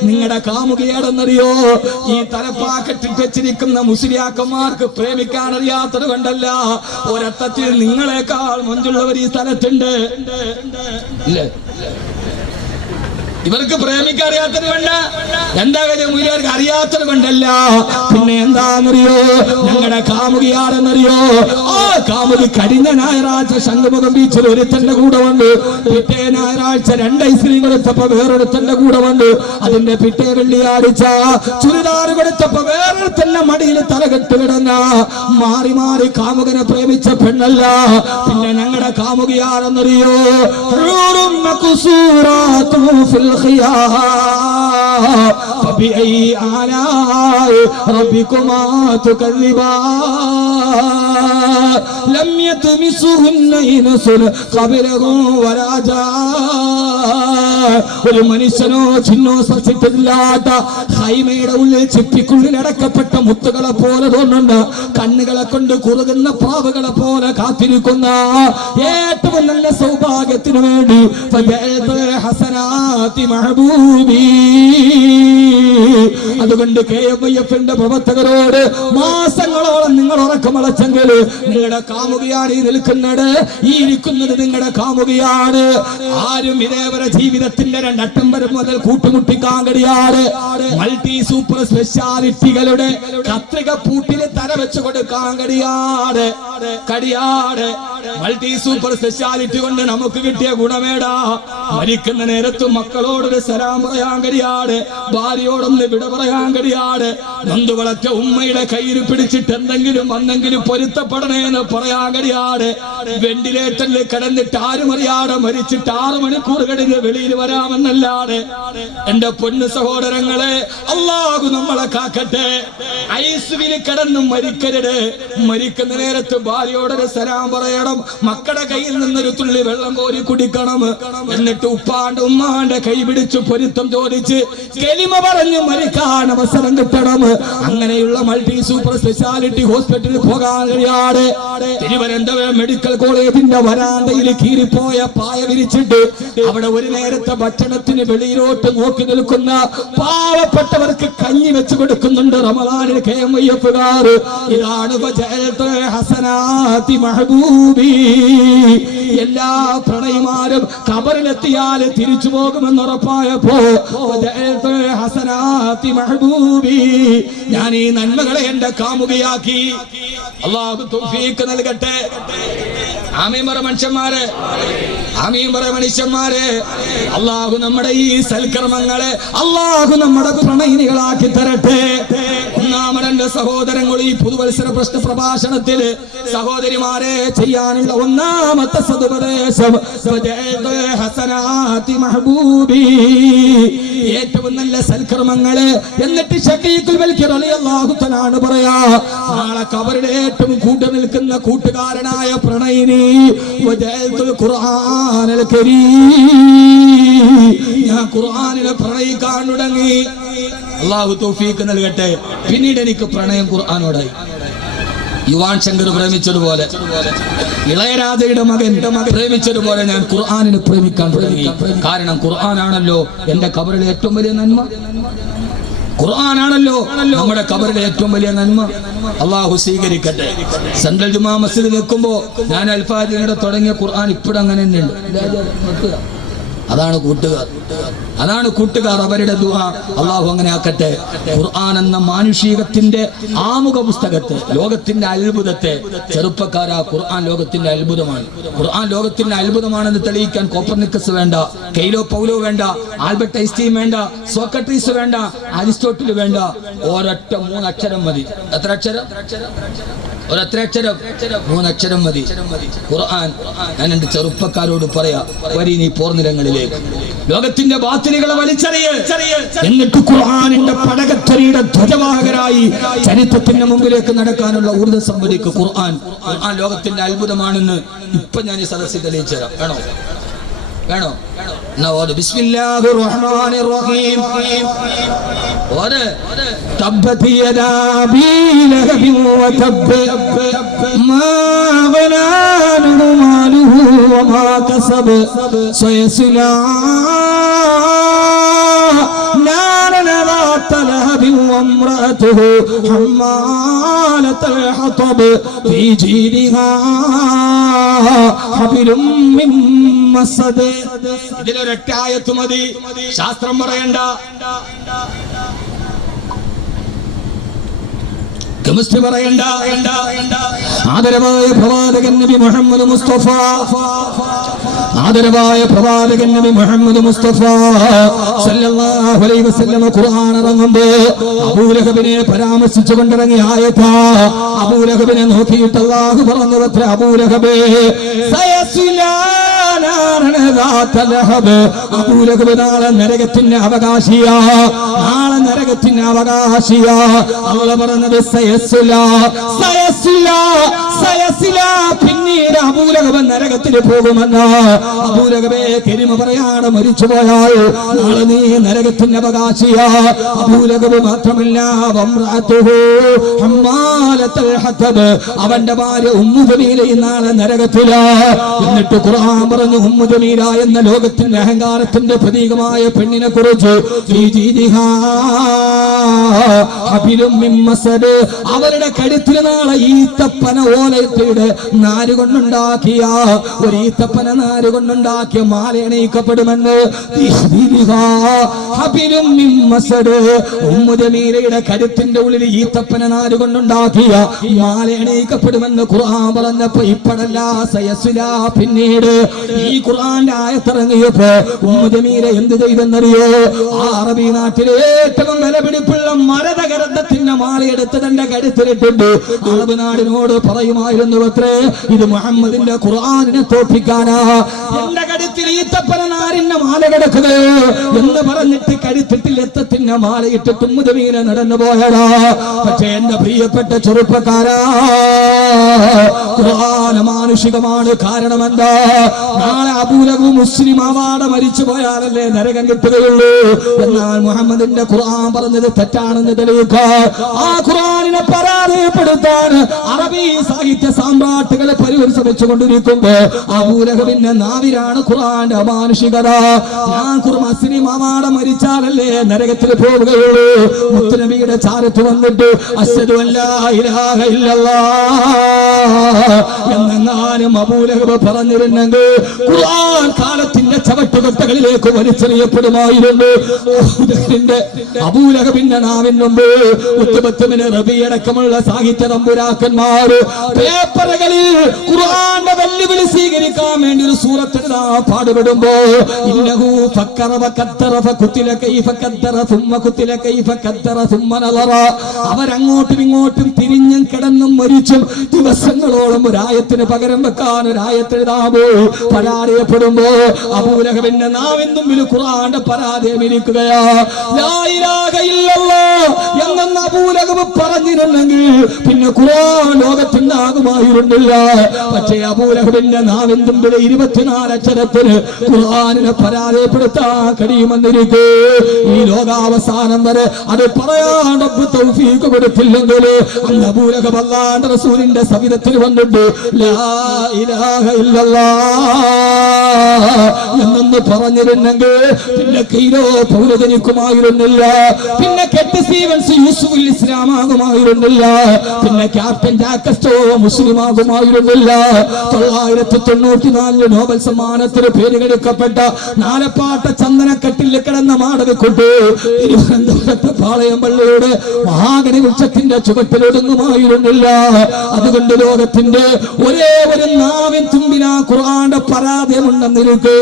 നിങ്ങളുടെ കാമുകിയാണെന്നറിയോ? ഈ തലപ്പാക്കെട്ടിൽ വെച്ചിരിക്കുന്ന മുസ്ലിയാക്കന്മാർക്ക് പ്രേമിക്കാൻ അറിയാത്തത് കൊണ്ടല്ല, ഒരർത്ഥത്തിൽ നിങ്ങളെക്കാൾ മൊഞ്ചുള്ളവർ ഈ സ്ഥലത്തുണ്ട്. ഇവർക്ക് പ്രേമിക്കാൻ അറിയാത്തത് കൊണ്ട് എന്താ കാര്യം? മുരിയാർക്ക് അറിയാത്തത് കൊണ്ടല്ല, പിന്നെ എന്താണെന്നറിയോ? ഞങ്ങളുടെ കാമുകിയാണെന്നറിയോ? ആ കാമുകി കഴിഞ്ഞ ഞായറാഴ്ച ശംഖുമുഖം ബീച്ചിൽ ഒരുത്തന്റെ കൂടെ വന്നു. പിറ്റേ ഞായറാഴ്ച 2 ഐസ്ക്രീം കൊടുത്തപ്പോ വേറൊരുത്തന്റെ കൂടെ വന്നു. അതിന്റെ പിറ്റേ വെള്ളിയാഴ്ച ചുരിദാർ കൊടുത്തപ്പോ വേറൊരുത്തന്റെ മടിയിൽ തലകെട്ട് കിടന്ന മാറി മാറി കാമുകനെ പ്രേമിച്ച പെണ്ണല്ല. പിന്നെ ഞങ്ങളുടെ കാമുകിയാണെന്നറിയോ? فبأي آلاء ربكما تكذبان لم يطمسهن إنس قبلهم ولا جان. ഒരു മനുഷ്യനോ ചിന്നോ സ്പർശിച്ചിട്ടില്ലാത്ത ഹൈമയുടെ ഉള്ളിൽ ചിപ്പിക്കുള്ളിൽ അടക്കപ്പെട്ട മുത്തുകളെ പോലെ തോന്നുന്ന, കണ്ണുകളെ കൊണ്ട് കുറുകുന്ന പ്രാവുകളെ പോലെ കാത്തിരിക്കുന്ന ഏറ്റവും നല്ല സൗഭാഗ്യത്തിനു വേണ്ടി അതുകൊണ്ട് KFIFന്റെ പ്രവർത്തകരോട് മാസങ്ങളോളം നിങ്ങൾ ഉറക്കമളച്ചെങ്കിൽ നിങ്ങളുടെ കാമുകിയാണ് ഈ നിൽക്കുന്നത്, ഈ ഇരിക്കുന്നത് നിങ്ങളുടെ കാമുകിയാണ്. ആരും ഇതേവരെ ജീവിതത്തിന്റെ 2 അറ്റം വരെ മുതൽ കൂട്ടുമുട്ടിക്കാൻ കഴിയാതെ മൾട്ടി സൂപ്പർ സ്പെഷ്യാലിറ്റികളുടെ കത്രിക പൂട്ടില് തല വെച്ച് കൊടുക്കാൻ കഴിയാതെ മൾട്ടി സൂപ്പർ സ്പെഷ്യാലിറ്റി കൊണ്ട് നമുക്ക് കിട്ടിയ ഗുണമേടാ. മരിക്കുന്ന നേരത്ത് മക്കളോടൊരു സലാം പറയാൻ കഴിയാതെ, ഭാര്യയോടൊന്ന് വിട പറയാൻ കഴിയാതെ, നൊന്തു വളർച്ച ഉമ്മയുടെ കയ്യിൽ പിടിച്ചിട്ട് എന്തെങ്കിലും വന്നെങ്കിലും പൊരുത്തപ്പെടണേന്ന് പറയാൻ കഴിയാതെ, വെന്റിലേറ്ററിൽ കിടന്നിട്ട് ആരും അറിയാതെ മരിച്ചിട്ട് 6 മണിക്കൂർ കഴിഞ്ഞ് വെളിയിൽ വരാമെന്നല്ലാതെ. എന്റെ പൊന്നു സഹോദരങ്ങളെ, അല്ലാഹു നമ്മളെ കാക്കട്ടെ. ഐസുവിൽ കിടന്നും മരിക്കരുത്. മരിക്കുന്ന നേരത്ത് ഭാര്യയോടൊരു സലാം പറയണം, മക്കളുടെ കയ്യിൽ നിന്നൊരു തുള്ളി വെള്ളം കോരി കുടിക്കണം. എന്നിട്ട് ഉമ്മാന്റെ കൈ പിടിച്ച് പൊരുത്തം ചോദിച്ച് കെലിമ പറഞ്ഞു മരിക്കാൻ അവസരം കിട്ടണം. അങ്ങനെയുള്ള മൾട്ടി സൂപ്പർ സ്പെഷ്യാലിറ്റി ഹോസ്പിറ്റലിൽ പോകാൻ കഴിയാതെ തിരുവനന്തപുരം മെഡിക്കൽ കോളേജിന്റെ വരാന്തയിൽ കീറിപ്പോയ പായ വിരിച്ചിട്ട് അവിടെ ഒരു നേരത്തെ ഭക്ഷണത്തിന് വെളിയിലോട്ട് നോക്കി നിൽക്കുന്ന പാവപ്പെട്ടവർക്ക് കഞ്ഞി വെച്ച് കൊടുക്കുന്നുണ്ട് റമദാനിൽ KFIFകാർ. ഇതാണ് ഹസനാതി മഹബൂബി. എല്ലാ പ്രണയിമാരും ഖബറിലെത്തിയാൽ തിരിച്ചു പോകുമെന്ന് ഉറപ്പായപ്പോ ഹസനാതി മഹബൂബി, ഞാൻ ഈ നന്മകളെ എന്റെ കാമുകയാക്കി. അല്ലാഹു തൗഫീഖ് നൽകട്ടെ. ആമീൻ പറ മനുഷ്യന്മാരെ, ആമീൻ പറ മനുഷ്യന്മാരെ. അല്ലാഹു നമ്മുടെ ഈ സൽക്കർമ്മങ്ങളെ അല്ലാഹു നമ്മുടെ പ്രണയിനികളാക്കി തരട്ടെ. ഒന്നാമത്തെ സഹോദരങ്ങൾ, ഈ പുതുവത്സര പ്രശ്ന പ്രഭാഷണത്തിൽ സഹോദരിമാരെ ചെയ്യാനുള്ള ഒന്നാമത്തെ സതുപദേശം ഹസനാതി മഹബൂബി, ഏറ്റവും നല്ല സൽക്കർമ്മങ്ങള്. എന്നിട്ട് ശഖീഖുൽ മൽകി റളിയല്ലാഹു തആല പറയാ, നാളെ കബറിൽ ഏറ്റവും കൂടെ നിൽക്കുന്ന കൂട്ടുകാരനായ പ്രണയിനി ഖുർആനുൽ കരീം, ഞാൻ ഖുർആനിലെ പ്രണയിക്കാൻ തുടങ്ങി. അല്ലാഹു തൗഫീഖ് നൽകട്ടെ. പിന്നീട് എനിക്ക് പ്രണയം ഖുർആനോടായി. യുവാൻ ശങ്കർ പ്രേമിച്ചതുപോലെ, ഇളയരാജയുടെ മകൻ പ്രേമിച്ചതുപോലെ ഞാൻ ഖുർആനിനെ പ്രേമിക്കാൻ തുടങ്ങി. കാരണം ഖുർആനാണല്ലോ എന്റെ ഖബറിലെ ഏറ്റവും വലിയ നന്മ. ഖുർആനാണല്ലോ നമ്മുടെ ഖബറിലെ ഏറ്റവും വലിയ നന്മ. അല്ലാഹു സ്വീകരിക്കട്ടെ. സെൻട്രൽ ജുമാ മസ്ജിദ് നിൽക്കുമ്പോ ഞാൻ അൽഫാത്തിഹയുടെ തുടങ്ങിയ ഖുർആൻ ഇപ്പോഴും അങ്ങനെ തന്നെയുണ്ട്. അതാണ് കൂട്ടുകാർ, അവരുടെ ദുആ. അല്ലാഹു അങ്ങനെ ആക്കട്ടെ. ഖുർആൻ എന്ന മാനുഷികത്തിന്റെ ആമുഖ പുസ്തകത്തെ, ലോകത്തിന്റെ അത്ഭുതത്തെ, ചെറുപ്പക്കാരാ, ഖുർആൻ ലോകത്തിന്റെ അത്ഭുതമാണ്. ഖുർആൻ ലോകത്തിന്റെ അത്ഭുതമാണെന്ന് തെളിയിക്കാൻ കോപ്പർനിക്കസ് വേണ്ട, കെയ്ലോ പൗലോ വേണ്ട, ആൽബർട്ട് ഐൻസ്റ്റീൻ വേണ്ട, സോക്രട്ടീസ് വേണ്ട, അരിസ്റ്റോട്ടിൽ വേണ്ട. ഒരൊറ്റ 3 അക്ഷരം മതി. എത്ര അക്ഷരം? ഒരൊറ്റ അക്ഷരം, 3 അക്ഷരം മതി. ഖുർആൻ. ഞാൻ എന്റെ ചെറുപ്പക്കാരോട് പറയാ, വരി നീ പോർനിലങ്ങളിലേക്ക്, ലോകത്തിന്റെ ബാത്തിലുകളെ വലിച്ചെറിയ, എന്നിട്ട് ഖുർആനിന്റെ പടകത്വരിയുടെ ധ്വജവാഹകരായി ചരിത്രത്തിന്റെ മുമ്പിലേക്ക് നടക്കാനുള്ള ഊർജ്ജം സംഭരിക്കുക. ഖുർആൻ ലോകത്തിന്റെ അത്ഭുതമാണെന്ന് ഇപ്പൊ ഞാൻ ഈ സദസ്സിൽ തെളിയിച്ചു തരാം. വേണോ? ബിസ്മില്ലാഹിർ റഹ്മാനിർ റഹീം. തബ്ബത് യദാ അബീ ലഹബിൻ വതബ്ബ മാ ഗനാ അൻഹു മാലുഹു വമാ കസബ സയസ്ലാ നാരൻ ذات لهب വംറഅതുഹു ഹമ്മാലത്തുൽ ഹതബ് ഫീ ജീദിഹാ ഹബിലും മിൻ മസദ്. ഇതിലൊരൊറ്റ ആയത്ത് മതി, ശാസ്ത്രം പറയണ്ട, കെമിസ്ട്രി പറയണ്ട. ആദരവായ പ്രവാചകൻ നബി മുഹമ്മദ് മുസ്തഫ, ആദരവായ പ്രവാചകൻ നബി മുഹമ്മദ് മുസ്തഫ സല്ലല്ലാഹു അലൈഹി വസല്ലം ഖുർആൻ ഇറങ്ങുമ്പോൾ അബൂലഹബിനെ പരാമർശിച്ചുകൊണ്ടിറങ്ങിയ ആയത്താ. അബൂലഹബിനെ നോക്കിയിട്ട് അല്ലാഹു പറഞ്ഞു, അത്ര അബൂലഹബേ അബൂലഹബ് നാളെ നരകത്തിന്റെ അവകാശിയാ, നാളെ നരകത്തിന്റെ അവകാശിയാ. അല്ലാഹു പറഞ്ഞത് പിന്നീട് അബൂലഹബ് നരകത്തിൽ പോകുമെന്ന്. അബൂലഹബേ കെരിമ പറയാണ്, മരിച്ചുപോയാൽ നാളെ നീ നരകത്തിന്റെ അവകാശിയാ. അബൂലഹബ് മാത്രമല്ല വംറഅതുഹു ഹമ്മാലത്തുൽ ഹതബ്, അവന്റെ ഭാര്യ ഉമ്മു ജമീല നാളെ നരകത്തിലാ. എന്നിട്ട് ഖുർആൻ പറഞ്ഞു, ഉമ്മു ജമീല എന്ന ലോകത്തിന്റെ അഹങ്കാരത്തിന്റെ പ്രതീകമായ പെണ്ണിനെ കുറിച്ച് അവരുടെ കഴുത്തിൽ നാളെ ഈത്തപ്പന ഓലയുടെ നാരുകൊണ്ടുണ്ടാക്കിയ ഒരു ഈത്തപ്പന നാരുകൊണ്ടുണ്ടാക്കിയ മാല അണിയിക്കപ്പെടുമെന്ന്. ഉമ്മു ജമീലയുടെ കഴുത്തിന്റെ ഉള്ളിൽ ഈത്തപ്പന നാരുകൊണ്ടുണ്ടാക്കിയ മാല അണിയിക്കപ്പെടുമെന്ന് ഖുർആൻ പറഞ്ഞപ്പോ ഇപ്പഴല്ല സയസുല. പിന്നീട് ഈ ഖുർആന്റെ ആയത്തിറങ്ങിയപ്പോ ഉമ്മു ജമീല എന്ത് ചെയ്തെന്നറിയോ? ആ അറബി നാട്ടിലെ ഏറ്റവും വിലപിടിപ്പുള്ള മരതകരത്തിന്റെ മാലയെടുത്ത് തന്റെ കഴുത്തിലിട്ടുണ്ട്. അറബ് നാടിനോട് പറയുമായിരുന്നു, അത്രേ ഇത് മുഹമ്മദിന്റെ ഖുർആനിനെ തോൽപ്പിക്കാനാ എന്റെ കഴുത്തിൽ ഈത്തപ്പന നാരിന്റെ മാല കിടക്കുകയോ എന്ന് പറഞ്ഞിട്ട് കഴുത്തിട്ടിൽ എത്തത്തിന്റെ മാലയിട്ടിട്ട് ഉമ്മു ജമീല നടന്നു പോയടാ. പക്ഷെ എന്റെ പ്രിയപ്പെട്ട ചെറുപ്പക്കാരാ, ഖുർആൻ മാനുഷികമാണ്. കാരണം എന്താ? നാളെ അബൂലഹബ് മുസ്ലിം ആവാതെ മരിച്ചു പോയാലല്ലേ നരകം കിട്ടുകയുള്ളൂ. എന്നാൽ മുഹമ്മദിന്റെ ഖുർആൻ പറഞ്ഞത് തെറ്റാണെന്ന് തെളിയിക്കാൻ, ആ ഖുർആനിനെ പരാജയപ്പെടുത്താൻ അറബി സാഹിത്യ സാമ്രാട്ടുകളെ പരിശ്രമിച്ചുകൊണ്ടിരിക്കുമ്പോ അബൂലഹബിന്റെ നാവിലാണ് ഖുർആന്റെ അമാനുഷികത. ഞാൻ മുസ്ലിം ആവാതെ മരിച്ചാലല്ലേ നരകത്തിൽ പോവുകയുള്ളൂ. മുത്തുനബിയുടെ ചാരത്ത് വന്നിട്ട് അശ്ഹദു അല്ലാ ഇലാഹ ഇല്ലല്ലാഹ് എന്നെങ്ങാനും അബൂലഹബ് പറഞ്ഞിരുന്നെങ്കിൽ ഖുർആൻ കാലത്തിന്റെ ചവട്ടുകൊട്ടകളിലേക്ക് വലിച്ചെറിയപ്പെടുമായിരുന്നു. അബൂലഹബിന്റെ നാവിന് മുമ്പ് ഉത്ബത്തുബ്നു റബീഅടക്കമുള്ള സാഹിത്യ തമ്പുരാക്കന്മാർ പേപ്പറുകളിൽ ഖുർആന്റെ വെല്ലുവിളി സ്വീകരിക്കാൻ വേണ്ടി ഒരു സൂറത്ത് എഴുതാൻ പാടുപെടുമ്പോ ഇന്നഹു ഫക്കറ വഖദ്ദറ ഫഖുതില കൈഫ ഖദ്ദറ സുമ്മ ഖുതില കൈഫ ഖദ്ദറ സുമ്മ നളറ, അവരങ്ങോട്ടും ഇങ്ങോട്ടും തിരിഞ്ഞും കിടന്നും മരിച്ചും ദിവസങ്ങളോളം ഒരായത്തിന് പകരം വെക്കാൻ ഒരായത്ത് എഴുതാമോ പരാജയപ്പെടുമ്പോ അബൂലഹബിന്റെ നാവിൻ മുമ്പിൽ ഖുർആന്റെ പരാജയം ഇരിക്കുകയാ. ലാ ഇലാഹ ഇല്ലല്ലാഹ് എന്ന അബൂലഹബ് പറഞ്ഞിരുന്നെങ്കിൽ പിന്നെ ഖുർആൻ ലോകത്തുണ്ടാകുമായിരുന്നില്ല. പക്ഷേ അബൂലഹബിന്റെ നാവിൻ മുമ്പിൽ 24 അക്ഷരത്തിന് ഖുർആനിനെ പരാജയപ്പെടുത്താൻ കഴിയുമെന്നിരിക്കെ ഈ ലോകാവസാനം വരെ അത് പറയാൻ റബ്ബ് തൗഫീഖ് കൊടുത്തില്ലെങ്കിൽ അന്ന് അബൂലഹബ് അല്ലാഹുവിന്റെ റസൂലിന്റെ സവിധത്തിൽ വന്നിട്ട് ലാ ഇലാഹ ഇല്ലല്ലാഹ് എന്നൊന്ന് പറഞ്ഞിരുന്നെങ്കിൽ പിന്നെ കൈലോ പൗരജനിക്കുമായിരുന്നില്ല, പിന്നെ കെട്ട് സ്റ്റീവൻസ് യൂസുഫുൽ ഇസ്ലാം ആകുമായിരുന്നില്ല, പിന്നെ ക്യാപ്റ്റൻ ജാക്കസ്റ്റോ മുസ്ലിം ആകുമായിരുന്നില്ല. 994 നോബൽ സമ്മാനത്തിന് പേരുകെടുക്കപ്പെട്ട നാലപ്പാട്ട ചന്ദനക്കെട്ടിൽ കിടന്ന മാടവിക്കുട്ടി തിരുവനന്തപുരത്ത് പാളയം പള്ളിയുടെ മഹാഗണി വൃക്ഷത്തിന്റെ ചുവട്ടിലൊടുങ്ങുമായിരുന്നില്ല. അതുകൊണ്ട് ലോകത്തിന്റെ ഒരേ ഒരു നാവിൻ തുമ്പിനാ ഖുർആന്റെ പരാജയമുണ്ടെന്നിരിക്കെ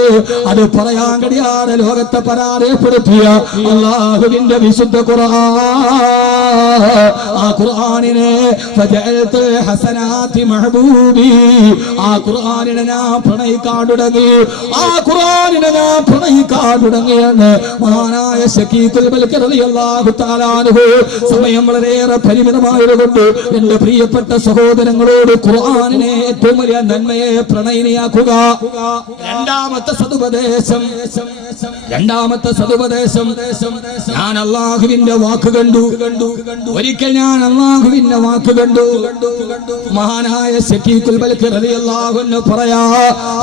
അത് പറയാൻ കഴിയാതെ ലോകത്തെ പരാജയപ്പെടുത്തിയ അല്ലാഹുവിന്റെ വിശുദ്ധ ഖുർആൻ, ആ ഖുർആനിനെ ഫജഅൽതു ഹസനാതി മഹബൂബി, ആ ഖുർആനിനെ ഞാൻ പ്രണയിക്കാൻ തുടങ്ങി, ആ ഖുർആനിനെ ഞാൻ പ്രണയിക്കാൻ തുടങ്ങിയെന്ന് മഹാനായ ശഖീഖുൽ ബൽഖി റളിയല്ലാഹു തആല അൻഹു. സമയം വളരെയേറെ പരിമിതമായതുകൊണ്ട് എന്റെ പ്രിയപ്പെട്ട സഹോദരങ്ങളോട് ഖുർആനിനെ ഏറ്റവും വലിയ നന്മയെ പ്രണയിനിയാക്കുക. രണ്ടാമത്തെ സതുപദേ സതുപദേശം. രണ്ടാമത്തെ സതുപദേശം, ഞാൻ അള്ളാഹുവിന്റെ വാക്ക് കണ്ടു. ഒരിക്കൽ ഞാൻ അള്ളാഹുവിന്റെ വാക്ക് കണ്ടു. മഹാനായ ശഖീഖുൽ ബൽഖ് റളിയല്ലാഹു അൻഹു പറയാ,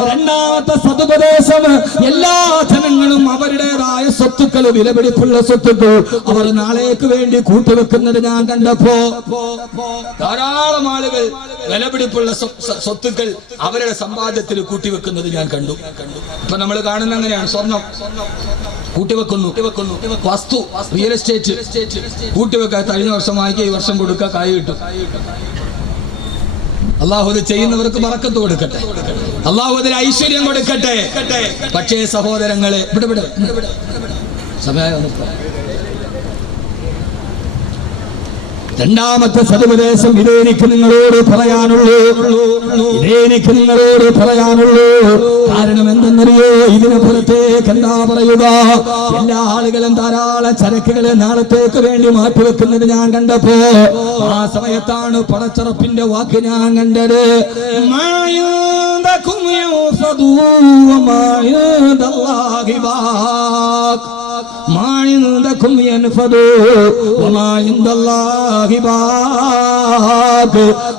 രണ്ടാമത്തെ സതുപദേശം, എല്ലാ ജനങ്ങളും അവരുടേതായ സ്വത്തുക്കൾ, വിലപിടിപ്പുള്ള സ്വത്തുക്കൾ അവർ നാളേക്ക് വേണ്ടി കൂട്ടിവെക്കുന്നത് ഞാൻ കണ്ടപ്പോ, ധാരാളം ആളുകൾ വിലപിടിപ്പുള്ള സ്വത്തുക്കൾ അവരുടെ സമ്പാദ്യത്തിൽ കൂട്ടിവെക്കുന്നത് ഞാൻ കണ്ടു. ഇപ്പൊ നമ്മൾ കാണുന്ന അങ്ങനെയാണ്, സ്വർണം കൂട്ടിവെക്കുന്നു, വസ്തു, റിയൽ എസ്റ്റേറ്റ് കൂട്ടിവെക്കാൻ കഴിഞ്ഞ വർഷം വാങ്ങിക്കുക, ഈ വർഷം കൊടുക്കുക, കായ് കിട്ടും. അള്ളാഹു അത് ചെയ്യുന്നവർക്ക് ബറക്കത്ത് കൊടുക്കട്ടെ, അള്ളാഹു അതിൽ ഐശ്വര്യം കൊടുക്കട്ടെ. പക്ഷേ സഹോദരങ്ങളെ, സമയം രണ്ടാമത്തെ സതുപദേശം ഇതെനിക്ക് നിങ്ങളോട് പറയാനുള്ളൂ. കാരണം എന്തെന്നറിയോ, ഇതിന് പുറത്തേക്ക് എന്താ പറയുക, എല്ലാ ആളുകളും ധാരാളം ചരക്കുകളെ നാളത്തേക്ക് വേണ്ടി മാറ്റിവെക്കുന്നത് ഞാൻ കണ്ടപ്പോ, ആ സമയത്താണ് പടച്ചറപ്പിന്റെ വാക്ക് ഞാൻ കണ്ടത്.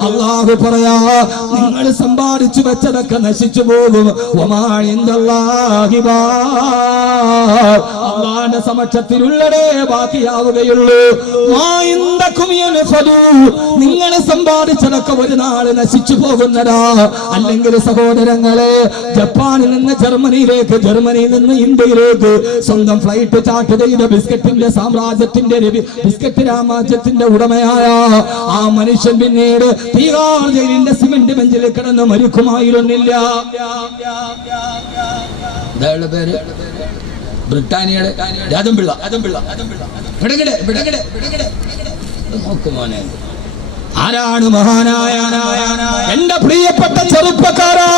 അല്ലാഹു പറയാ, നിങ്ങൾ സമ്പാദിച്ചു വെച്ചതൊക്കെ നശിച്ചു പോകും. അള്ളാന്റെ സമക്ഷത്തിലുള്ളതേ ബാക്കിയാവുകയുള്ളൂ. നിങ്ങൾ സമ്പാദിച്ചതൊക്കെ ഒരു നാള് നശിച്ചു പോകുന്നതാ. അല്ലെങ്കിൽ സഹോദരങ്ങളെ, ജപ്പാനിൽ നിന്ന് ജർമ്മനിയിലേക്ക്, ജർമ്മനിയിൽ നിന്ന് ഇന്ത്യയിലേക്ക് സ്വന്തം ഫ്ലൈറ്റ് ചാർട്ട് ചെയ്ത ബിസ്ക്കറ്റിന്റെ സാമ്രാജ്യത്തിന്റെ, ബിസ്ക്കറ്റ് രാമാജ്യത്തിന്റെ ഉടമയായ ആ മനുഷ്യൻ പിന്നീട് തീഹാർ ജയിലിന്റെ സിമന്റ് ബെഞ്ചിൽ കിടന്ന് മരിക്കുമായിരുന്നില്ല. പേര് ബ്രിട്ടാനിയയുടെ രാജംപിള്ള. നോക്കുമോനെ, ആരാണ് മഹാനായ എന്റെ പ്രിയപ്പെട്ട ചെറുപ്പക്കാരാ,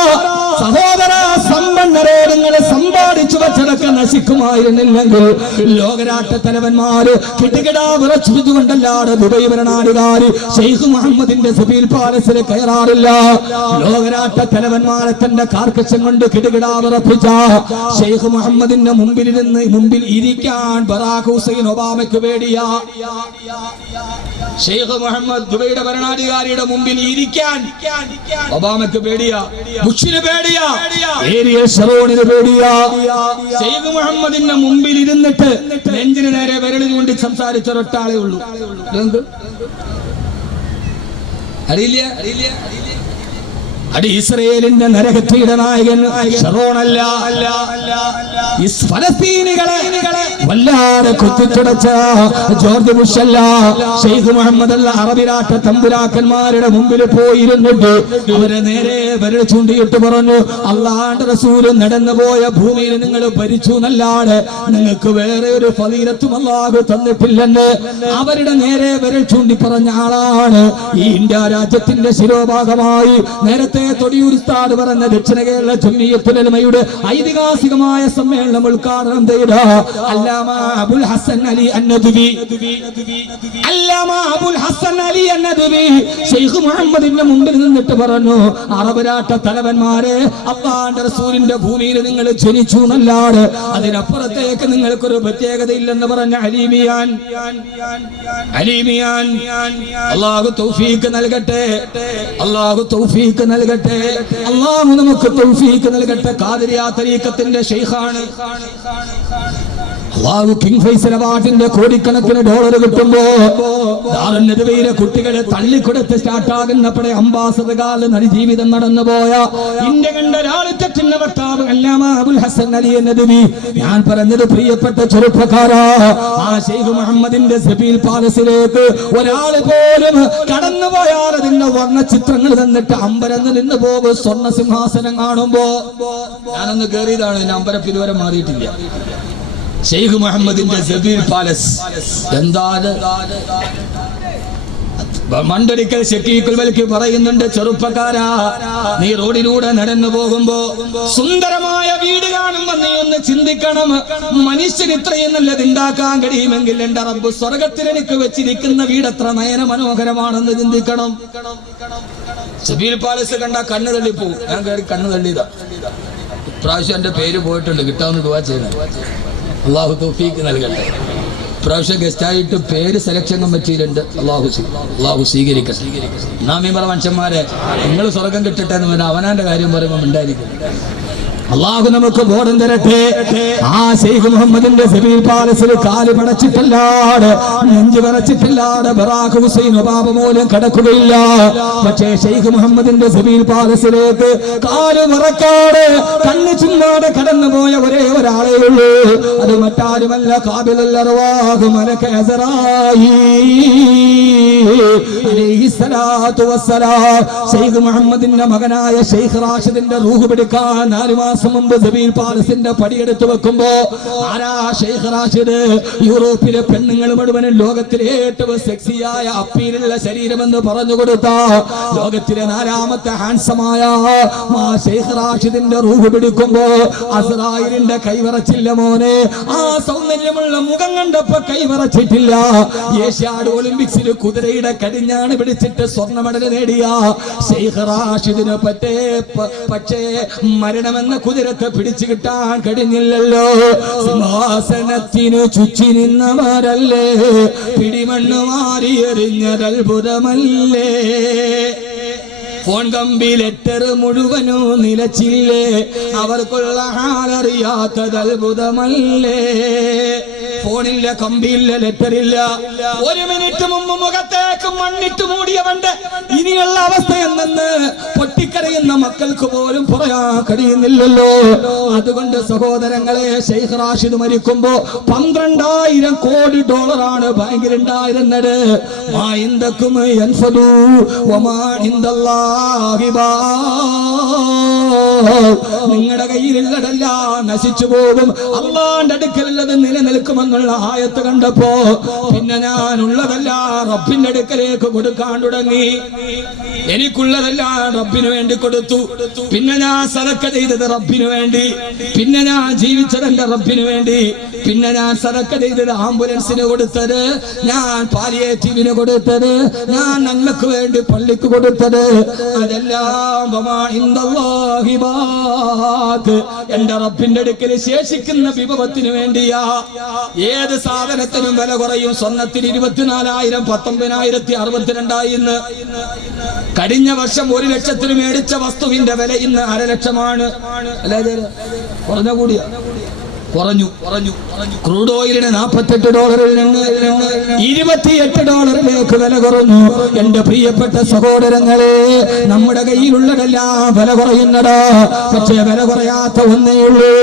സഹോദര, സമ്പന്നരെ, നിങ്ങൾ സമ്പാദിച്ചു വെച്ചതൊക്കെ നശിക്കുമായിരുന്നില്ലെങ്കിൽ ലോകരാഷ്ട്ര തലവന്മാര് കിടുകിടാ വിറച്ചുകൊണ്ടല്ലാതെ ദുബൈ ഭരണാധികാരി ഷെയ്ഖ് മുഹമ്മദിന്റെ സബീൽ പാലസിൽ കയറാറില്ല. ലോകരാഷ്ട്ര തലവന്മാരെ തന്റെ കാർക്കശം കൊണ്ട് കിടുകിടാ വിറപ്പിച്ച ഷെയ്ഖ് മുഹമ്മദിന്റെ മുമ്പിൽ ഇരിക്കാൻ ബറാഖ് ഹുസൈൻ ഒബാമയ്ക്ക് പേടിയാ. ഷെയ്ഖ് മുഹമ്മദ് ദുബൈയുടെ ഭരണാധികാരിയുടെ മുമ്പിൽ ഇരിക്കാൻ ഒബാമയ്ക്ക് പേടിയാ, ബുഷിന് പേടിയാ, ഏരിയൽ ഷറോണിന് പേടിയാ. ഷെയ്ഖ് മുഹമ്മദിന്റെ മുമ്പിൽ ഇരുന്നിട്ട് നെഞ്ചിന് നേരെ വിരൽ ചൂണ്ടി സംസാരിച്ച ഒരൊട്ടാളേ ഉള്ളൂ. അറിയില്ല, അടി ഇസ്രയേലിന്റെ നരകത്തിയുടെ നായകൻ ഷറോണല്ല, ഫലസ്തീനികളെ വല്ലാതെ കുത്തിച്ചുടച്ച ജോർജ് ബുഷ് അല്ല, ഷെയ്ഖ് മുഹമ്മദ് അല്ല. അറബി രാഷ്ട്ര തമ്പുരാക്കന്മാരുടെ മുമ്പിൽ പോയിരുന്നിട്ട് അവരെ നേരെ വിരൽ ചൂണ്ടിയിട്ട് പറഞ്ഞു, അള്ളാഹുവിന്റെ റസൂൽ നടന്നുപോയ ഭൂമിയിൽ നിങ്ങൾ ഭരിച്ചു എന്നല്ലാതെ നിങ്ങൾക്ക് വേറെ ഒരു ഫളീലത്തും അല്ലാഹു തന്നിട്ടില്ലെന്ന് അവരുടെ നേരെ വിരൽ ചൂണ്ടി പറഞ്ഞ ആളാണ് ഈ ഇന്ത്യ രാജ്യത്തിന്റെ ശിരോഭാഗമായി നേരത്തെ തൊടിയൂർ ഉസ്താദ് പറഞ്ഞ ദക്ഷിണ കേരള ജംഇയ്യത്തുൽ ഉലമയുടെ ഐതിഹാസികമായ സമ്മേളനം ഉദ്ഘാടനം ചെയ്ത അല്ലാമ അബുൽ ഹസൻ അലി അന്നദവി. അല്ലാമ അബുൽ ഹസൻ അലി അന്നദവി ഷെയ്ഖ് മുഹമ്മദിന്റെ മുമ്പിൽ നിന്നിട്ട് പറഞ്ഞു, അറബ് രാഷ്ട്ര തലവന്മാരെ, അല്ലാഹുവിന്റെ റസൂലിന്റെ ഭൂമിയിൽ നിങ്ങൾ ജനിച്ചു എന്നല്ലാതെ അതിനപ്പുറത്തേക്ക് നിങ്ങൾക്കൊരു പ്രത്യേകതയില്ലെന്ന് പറഞ്ഞ അലീമിയാൻ. അല്ലാഹു തൗഫീഖ് നൽകട്ടെ, അല്ലാഹു തൗഫീഖ് നൽകട്ടെ, അല്ലാഹു നമുക്ക് തൗഫീഖ് നൽകട്ടെ. ഖാദിരിയ തരീഖത്തിന്റെ ശൈഖാണ്. അല്ലാഹു കിങ് ഫൈസൽ അവാർഡിന്റെ കോടിക്കണക്കിന് ഡോളർ കിട്ടുമ്പോ ദാറുൻ നദവയിലെ കുട്ടികളെ തള്ളിക്കൊടുത്ത് സ്റ്റാർട്ടാകുന്നപ്പോഴേ അംബാസഡർ കാല ജീവിതം നടന്നുപോയ ഇന്ത്യ കണ്ട രാളിത്തട്ടിന്റെ ഭർത്താവ് അല്ലാമ അബുൽ ഹസൻ അലി നദവി. ഞാൻ പറഞ്ഞത് പ്രിയപ്പെട്ട ചെറുപ്പക്കാരാ, ആ ഷെയ്ഖ് മുഹമ്മദിന്റെ സബീൽ പാലസിലേക്ക് ഒരാൾ പോലും കടന്നുപോയാൽ അതിന്റെ വർണ്ണ ചിത്രങ്ങൾ തന്നിട്ട് അമ്പരന്ന് നിന്ന് പോകും. സ്വർണ്ണ സിംഹാസനം കാണുമ്പോ ഞാനൊന്ന് കയറിയതാണ്, എന്റെ അമ്പരപ്പ് ഇതുവരെ മാറിയിട്ടില്ല. ഷെയ്ഖ് മുഹമ്മദിന്റെ സബീൽ പാലസ് എന്താ മണ്ടടിക്കൽ ശഖീഖുൽ ബൽഖ് പറയുന്നുണ്ട്, ചെറുപ്പക്കാരാ, നീ റോഡിലൂടെ നടന്നു പോകുമ്പോ സുന്ദരമായ വീട് കാണുമ്പോ നീ ഒന്ന് ചിന്തിക്കണം, മനുഷ്യന് ഇത്രയും നല്ലത് ഉണ്ടാക്കാൻ കഴിയുമെങ്കിൽ എന്റെ റബ്ബ് സ്വർഗത്തിൽ എനിക്ക് വെച്ചിരിക്കുന്ന വീട് എത്ര നയന മനോഹരമാണെന്ന് ചിന്തിക്കണം. സബീൽ പാലസ് കണ്ട കണ്ണ് തള്ളിപ്പോവും. ഞാൻ കയറി കണ്ണ് തള്ളിയതാ. പ്രാവശ്യം എൻ്റെ പേര് പോയിട്ടുണ്ട്, കിട്ടാവുന്ന ദുആ ചെയ്യണം. അള്ളാഹു തൗഫീഖ് നൽകട്ടെ. പ്രാവശ്യം ഗസ്റ്റായിട്ട് പേര് സെലക്ഷൻ കമ്മിറ്റിയിലുണ്ട്. അള്ളാഹു സ്വീകരിക്കട്ടെ. നാം ഈ പറ മനുഷ്യന്മാരെ നിങ്ങൾ സ്വർഗം കിട്ടട്ടെ എന്ന് പറഞ്ഞാൽ അവനാന്റെ കാര്യം പറയുമ്പോൾ ഉണ്ടായിരിക്കും. അള്ളാഹു നമുക്ക് ബോധം തരട്ടെ. ആ ശൈഖ് മുഹമ്മദിന്റെ സബീൽ പാലസിൽ കാല് പടച്ചിട്ടല്ലാതെ നെഞ്ചു പടച്ചിട്ടല്ലാതെ ബറാഖ് ഹുസൈൻ ഒബാബ മൂലം കടക്കുകയില്ല. പക്ഷേ ശൈഖ് മുഹമ്മദിന്റെ സബീൽ പാലസിലേക്ക് കാല് മറക്കാതെ കണ്ണ് ചുമ്മാതെ കടന്നുപോയ ഒരേ ഒരാളേ ഉള്ളൂ. അത് മറ്റാരുമല്ല, ഖാബിലുൽ അർവാഹ് മലക്ക് അസ്റായീൽ അലൈഹിസ്സലാത്തു വസ്സലാം. ശൈഖ് മുഹമ്മദിന്റെ മകനായ ശൈഖ് റാഷിദിന്റെ റൂഹ് പിടിക്കാൻ 4 മാസം മുമ്പ് സബീൽ പാലസിന്റെ പടിയെടുത്ത് വെക്കുമ്പോ ആരാ ശൈഖ് റാഷിദ്? യൂറോപ്പിലെ പെണ്ണുങ്ങൾ മുഴുവനും ലോകത്തിലെ ഏറ്റവും സെക്സിയായ അപ്പീലുള്ള ശരീരമെന്ന് പറഞ്ഞു കൊടുത്ത ലോകത്തിലെ 4ാമത്തെ ഹാൻസമായ ശൈഖ് റാഷിദിന്റെ റൂഹ് പിടിക്കുമ്പോ അസ്റായിലിന്റെ കൈവറച്ചില്ല മോനെ. ആ സൗന്ദര്യമുള്ള മുഖം കണ്ടപ്പോ കൈവറച്ചിട്ടില്ല. ഏഷ്യാഡ് ഒളിമ്പിക്സിൽ കുതിരയുടെ കടിഞ്ഞാണ് പിടിച്ചിട്ട് സ്വർണ്ണ മെഡൽ നേടിയ ശൈഖ് റാഷിദിന് പക്ഷേ മരണമെന്ന കുതിരത്തെ പിടിച്ചു കിട്ടാൻ കഴിഞ്ഞില്ലല്ലോ. സിംഹാസനത്തിനു ചുറ്റി നിന്നവരല്ലേ പിടിമണ്ണ് മാറിയെറിഞ്ഞതത്ഭുതമല്ലേ. ഫോൺ കമ്പി ലെറ്റർ മുഴുവനും നിലച്ചില്ലേ, അവർക്കുള്ള ഹാലറിയാത്തത് അത്ഭുതമല്ലേ. ഫോണില്ല, കമ്പിയില്ല, ലെറ്ററില്ല. 1 മിനിറ്റ് മുമ്പ് മുഖത്തേക്ക് മണ്ണിട്ട് മൂടിയവന്റെ ഇനിയുള്ള അവസ്ഥ എന്തെന്ന് പൊട്ടിക്കരയുന്ന മക്കൾക്ക് പോലും പറയാൻ കഴിയുന്നില്ലല്ലോ. അതുകൊണ്ട് സഹോദരങ്ങളെ, ശൈഖ് റാഷിദ് മരിക്കുമ്പോ 12,000 കോടി ഡോളറാണ് ബാങ്കിലുണ്ടായിരുന്നത്. നിങ്ങളുടെ കയ്യിലുള്ളതെല്ലാം നശിച്ചു പോകും, അള്ളാന്റെ അടുക്കലുള്ളത് നിലനിൽക്കുമെന്നുള്ള ആയത്ത് കണ്ടപ്പോ പിന്നെ ഞാൻ ഉള്ളതെല്ലാം റബ്ബിന്റെ അടുക്കലേക്ക് കൊടുക്കാൻ തുടങ്ങി. എനിക്കുള്ളതെല്ലാം റബ്ബിന് വേണ്ടി കൊടുത്തു. പിന്നെ ഞാൻ സദക്ക ചെയ്തത് റബ്ബിന് വേണ്ടി, പിന്നെ ഞാൻ ജീവിച്ചത് എന്റെ റബ്ബിന് വേണ്ടി, പിന്നെ ഞാൻ സദക്ക ചെയ്തത് ആംബുലൻസിന് കൊടുത്തത്, ഞാൻ പാലിയേറ്റീവിന് കൊടുത്തത്, ഞാൻ നന്മക്ക് വേണ്ടി പള്ളിക്ക് കൊടുത്തത്, അതെല്ലാം എന്റെ റബ്ബിന്റെ അടുക്കൽ ശേഷിക്കുന്ന വിഭവത്തിന് വേണ്ടിയാ. ഏത് സാധനത്തിനും വില കുറയും. സ്വർണ്ണത്തിന് 24,000 19,062 ഇന്ന്. കഴിഞ്ഞ വർഷം 1 ലക്ഷത്തിന് മേടിച്ച വസ്തുവിന്റെ വില ഇന്ന് 1/2 ലക്ഷമാണ്. അല്ലേ? കുറഞ്ഞ കൂടിയ കുറഞ്ഞു. ക്രൂഡ് ഓയിലിന് $48 നിന്ന് $28 വില കുറഞ്ഞു. എന്റെ പ്രിയപ്പെട്ട സഹോദരങ്ങളെ, നമ്മുടെ കയ്യിലുള്ളതെല്ലാം വില കുറയുന്നടാ. പക്ഷേ വില കുറയാത്ത ഒന്നേ ഉള്ളൂ.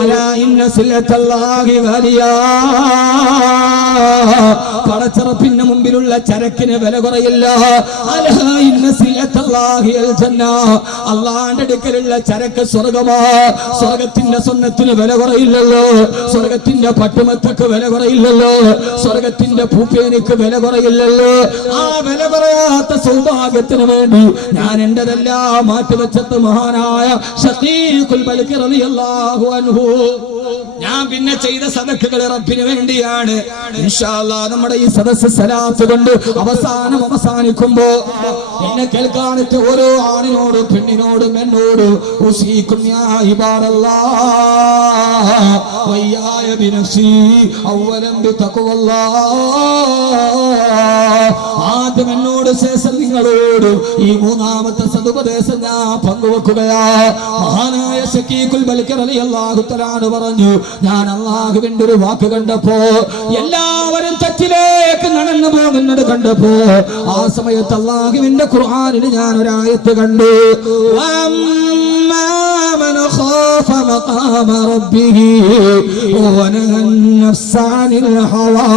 അലാ ഇന്ന സില്ലത്തല്ലാഹി വലിയാ. പടച്ചറപ്പിന് മുമ്പിലുള്ള ചരക്കിന് വില കുറയില്ല. അലാ ഇന്ന സില്ലത്തല്ലാഹി അൽ ജന്ന. അല്ലാഹുവിന്റെ അടുക്കലുള്ള ചരക്ക് സ്വർഗ്ഗമാ. സ്വർഗ്ഗത്തിന്റെ സ്വർണ്ണത്തിന് വില കുറയില്ലല്ലോ. സ്വർഗത്തിന്റെ പട്ടുമത്തക്ക് വില കുറയില്ലല്ലോ. സ്വർഗത്തിന്റെ പൂപ്പേനിക്ക് വില കുറയില്ലല്ലോ. ആ വില പറയാത്ത സൗഭാഗ്യത്തിന് വേണ്ടി ഞാൻ എന്റെതെല്ലാം മാറ്റിവെച്ചത് മഹാനായ ശഖീഖുൽ ബൽഖി റളിയല്ലാഹു അൻഹു. ഞാൻ പിന്നെ ചെയ്ത സദഖകൾ റബ്ബിന് വേണ്ടിയാണ്. ഇൻഷാ അല്ലാഹ് നമ്മുടെ ഈ സദസ്സ് സലാത്ത് കൊണ്ട് അവസാനിക്കുമ്പോ എന്നെ കേൾക്കാനിട്ട് ഓരോ ആണിനോടും പെണ്ണിനോടും എന്നോടും ഉസീകും യാ ഇബാദല്ലാഹ് വയ്യായ ബിനഫ്സി അവലം ബിതഖ്വല്ലാഹ്. ആദ്യം എന്നോട്, ശേഷം നിങ്ങളോട് ഈ 3ാമത്തെ സദുപദേശം ഞാൻ പങ്കുവെക്കുകയാ. മഹാനായ ശഖീഖുൽ ബൽഖി റളിയല്ലാഹു തആല പറഞ്ഞു, ഞാൻ അല്ലാഹുവിന്റെ ഒരു വാക്ക് കണ്ടപ്പോ എല്ലാവരും തെറ്റിലേക്ക് നടന്നു പോകുന്നത് കണ്ടപ്പോ ആ സമയത്ത് അല്ലാഹുവിന്റെ ഖുർആനിൽ ഞാൻ ഒരു ആയത്ത് കണ്ടു. من خاف مقام ربه ونهى النفس عن الهوى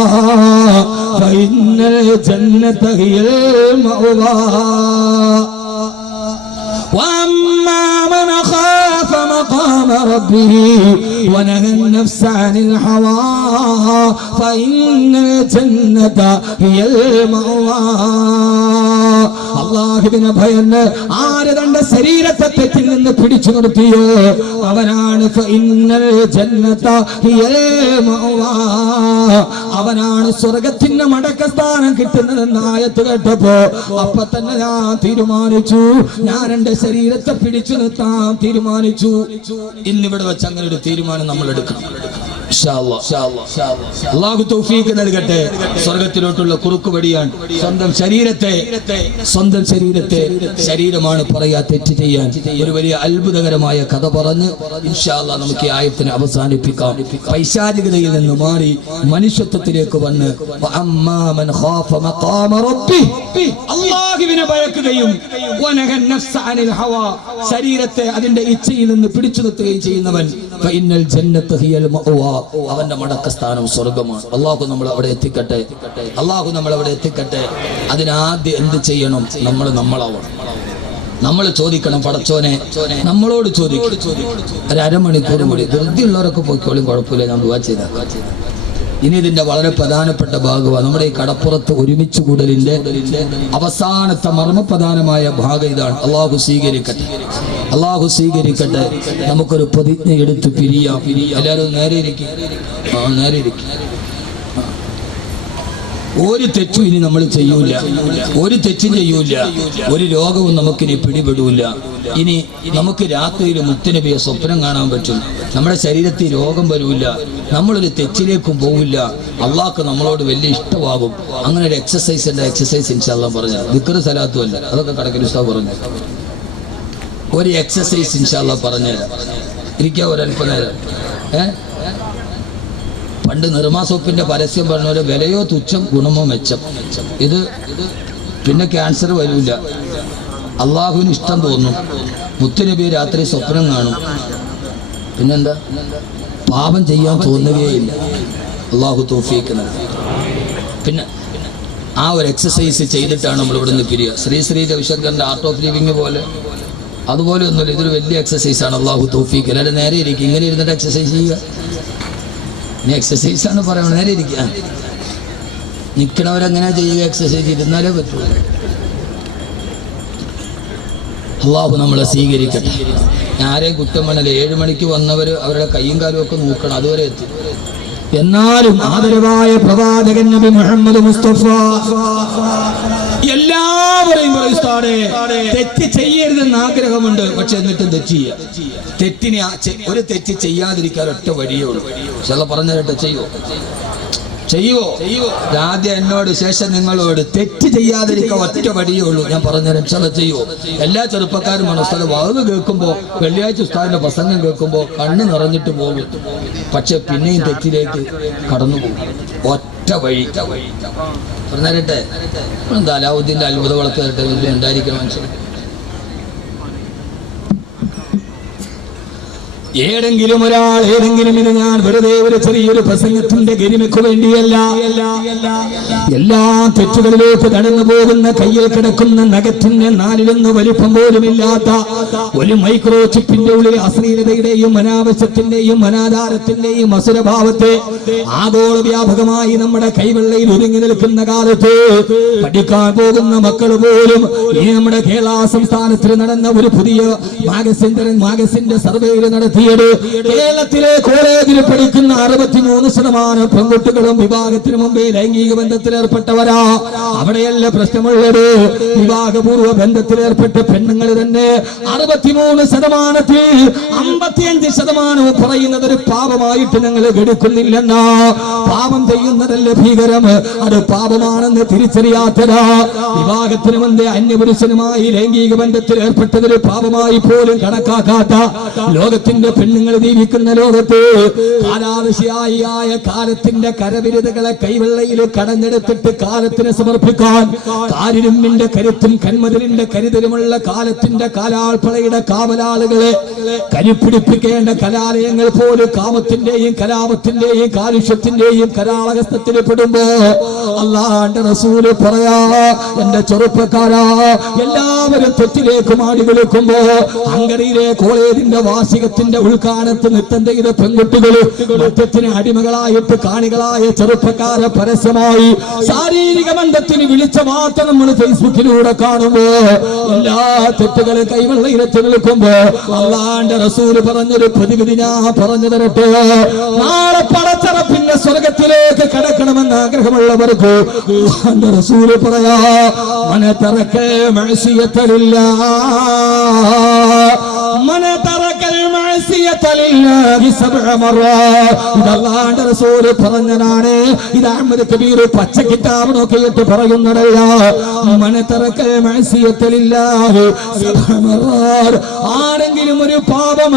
فإن الجنة هي المأوى وأما من خاف مقام ربه ونهى النفس عن الهوى فإن الجنة هي المأوى. അല്ലാഹുവിനെ ഭയന്ന് ആര് തന്റെ ശരീരത്തെ തെറ്റിൽ നിന്ന് പിടിച്ചു നിർത്തിയോ അവനാണ് ഫഇന്നൽ ജന്നത ഹിയൽ മഅവാ, അവനാണ് സ്വർഗത്തിന്റെ മടക്കസ്ഥാനം കിട്ടുന്നതെന്ന് ആയത്ത് കേട്ടപ്പോ അപ്പൊ തന്നെ ഞാൻ തീരുമാനിച്ചു, ഞാൻ എന്റെ ശരീരത്തെ പിടിച്ചു നിർത്താൻ തീരുമാനിച്ചു. ഇന്നിവിടെ വെച്ച് അങ്ങനെ ഒരു തീരുമാനം നമ്മൾ എടുക്കണം. അല്ലാഹു തൗഫീഖ് നൽകട്ടെ. സ്വർഗത്തിലോട്ടുള്ള കുറുക്കുവടിയാണ് സ്വന്തം ശരീരത്തെ ശരീരമാണ് പറയാ തെറ്റ് ചെയ്യാൻ. ഒരു വലിയ അത്ഭുതകരമായ കഥ പറഞ്ഞ് ഇൻഷാ അല്ലാഹ് നമുക്ക് ഈ ആയത്തിനെ അവസാനിപ്പിക്കാം. പൈശാചികതയിൽ നിന്ന് മാറി മനുഷ്യത്വത്തിലേക്ക് വന്ന് അല്ലാഹുവിനെ ഭയക്കുകയും ശരീരത്തെ അതിന്റെ ഇച്ഛയിൽ നിന്ന് പിടിച്ചു നിർത്തുകയും ചെയ്യുന്നവൻ ഫഇന്നൽ ജന്നത ഹിയൽ മഅവാ, അവന്റെ മടക്കസ്ഥാനം സ്വർഗമാണ്. അല്ലാഹു നമ്മൾ അവിടെ എത്തിക്കട്ടെ. അതിനാദ്യം എന്ത് ചെയ്യണം? നമ്മളാവണം. നമ്മൾ ചോദിക്കണം, പടച്ചോനെ നമ്മളോട് ചോദിക്കും. ഒരു അരമണിക്കൂർ കൂടി ധൃതിയുള്ളവരൊക്കെ പോയിക്കോളും, കുഴപ്പമില്ല, ഞാൻ ദുആ ചെയ്താൽ. ഇനി ഇതിന്റെ വളരെ പ്രധാനപ്പെട്ട ഭാഗമാണ് നമ്മുടെ ഈ കടപ്പുറത്ത് ഒരുമിച്ച് കൂടലിന്റെ അവസാനത്തെ മർമ്മപ്രധാനമായ ഭാഗം ഇതാണ്. അല്ലാഹു സ്വീകരിക്കട്ടെ. നമുക്കൊരു പ്രതിജ്ഞ എടുത്ത് പിരിയാം. എല്ലാവരും നേരെ ഇരിക്കും. ഒരു തെറ്റും ഇനി നമ്മൾ ചെയ്യൂല, ഒരു തെറ്റും ചെയ്യൂല, ഒരു രോഗവും നമുക്കിനി പിടിപെടൂല. ഇനി നമുക്ക് രാത്രിയിൽ മുത്തുനബിയെ സ്വപ്നം കാണാൻ പറ്റും. നമ്മുടെ ശരീരത്തിൽ രോഗം വരൂല, നമ്മളൊരു തെറ്റിലേക്കും പോവില്ല. അള്ളാഹ്ക്ക് നമ്മളോട് വലിയ ഇഷ്ടമാകും. അങ്ങനെ ഒരു എക്സസൈസ് ഇൻഷാ അല്ലാഹ് പറഞ്ഞു. ദിക്ർ സലാത്തും അല്ല, അതൊക്കെ കടക്കൽ ഉസ്താദ് പറഞ്ഞു. ഒരു എക്സസൈസ് ഇൻഷാ അല്ലാഹ് പറഞ്ഞുതരാം. ഇരിക്കുക ഒരല്പനേരം. പണ്ട് നിർമാ സോപ്പിന്റെ പരസ്യം പറഞ്ഞ പോലെ വിലയോ തുച്ഛം ഗുണമോ മെച്ചം. ഇത് പിന്നെ ക്യാൻസർ വരില്ല. അള്ളാഹുവിന് ഇഷ്ടം തോന്നും. മുത്തുനബി രാത്രി സ്വപ്നം കാണും. പിന്നെന്താ? പാപം ചെയ്യാൻ തോന്നുകയില്ല. അള്ളാഹു തൗഫീഖ് നൽകട്ടെ. പിന്നെ ആ ഒരു എക്സസൈസ് ചെയ്തിട്ടാണ് നമ്മൾ ഇവിടെ നിന്ന് പിരിയുക. ശ്രീ രവിശങ്കറിന്റെ ആർട്ട് ഓഫ് ലിവിങ് പോലെ അതുപോലെ ഒന്നുമില്ല. ഇതൊരു വലിയ എക്സസൈസാണ്. അള്ളാഹു തൗഫീഖ്. എല്ലാവരും നേരെ ഇരിക്കും. ഇങ്ങനെ ഇരുന്നിട്ട് എക്സസൈസ് ചെയ്യുക. ഇനി എക്സസൈസ് ആണ് പറയുന്നത്. നേരെ ഇരിക്കുക. നിൽക്കണവരെങ്ങനെ ചെയ്യുക? എക്സസൈസ് ഇരുന്നാലേ പറ്റുള്ളൂ. അള്ളാഹു നമ്മളെ സ്വീകരിക്കട്ടെ. ആരെയും കുറ്റം പറഞ്ഞില്ല. 7 മണിക്ക് വന്നവർ അവരുടെ കയ്യും കാലും ഒക്കെ നോക്കണം, അതുവരെ എത്തി. എന്നാലും ആദരവായ പ്രവാചകൻ നബി മുഹമ്മദ് മുസ്തഫ എല്ലാവരെയും തെറ്റ് ചെയ്യരുതെന്ന് ആഗ്രഹമുണ്ട്. പക്ഷെ എന്നിട്ടും തെറ്റ് ചെയ്യുക. ഒരു തെറ്റ് ചെയ്യാതിരിക്കാൻ ഒറ്റ വഴിയേ ഉള്ളൂ. ചില പറഞ്ഞു തരട്ടെ, ചെയ്യുവോ? ആദ്യം എന്നോട്, ശേഷം നിങ്ങളോട്. തെറ്റ് ചെയ്യാതിരിക്കാൻ ഒറ്റ വഴിയേ ഉള്ളൂ. ഞാൻ പറഞ്ഞുതരാം. ചില ചെയ്യുവോ? എല്ലാ ചെറുപ്പക്കാരും മനസ്സിലെ വാവ് കേൾക്കുമ്പോൾ, വെള്ളിയാഴ്ച ഉസ്താദിന്റെ പ്രസംഗം കേൾക്കുമ്പോൾ കണ്ണ് നിറഞ്ഞിട്ട് പോകും. പക്ഷെ പിന്നെയും തെറ്റിലേക്ക് കടന്നു പോകും. ഒറ്റ വഴി പറഞ്ഞുതരട്ടെ. എന്താ അലാവുദ്ദീന്റെ അത്ഭുത വിളക്ക് തരട്ടെ. എന്തായിരിക്കണം മനസ്സിലായി? ഏതെങ്കിലും ഇത് ഞാൻ വെറുതെ ഒരു ചെറിയൊരു പ്രസംഗത്തിന്റെ ഗരിമയ്ക്ക് വേണ്ടിയല്ല. എല്ലാ തെറ്റുകളിലേക്ക് കടന്നു പോകുന്ന, കയ്യിൽ കിടക്കുന്ന നഖത്തിന്റെ 4 വലിപ്പം പോലുമില്ലാത്ത ഒരു മൈക്രോ ചിപ്പിന്റെ ഉള്ളിൽ അശ്ലീലതയുടെയും അനാവശ്യത്തിന്റെയും അനാചാരത്തിന്റെയും അസുരഭാവത്തെ ആഗോള വ്യാപകമായി നമ്മുടെ കൈവെള്ളയിൽ ഒതുങ്ങി നിൽക്കുന്ന കാലത്ത് പഠിക്കാൻ പോകുന്ന മക്കൾ പോലും ഈ നമ്മുടെ കേരള സംസ്ഥാനത്തിൽ നടന്ന ഒരു പുതിയ മാഗസിന്റെ സർവേയിൽ നടത്തി കേരളത്തിലെ കോളേജിൽ പഠിക്കുന്ന 63% പെൺകുട്ടികളും വിവാഹത്തിന് മുമ്പേ ലൈംഗിക ബന്ധത്തിൽ ഏർപ്പെട്ടവരാ. അവിടെയല്ല പ്രശ്നമുള്ളത്. വിവാഹപൂർവ്വ ബന്ധത്തിൽ ഏർപ്പെട്ട പെണ്ണുങ്ങൾ തന്നെ 63%-ൽ 55% പറയുന്നത് ഒരു പാപമായിട്ട് ഞങ്ങൾ എടുക്കുന്നില്ലെന്നാ. പാപം ചെയ്യുന്നതല്ല ഭീകരം, അത് പാപമാണെന്ന് തിരിച്ചറിയാത്തതാ. വിവാഹത്തിന് മുമ്പേ അന്യപുരുഷനുമായി ലൈംഗിക ബന്ധത്തിൽ ഏർപ്പെട്ടതൊരു പാപമായി പോലും കണക്കാക്കാത്ത ലോകത്തിന്റെ പെണ്ണുങ്ങൾ ജീവിക്കുന്ന ലോകത്ത് കാലാവശിയായ കാലത്തിന്റെ കരവിരുതുകളെ കൈവെള്ളയിൽ കടഞ്ഞെടുത്തിട്ട് കാലത്തിന് സമർപ്പിക്കാൻ, കാരിരുമ്പിന്റെ കരുത്തും കന്മതിലിന്റെ കരുതലുമുള്ള കാലത്തിന്റെ കാലാൾപ്പളയുടെ കാവലാളുകളെ കരുപ്പിടിപ്പിക്കേണ്ട വിരിയേണ്ട കലാലയങ്ങൾ പോലും കാമത്തിന്റെയും കലാപത്തിന്റെയും കാലുഷ്യത്തിന്റെയും കരാളഹസ്തത്തിൽ പെടുമ്പോ അല്ലാഹുവിന്റെ റസൂല് പറയാ, എന്റെ ചെറുപ്പക്കാരാ, എല്ലാവരും തെറ്റിലേക്ക് മാടി വിളിക്കുമ്പോ ഹംഗറിയിലെ കോളേജിന്റെ വാർഷികത്തിന്റെ ഉദ്ഘാടനത്ത് നൃത്തം ചെയ്ത പെൺകുട്ടികള് മദ്യത്തിന് അടിമകളായിട്ട് കാണികളായ ചെറുപ്പക്കാരെ പരസ്യമായി ശാരീരിക ബന്ധത്തിന് വിളിച്ച വാർത്ത നമ്മൾ ഫേസ്ബുക്കിലൂടെ കാണുമ്പോ എല്ലാ തെറ്റുകളും കൈവെള്ളയിലെത്തി നിൽക്കുമ്പോ അല്ലാഹുവിന്റെ റസൂല് പറഞ്ഞൊരു പ്രതിവിധി ഞാൻ പറഞ്ഞു തരട്ടെ. നാളെ പടച്ചറപ്പിന്റെ സ്വർഗത്തിലേക്ക് കടക്കണമെന്ന് ആഗ്രഹമുള്ളവർക്ക് അല്ലാഹുവിന്റെ റസൂല് പറയാ, മന തറക മഅസിയതലില്ലാഹ് മന തറക മഅസിയതലില്ലാഹി സബ്അ മററാത്ത്. ഇത് അല്ലാഹുവിന്റെ റസൂല് പറഞ്ഞതാണ്. ഇത് അഹ്മദ് കബീർ പച്ച കിതാബ് നോക്കിയിട്ട് പറയുന്നതല്ല. മന തറക മഅസിയതലില്ലാഹി സബ്അ മററാത്ത്. ആരെങ്കിലും ഒരു പാപം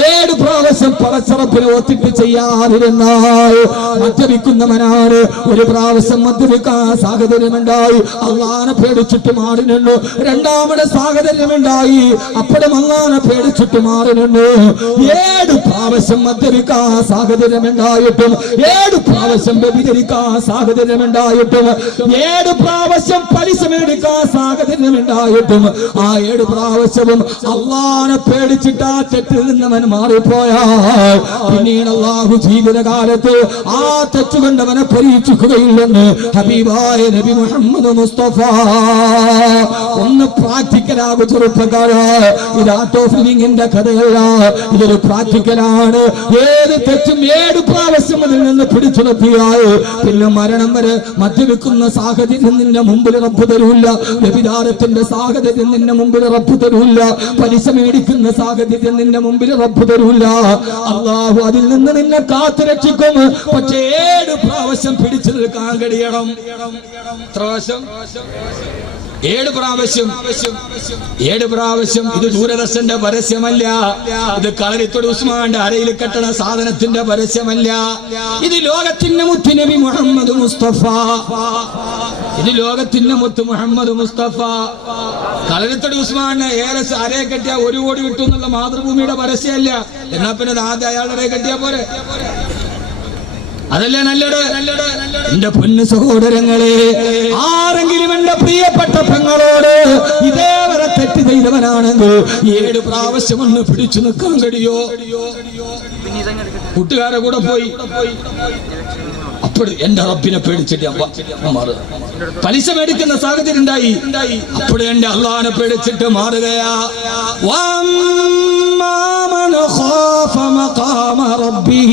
7 പ്രാവശ്യം പടച്ചറപ്പിനെ ഒത്തിട്ട് ചെയ്യാതിരുന്നാൽ മദ്യപിക്കുന്നവനാണ്. ഒരു പ്രാവശ്യം മദ്യപിക്കാൻ സാഹചര്യമുണ്ടായി, അള്ളാനെ പേടിച്ചിട്ട് മാറി നിന്നു. രണ്ടാമത് സാഹചര്യമുണ്ടായി, അപ്പോഴും അള്ളാനെ പേടിച്ചിട്ട് മാറി നിന്നു. 7 പ്രാവശ്യം മദ്യപിക്കാൻ സാഹചര്യമുണ്ടായിട്ടും 7 പ്രാവശ്യം വ്യഭിചരിക്കാൻ സാഹചര്യമുണ്ടായിട്ടും 7 പ്രാവശ്യം പലിശ മേടിക്കാൻ സാഹചര്യമുണ്ടായിട്ടും ആ 7 പ്രാവശ്യവും അള്ളാനെ പേടിച്ചിട്ട് ആ തെറ്റിൽ നിന്നവൻ മാറിപ്പോയാൽ പിന്നീട് അള്ളാഹു ജീവിതകാലത്ത് ആ തെറ്റുകൊണ്ടവനെ പരീക്ഷിക്കുകയില്ലെന്ന് ഹബീബായ നബി മുഹമ്മദ് മുസ്തഫ. ഒന്ന് പ്രാക്ടിക്കലാകും ചെറുപ്പക്കാരാ. ഇത് ആർട്ട് ഓഫ് ലിവിങ്ങിന്റെ കഥയല്ല, ഇതൊരു പ്രാക്ടിക്കലാണ്. ഏത് തെറ്റും 7 പ്രാവശ്യം അതിൽ നിന്ന് പിടിച്ചു നിർത്തിയാൽ പിന്നെ മരണം വരെ മദ്യപിക്കുന്ന സാഹചര്യം നിന്റെ മുമ്പിൽ റബ്ബ് തരൂല്ല. വ്യഭിചാരത്തിന്റെ സാഹചര്യം നിന്റെ മുമ്പിൽ റബ്ബ് തരൂല്ല. പലിശ മേടിക്കുന്ന സാഹചര്യം നിന്റെ മുമ്പിൽ റബ്ബ് തരൂല്ല. അള്ളാഹു അതിൽ നിന്ന് നിന്നെ കാത്തു രക്ഷിക്കും. പക്ഷേ 7 പ്രാവശ്യം പിടിച്ചു നിൽക്കാൻ കഴിയണം. 7 പ്രാവശ്യം 7 പ്രാവശ്യം. ഇത് ദൂരദർശന്റെ പരസ്യമല്ല, ഇത് കളരിത്തൊടി ഉസ്മാന്റെ അരയിൽ കെട്ടണ സാധനത്തിന്റെ പരസ്യമല്ല. ഇത് ലോകത്തിന്റെ മുത്ത് നബി മുഹമ്മദ് മുസ്തഫ. ഇത് ലോകത്തിന്റെ മുത്ത് മുഹമ്മദ് മുസ്തഫ. കളരിത്തൊടി ഉസ്മാനെ അരയെ കെട്ടിയ 1 കോടി കിട്ടും എന്നുള്ള മാതൃഭൂമിയുടെ പരസ്യമല്ല. എന്നാ പിന്നെ ആദ്യം അയാളുടെ കെട്ടിയാ പോരെ? അതല്ലേ നല്ലത്? എന്റെ പൊന്നു സഹോദരങ്ങളെ, ആരെങ്കിലും എന്റെ പ്രിയപ്പെട്ട പെങ്ങളോട് ഇതേവരെ തെറ്റ് ചെയ്തവനാണെങ്കിൽ 7 പ്രാവശ്യം ഒന്ന് പിടിച്ചു നിൽക്കാൻ കഴിയോ? കൂട്ടുകാരെ കൂടെ പോയി അപ്പോൾ എന്റെ റബ്ബിനെ പേടിച്ചിട്ട് പലിശ മേടിക്കുന്ന സാഹചര്യം ഉണ്ടായി. അപ്പോൾ എന്റെ അള്ളാഹിനെ പേടിച്ചിട്ട് മാറുകയാ. من خاف مقام ربه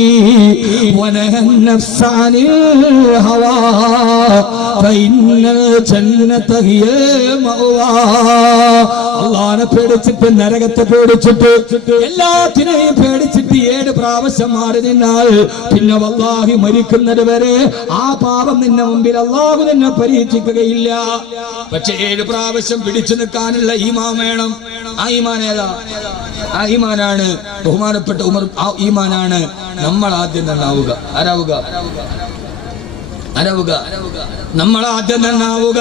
ونهى النفس عن الهوى فإن الجنة هي المأوى. അള്ളാനെ പേടിച്ചിട്ട് നരകത്തെ പേടിച്ചിട്ട് എല്ലാത്തിനെയും പേടിച്ചിട്ട് 7 പ്രാവശ്യം മാറി നിന്നാൽ പിന്നെ വല്ലാഹി മരിക്കുന്നത് വരെ ആ പാപം നിന്റെ മുമ്പിൽ അള്ളാഹു നിന്നെ പരീക്ഷിക്കുകയില്ല. പക്ഷെ 7 പ്രാവശ്യം പിടിച്ചു നിൽക്കാനുള്ള ഈമാൻ വേണം. ആ ഈമാൻ ഏതാ? ആ ഈമാനാണ് ബഹുമാനപ്പെട്ട ഉമർ. ആ ഈമാനാണ് നമ്മൾ ആദ്യം നന്നാവുക. ആരാവുക? നമ്മൾ ആദ്യം നന്നാവുക.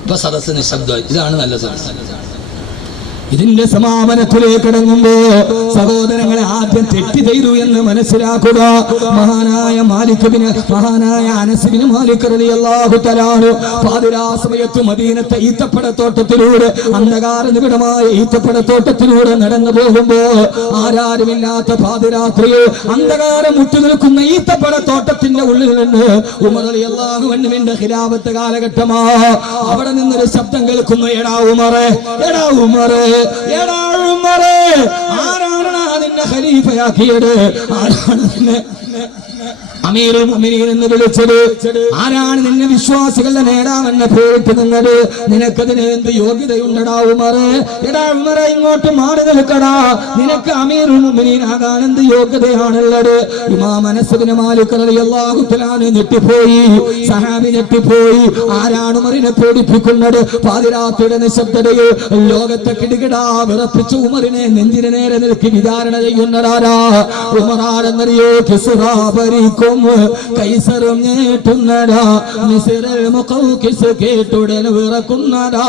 ഇപ്പൊ സദസ്സ് നിശബ്ദമായി. ഇതാണ് നല്ല സദസ്സ്. ഇതിന്റെ സമാപനത്തിലേക്ക് ഇറങ്ങുമ്പോ സഹോദരങ്ങളെ ആദ്യം തെറ്റ് ചെയ്തു എന്ന് മനസ്സിലാക്കുക. മഹാനായ അനസ് ബിൻ മാലിക് റളിയല്ലാഹു തആല പാതിരാ സമയത്ത് മദീനത്തെ ഈത്തപ്പഴത്തോട്ടത്തിലൂടെ അന്ധകാര നിബിഡമായ ഈത്തപ്പഴത്തോട്ടത്തിലൂടെ നടന്നു പോകുമ്പോ ആരാരുമില്ലാത്ത പാതിരാത്രിയിൽ അന്ധകാരം മുട്ടി നിൽക്കുന്ന ഈത്തപ്പഴത്തോട്ടത്തിന്റെ ഉള്ളിൽ നിന്ന് ഉമർ റളിയല്ലാഹു അൻഹുവിന്റെ ഖിലാഫത്ത് കാലഘട്ടമാ. അവിടെ നിന്നൊരു ശബ്ദം കേൾക്കുന്നു, എടാ ഉമറേ, എടാ ഉമറേ, എടാ ഉമറേ, ആരാണ് അതിന്റെ ഖലീഫയാക്കിയത്? ആരാണ് നിന്നെ അമീറുൽ മുഅ്മിനീൻ എന്ന് വിളിച്ചത്? ആരാണ് നിന്നെ വിശ്വാസികളുടെ നേതാവെന്ന് പേരിട്ട് നിന്നത്? നിനക്കതിന് എന്ത് യോഗ്യതയുണ്ടടാ ഉമറേ? എടാ ഉമറേ, ഇങ്ങോട്ട് മാറി നിൽക്കടാ. നിനക്ക് അമീറുൽ മുഅ്മിനീൻ ആകാൻ എന്ത് യോഗ്യതയാണുള്ളത്? ഇമാം അനസ് ബിൻ മാലിക് റളിയല്ലാഹു തആല ഞെട്ടിപ്പോയി. സഹാബി ഞെട്ടിപ്പോയി. ആരാണ് ഉമറിനെ പേടിപ്പിക്കുന്നത്? പാതിരാത്രിയുടെ നിശബ്ദതയിൽ ലോകത്തെ കിടുകിടാ വിറപ്പിച്ച് ഉമറിനെ നെഞ്ചിന് നേരെ നിൽക്കി വിചാരണ ചെയ്യുന്നതാരാ? ഉമറാരെന്നറിയോ? കിസ്റാ ഭരിക്കും കൈസറും ഞേട്ടുന്നടാ മിസ്റിൽ മുഖൗഖിസ് കേട്ടുടൻ വിറക്കുന്നടാ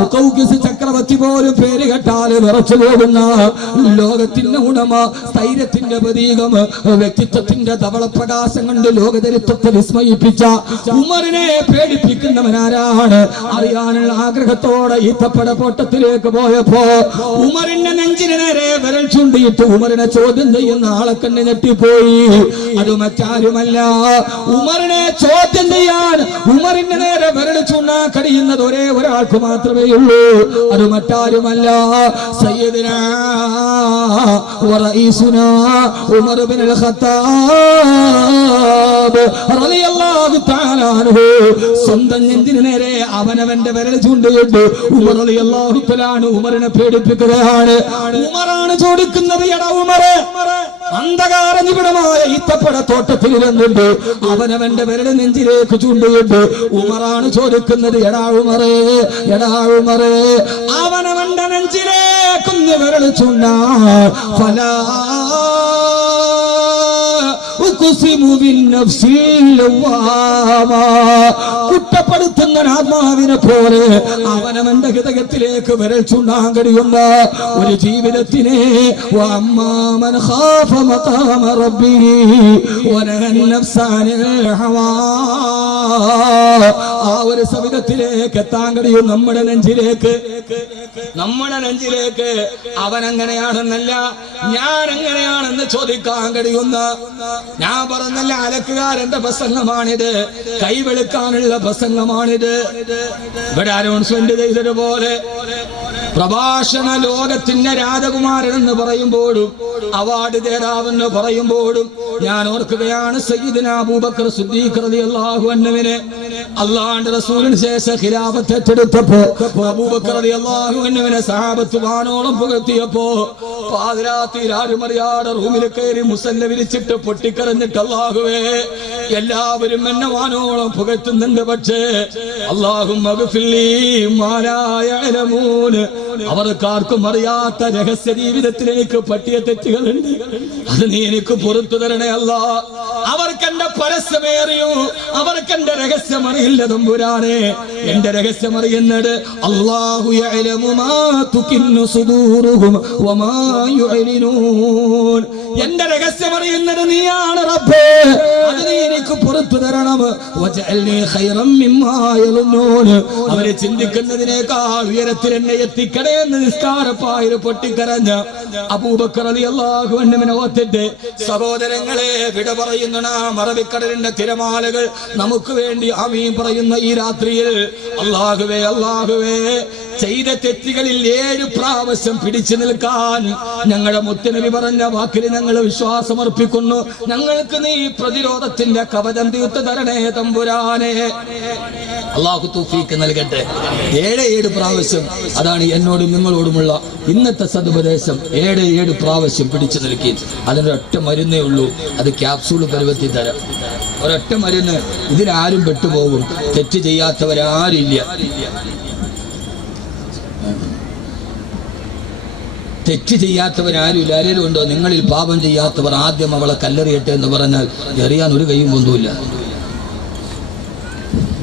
മുഖൗഖിസ് ചക്രവർത്തി പോലും പേര് കേട്ടാൽ വിറച്ചു പോകുന്ന ലോകത്തിന്റെ ഉടമ സ്ഥൈര്യത്തിന്റെ പ്രതീകം വ്യക്തിത്വത്തിന്റെ ധവളപ്രകാശം കൊണ്ട് ലോകചരിത്രത്തെ വിസ്മയിപ്പിച്ച ഉമറിനെ പേടിപ്പിക്കുന്നവനാരാണ് അറിയാനുള്ള ആഗ്രഹത്തോടെ ഈത്തപ്പട പോട്ടത്തിലേക്ക് പോയപ്പോ ഉമറിന്റെ നെഞ്ചിന് നേരെ വിരൽ ചൂണ്ടിയിട്ട് ഉമറിനെ ചോദ്യം ചെയ്യുന്ന ആളെ കണ്ണ് ഞെട്ടിപ്പോയി. അത് മറ്റാരുമല്ല, ഉമറിനെ ചോദ്യം ചെയ്യാൻ ഉമറിന്റെ നേരെ വിരൽ ചൂണ്ടാൻ കഴിയുന്നത് ഒരേ ഒരാൾക്ക് മാത്രമേ ഉള്ളൂ. അത് മറ്റാരുമല്ല, സയ്യിദുനാ വറഈസുനാ ഉമർ ഇബ്നുൽ ഖത്താബ് റളിയല്ലാഹു തആല അൻഹു. സ്വന്തം നെഞ്ചിന് നേരെ അവനവന്റെ വിരൽ ചൂണ്ടിയിട്ട് ഉമർ റളിയല്ലാഹു തആല ഉമറിനെ പേടിപ്പിക്കുകയാണ്. ഉമറാണ് ചോദിക്കുന്നത്, എടാ ഉമറേ, അന്ധകാര നിബിഡമായ ഈത്തപ്പഴ തോട്ടത്തിൽ ഇരുന്നിട്ട് അവനവന്റെ വിരൽ നെഞ്ചിലേക്ക് ചൂണ്ടിയിട്ട് ഉമറാണ് ചോദിക്കുന്നത്, എടാ ഉമറേ, എടാ ഉമറേ, അവനവന്റെ നെഞ്ചിലേക്കൊന്ന് വിരൽ ചൂണ്ടാ ഫലാ കുറ്റപ്പെടുത്തുന്ന ആത്മാവിനെ പോലെ അവനവന്റെ ഹൃദയത്തിലേക്ക് വിരൽ ചൂണ്ടാൻ കഴിയുന്ന ഒരു ജീവിതത്തിനെ ആ ഒരു സവിധത്തിലേക്ക് എത്താൻ കഴിയും. നമ്മുടെ നെഞ്ചിലേക്ക് അവൻ എങ്ങനെയാണെന്നല്ല, ഞാൻ എങ്ങനെയാണെന്ന് ചോദിക്കാൻ കഴിയുന്ന, ഞാൻ പറഞ്ഞല്ല അലക്കുകാരന്റെ പ്രസംഗമാണിത്, കൈവെളുക്കാനുള്ള പ്രസംഗമാണിത്. ഇവിടെ അനൗൺസ്മെന്റ് ചെയ്തതുപോലെ പ്രഭാഷണ ലോകത്തിന്റെ രാജകുമാരൻ എന്ന് പറയുമ്പോഴും അവാർഡ് ജേതാവെന്ന് പറയുമ്പോഴും ഞാൻ ഓർക്കുകയാണ് സയ്യിദുനാ അബൂബക്കർ സിദ്ദീഖ് റളിയല്ലാഹു അൻഹുവിനെ അല്ലാഹുവിന്റെ റസൂലിന് ശേഷം ഖിലാഫത്ത് ഏറ്റെടുത്തപ്പോ അബൂബക്കർ റളിയല്ലാഹു അൻഹുവിനെ സഹാബത്ത് വാനോളം പുകഴ്ത്തിയപ്പോ പാതിരാത്രി ആരും അറിയാതെ റൂമിൽ കയറി മുസല്ല വിരിച്ചിട്ട് പൊട്ടിക്കരഞ്ഞിട്ട്, അല്ലാഹുവേ, എല്ലാവരും എന്നെ വാനോളം പുകഴ്ത്തുന്നുണ്ട്, പക്ഷേ അല്ലാഹുമ്മ ഗഫിർലി മാ ലാ യഅലമൂൻ, അവർക്കാർക്കും അറിയാത്ത രഹസ്യ ജീവിതത്തിൽ എനിക്ക് പറ്റിയ തെറ്റുകളുണ്ട്, അത് നീ എനിക്ക് പുറത്തു തരണേ അല്ലാ. അവർക്ക് എന്റെ പരസ്യമേറിയൂ, അവർക്ക് എന്റെ രഹസ്യം അറിയില്ല തമ്പുരാനെ. എന്റെ രഹസ്യം അറിയുന്നത് അല്ലാഹു യഅലമു മാ തുകിന്നു സുദൂറുഹും വമാ യുഅലിനൂൻ. എന്റെ രഹസ്യം അറിയുന്നത് നീയാണ് റബ്ബേ, അത് നീ എനിക്ക് പുറത്തു തരണം. വജഅൽനി ഖൈറൻ മിമ്മാ യളുന്നൂൻ, അവരെ ചിന്തിക്കുന്നതിനേക്കാൾ ഉയരത്തിൽ എന്നെ എത്തിക്കണേ എന്ന് നിസ്കാരപ്പായിൽ പൊട്ടിക്കരഞ്ഞ അബൂബക്കർ റളിയല്ലാഹു അൻഹുവിനെ ഓർത്തിട്ട് സഹോദരങ്ങളെ വിട പറയുന്ന അറബിക്കടലിന്റെ തിരമാലകൾ നമുക്ക് വേണ്ടി ആമീൻ പറയുന്ന ഈ രാത്രിയിൽ അല്ലാഹുവേ, അല്ലാഹുവേ, ചെയ്ത തെറ്റുകളിൽ 7 പ്രാവശ്യം പിടിച്ചു നിൽക്കാൻ ഞങ്ങളുടെ മുത്തുനബി പറഞ്ഞ വാക്കിൽ ഞങ്ങൾ വിശ്വാസമർപ്പിക്കുന്നു. ഞങ്ങൾക്ക് നീ പ്രതിരോധത്തിന്റെ കവചം തീർത്തു തരണേ തമ്പുരാനെ. അല്ലാഹു തൗഫീഖ് നൽകട്ടെ. 7 പ്രാവശ്യം, അതാണ് എന്നോടും നിങ്ങളോടുമുള്ള ഇന്നത്തെ സദുപദേശം. 7 പ്രാവശ്യം പിടിച്ചു നിൽക്കി. അതിനൊരൊറ്റ മരുന്നേ ഉള്ളൂ, അത് ക്യാപ്സൂൾ പരുവത്തി തരാം. ഒരൊറ്റ മരുന്ന്, ഇതിലാരും പെട്ടുപോകും. തെറ്റ് ചെയ്യാത്തവരാരില്ല, തെറ്റ് ചെയ്യാത്തവരാരുമില്ല. ആരെങ്കിലും ഉണ്ടോ നിങ്ങളിൽ പാപം ചെയ്യാത്തവർ? ആദ്യം അവളെ കല്ലെറിയട്ടെ എന്ന് പറഞ്ഞാൽ എറിയാൻ ഒരു കൈയും കൊണ്ടുമില്ല.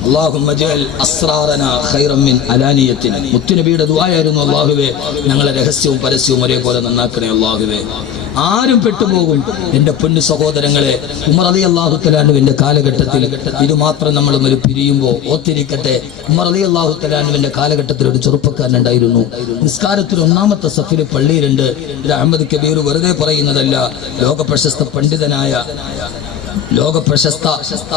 അല്ലാഹുമ്മ ജഅൽ അസ്റാറനാ ഖൈറൻ മിൻ അലാനിയത്തിൻ. മുത്തുനബിയുടെ ദുആയായിരുന്നു, അല്ലാഹുവേ, ഞങ്ങളെ രഹസ്യവും പരസ്യവും ഒരേപോലെ നന്നാക്കണേ അല്ലാഹുവേ. ആരും പെട്ടുപോകും. എന്റെ പൊന്നു സഹോദരങ്ങളെ, ഉമർ റളിയല്ലാഹു തആല അൻഹുവിന്റെ കാലഘട്ടത്തിൽ ഇത് മാത്രം നമ്മൾ പിരിയുമ്പോൾ ഓർത്തിരിക്കട്ടെ. ഉമർ റളിയല്ലാഹു തആല അൻഹുവിന്റെ കാലഘട്ടത്തിൽ ഒരു ചെറുപ്പക്കാരനുണ്ടായിരുന്നു. നിസ്കാരത്തിൽ 1-ാമത്തെ സഫിൽ പള്ളിയിലുണ്ട്. ഇത് അഹമ്മദ് കബീർ വെറുതെ പറയുന്നതല്ല. ലോകപ്രശസ്ത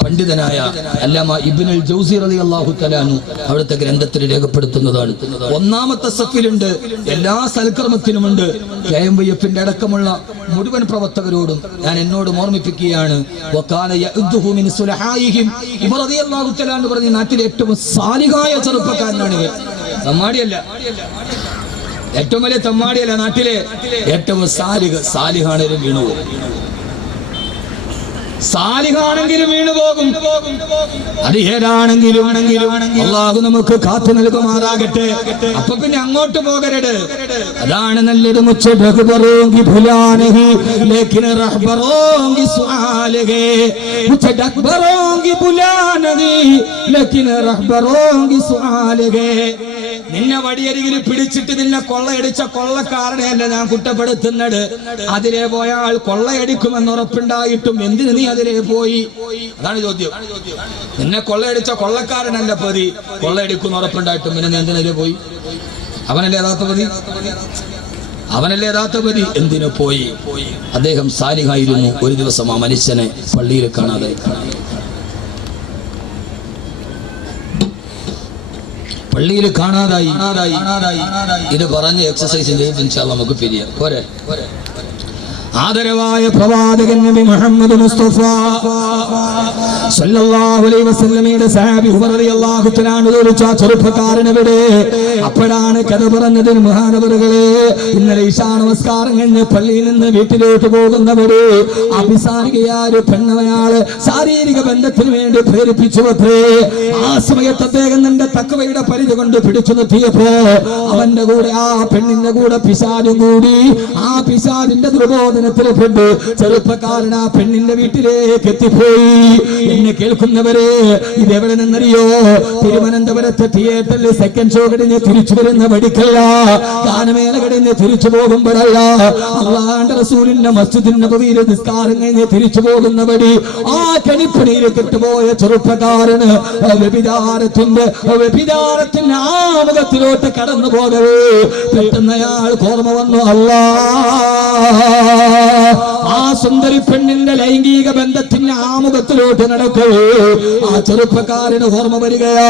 പണ്ഡിതനായ അല്ലാമ ഇബ്നുൽ ജൗസി റളിയല്ലാഹു തആല അൻഹു അവിടുത്തെ ഗ്രന്ഥത്തിൽ രേഖപ്പെടുത്തുന്നതാണ്. 1-ാമത്തെ സഫിലുണ്ട്, എല്ലാ സൽക്കർമ്മത്തിനുമുണ്ട്. KMYF-ന്റെ അടക്കമുള്ള മുഴുവൻ പ്രവർത്തകരോടും ഞാൻ എന്നോടും ഓർമ്മിപ്പിക്കുകയാണ്. വകാന യഉദ്ദുഹു മിൻ സുലഹായിഹിം. ഉമർ റളിയല്ലാഹു തആല അൻഹു പറഞ്ഞ നാട്ടിലെ ഏറ്റവും സാലിഹായ ചെറുപ്പക്കാരനാണ് ഇവൻ. തമ്മാടിയല്ല, ഏറ്റവും വലിയ തമ്മാടിയല്ല, നാട്ടിലെ ഏറ്റവും സാലിഹാണ് വീണു. സാലിഹാണെങ്കിലും വീണു പോകും. അത് ഏതാണെങ്കിലും അള്ളാഹു നമുക്ക് കാത്തു നൽകുമാറാകട്ടെ. അപ്പൊ പിന്നെ അങ്ങോട്ട് പോകരുത്. അതാണ് നല്ലത്. മുച്ചടക്ബറോങ്കി ഭുലാനഹി ലേക്കിൻ റഹ്ബറോങ്കി സുആലഹേ. മുച്ചടക്ബറോങ്കി ഭുലാനഹി ലേക്കിൻ റഹ്ബറോങ്കി സുആലഹേ. നിന്നെ വടിയരികിൽ പിടിച്ചിട്ട് നിന്നെ കൊള്ളയടിച്ച കൊള്ളക്കാരനെയല്ല ഞാൻ കുറ്റപ്പെടുത്തുന്നത്. അതിലെ പോയാൽ കൊള്ളയടിക്കുമെന്ന് ഉറപ്പുണ്ടായിട്ടും എന്തിന് നീ അതിലെ പോയി? അതാണ് ചോദ്യം. നിന്നെ കൊള്ളയടിച്ച കൊള്ളക്കാരനല്ല പ്രതി, കൊള്ളയടിക്കുമെന്ന് ഉറപ്പുണ്ടായിട്ടും പിന്നെ നീ എന്തിനെ പോയി? അവനല്ലേ യഥാർത്ഥ പ്രതി? അവനല്ലേ യഥാർത്ഥ പ്രതി? എന്തിനു പോയി? അദ്ദേഹം സാലിഹായിരുന്നു. ഒരു ദിവസം ആ മനുഷ്യനെ പള്ളിയിൽ കാണാതെ പള്ളിയിൽ കാണാതായി. ഇത് പറഞ്ഞ് എക്സസൈസ് ചെയ്തിട്ട് ഇൻഷാല്ലാഹ് നമുക്ക് പിരിയാം. പോരെ? ആദരവായ പ്രവാചകൻ നബി മുഹമ്മദ് മുസ്തഫ സല്ലല്ലാഹു അലൈഹി വസല്ലമയുടെ സഹാബി ഉമർ റളിയല്ലാഹു തആല ചോദിച്ച ചെറുപ്പക്കാരനെവിടെ? അപ്പോഴാണ് കഥ പറഞ്ഞത്. മഹാനവറുകളെ, ഇന്നലെ ഇശാ നമസ്കാരം കഴിഞ്ഞ് പള്ളിയിൽ നിന്ന് വീട്ടിലോട്ട് പോകുന്നവര് അഭിസാരികയായ പെണ്ണവയാള് ശാരീരിക ബന്ധത്തിന് വേണ്ടി പ്രേരിപ്പിച്ചു അത്രേ. ആ സമയത്ത് അദ്ദേഹം തന്റെ തഖ്വയുടെ പരിധി കൊണ്ട് പിടിച്ചു നിർത്തിയപ്പോ അവന്റെ കൂടെ ആ പെണ്ണിന്റെ കൂടെ പിശാചും കൂടി. ആ പിശാചിന്റെ ദുർബോധനത്തിൽപ്പെട്ട് ചെറുപ്പക്കാരൻ ആ പെണ്ണിന്റെ വീട്ടിലേക്ക് എത്തിപ്പോയി. എന്നെ കേൾക്കുന്നവരെ, ഇതെവിടെ നിന്നറിയോ? തിരുവനന്തപുരത്തെ തിയേറ്ററിൽ സെക്കൻഡ് ഷോ കഴിഞ്ഞ് തിരിച്ചു വരുന്ന വഴിക്കല്ല, ഗാനമേള കഴിഞ്ഞ് തിരിച്ചു പോകുമ്പോഴല്ല, അല്ലാഹുവിന്റെ റസൂലിന്റെ മസ്ജിദുൻ നബവിയിൽ നിസ്കാരം കഴിഞ്ഞ് തിരിച്ചു പോകുന്ന വഴി ആ കണിപ്പണിയിൽ കെട്ടുപോയ ചെറുപ്പക്കാരന് വ്യഭിചാരത്തിന്റെ ആമുഖത്തിലോട്ട് കടന്നു പോകവേ പെട്ടെന്ന് അയാൾക്ക് ഓർമ്മ വന്നു, ആ സുന്ദരി പെണ്ണിന്റെ ലൈംഗിക ബന്ധത്തിന്റെ ആമുഖത്തിലോട്ട് നടക്കവേ ആ ചെറുപ്പക്കാരന് ഓർമ്മ വരികയാ.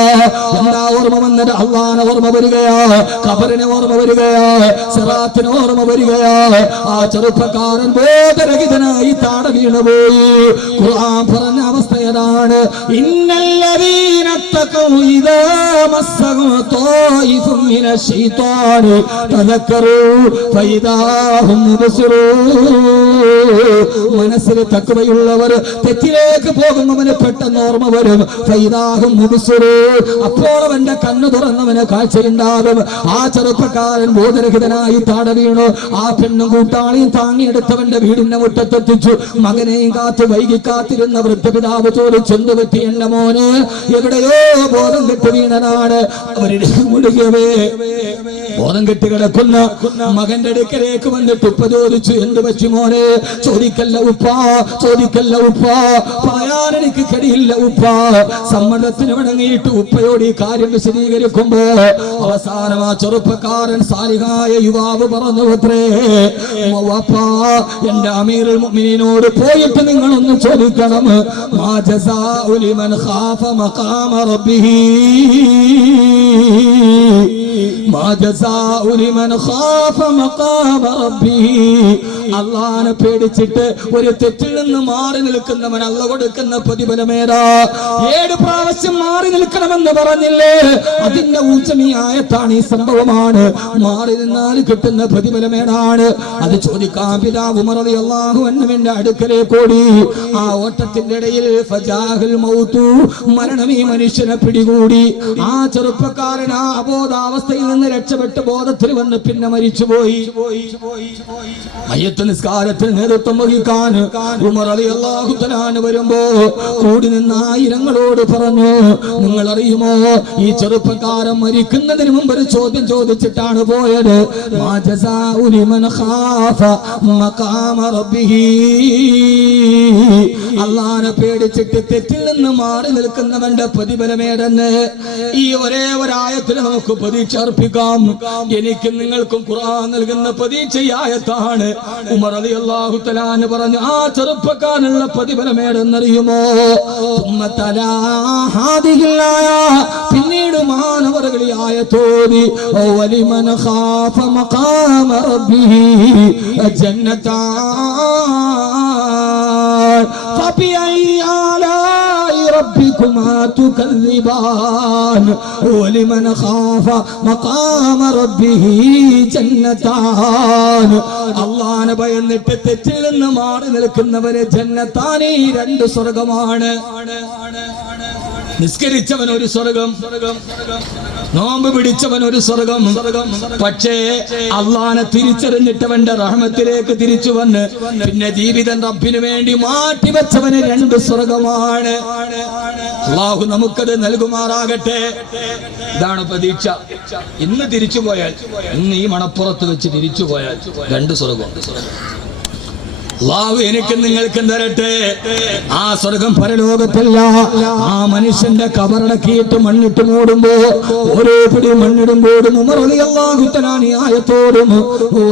എന്താ ഓർമ്മ വന്നത്? അള്ളാനെ ഓർമ്മ വരികയാ, ഖബറിനെ ഓർമ്മ വരികയാ, സിറാത്തിനെ ഓർമ്മ വരികയാ. ആ ചെറുപ്പക്കാരൻ ബോധരഹിതനായി താഴെ വീണുപോയി. ഖുർആൻ പറഞ്ഞ അവസ്ഥ ഏതാണ്? ഇന്നല്ലദീന തഖൗ ഇദാ മസ്സഹും ത്വായിഫും മിനശ് ശൈത്വാനി തദക്കറൂ ഫഇദാ ഹും മുബ്സിറൂൻ. മനസ്സിൽ തഖ്വയുള്ളവർ തെറ്റിലേക്ക് പോകുന്നവന് പെട്ടെന്ന് ഓർമ്മ വരും. ഫഇദാ ഹും മുബ്സിറൂൻ. അപ്പോൾ അവന്റെ കണ്ണു തുറന്നവന് കാഴ്ചയുണ്ടാകും. ആ ചെറുപ്പക്കാരൻ ബോധരഹിതനായി താഴെ വീണു. ആ പെണ്ണും കൂട്ടാളിയും താങ്ങിയെടുത്തവന്റെ വീടിന്റെ മുറ്റത്തെത്തിച്ചു. മകനെയും കാത്ത് വൈകി കാത്തിരുന്ന വൃദ്ധപിതാവ് ചോദിച്ചു, എന്ത് പറ്റി എന്റെ മോന്? എവിടെയോ ബോധം കെട്ട് വീണനാണ്. അവരുടെ മുഴുകവേ ബോധം കെട്ടി കിടക്കുന്ന മകന്റെ അടുക്കലേക്ക് വന്നിട്ട് ഉപ്പ ചോദിച്ചു, എന്ത് പറ്റി മോനെ? ചോദിക്കല്ല ഉപ്പാ, ചോദിക്കല്ല ഉപ്പാ, പറയാൻ എനിക്ക് കഴിയില്ല ഉപ്പാ. സമ്മതത്തിന് വഴങ്ങിയിട്ട് ഉപ്പയോട് ഈ കാര്യം വിശദീകരിക്കുമ്പോ അവസാനം ആ ചെറുപ്പക്കാരൻ സാലിഹായ യുവാവ് പറഞ്ഞു അത്രേ, വാപ്പാ, എന്റെ അമീറുൽ മുഅ്മിനീനോട് പോയിട്ട് നിങ്ങളൊന്ന് ചോദിക്കണം, മാ ജസാഉ ലിമൻ ഖാഫ മഖാമ റബ്ബിഹി, മാ ജസാഉ ലിമൻ ഖാഫ മഖാമ റബ്ബിഹി. അല്ലാഹനെ പേടിച്ചിട്ട് ഒരു തെറ്റിൽ നിന്ന് മാറി നിൽക്കുന്നവൻ അല്ലാഹു കൊടുക്കുന്ന പ്രതിഫലമേതാ? 7 പ്രാവശ്യം മാറി നിൽക്കണമെന്ന് പറഞ്ഞില്ലേ? അതിന്റെ ഊച്ചമീയായത്താണ് ഈ സംഭവമാണ്. മാറി നിന്നാൽ കിട്ടുന്ന പ്രതിഫലമേതാണ്? അത് ചോദിക്കാൻ പിതാവ് ഉമർ റളിയല്ലാഹു അൻഹുവിന്റെ അടുക്കലേക്ക് ഓടി. ആ ഓട്ടത്തിന്റെ ഇടയിൽ ഫജാഹുൽ മൗതു, മരണം ഈ മനുഷ്യനെ പിടികൂടി. ആ ചെറുപ്പക്കാരൻ ആ അബോധാവസ്ഥയിൽ നിന്ന് രക്ഷപ്പെട്ട് ബോധത്തിൽ വന്ന് പിന്നെ മരിച്ചുപോയി. മയ്യത്ത് നിസ്കാരത്തിന് നേതൃത്വം വഹിക്കാൻ ഉമർ റളിയല്ലാഹു തആല വരുമ്പോ കൂടി നിന്ന ആയിരങ്ങളോട് പറഞ്ഞു, നിങ്ങൾ അറിയുമോ, ഈ ചെറുപ്പക്കാരൻ മരിക്കുന്നതിന് മുമ്പ് ഒരു ചോദ്യം ചോദിച്ചിട്ടാണ് പോയത്. മാ ജസാഉ ലിമൻ ഖാഫ മഖാമ റബ്ബിഹി. അല്ലാഹനെ പേടിച്ചിട്ട് തെറ്റിൽ നിന്ന് മാറി നിൽക്കുന്നവന്റെ പ്രതിഫലമേതെന്ന് ഈ ഒരേ ഒരായത്തിൽ നമുക്ക് പ്രതീക്ഷ അർപ്പിക്കാം. എനിക്കും നിങ്ങൾക്കും ഖുർആൻ നൽകുന്ന പ്രതീക്ഷയായത്താണ്. ഉമർ റളിയല്ലാഹു തആല പറഞ്ഞു, ആ ചെറുപ്പക്കാരനുള്ള പ്രതിഫലമേതെന്നറിയുമോ? പിന്നീട് മാനവറുകളി ആയത്തോതി, വലിമൻ ഖാഫ മഖാമ റബ്ബിഹി ജന്നതാൻ ഫബിഅയ്യി ആലാഇ റബ്ബികുമാ തുകദ്ദിബാൻ വലിമൻ ഖാഫ മഖാമ റബ്ബിഹി ജന്നതാൻ. അല്ലാഹുവിനെ ഭയന്നിട്ട് തെറ്റിൽ നിന്ന് മാറി നിൽക്കുന്നവരെ ജന്നത്താൻ, ഈ രണ്ട് സ്വർഗ്ഗമാണ്. നിസ്കരിച്ചവൻ ഒരു സ്വർഗം, നോമ്പ് പിടിച്ചവൻ ഒരു സ്വർഗം. പക്ഷേ അള്ളാനെ തിരിച്ചറിഞ്ഞിട്ടവന്റെ റഹ്മത്തിലേക്ക് തിരിച്ചു വന്ന് പിന്നെ ജീവിതം റബ്ബിന് വേണ്ടി മാറ്റിവെച്ചവന് രണ്ട് സ്വർഗമാണ്. അള്ളാഹു നമുക്കത് നൽകുമാറാകട്ടെ. ഇതാണ് പ്രതീക്ഷ. ഇന്ന് തിരിച്ചു പോയാൽ, ഇന്ന് ഈ മണപ്പുറത്ത് വെച്ച് തിരിച്ചു പോയാൽ രണ്ട് സ്വർഗം. അല്ലാഹു എനിക്ക് നിങ്ങൾക്കും തരട്ടെ. ആ സ്വർഗം പരലോകത്തല്ല. ആ മനുഷ്യന്റെ കബറടക്കിയിട്ട് മണ്ണിട്ട് മൂടുമ്പോ ഓരോ പിടി മണ്ണിടുമ്പോഴും ഉമർ റളിയല്ലാഹു തആല ഈ ആയത്തോടും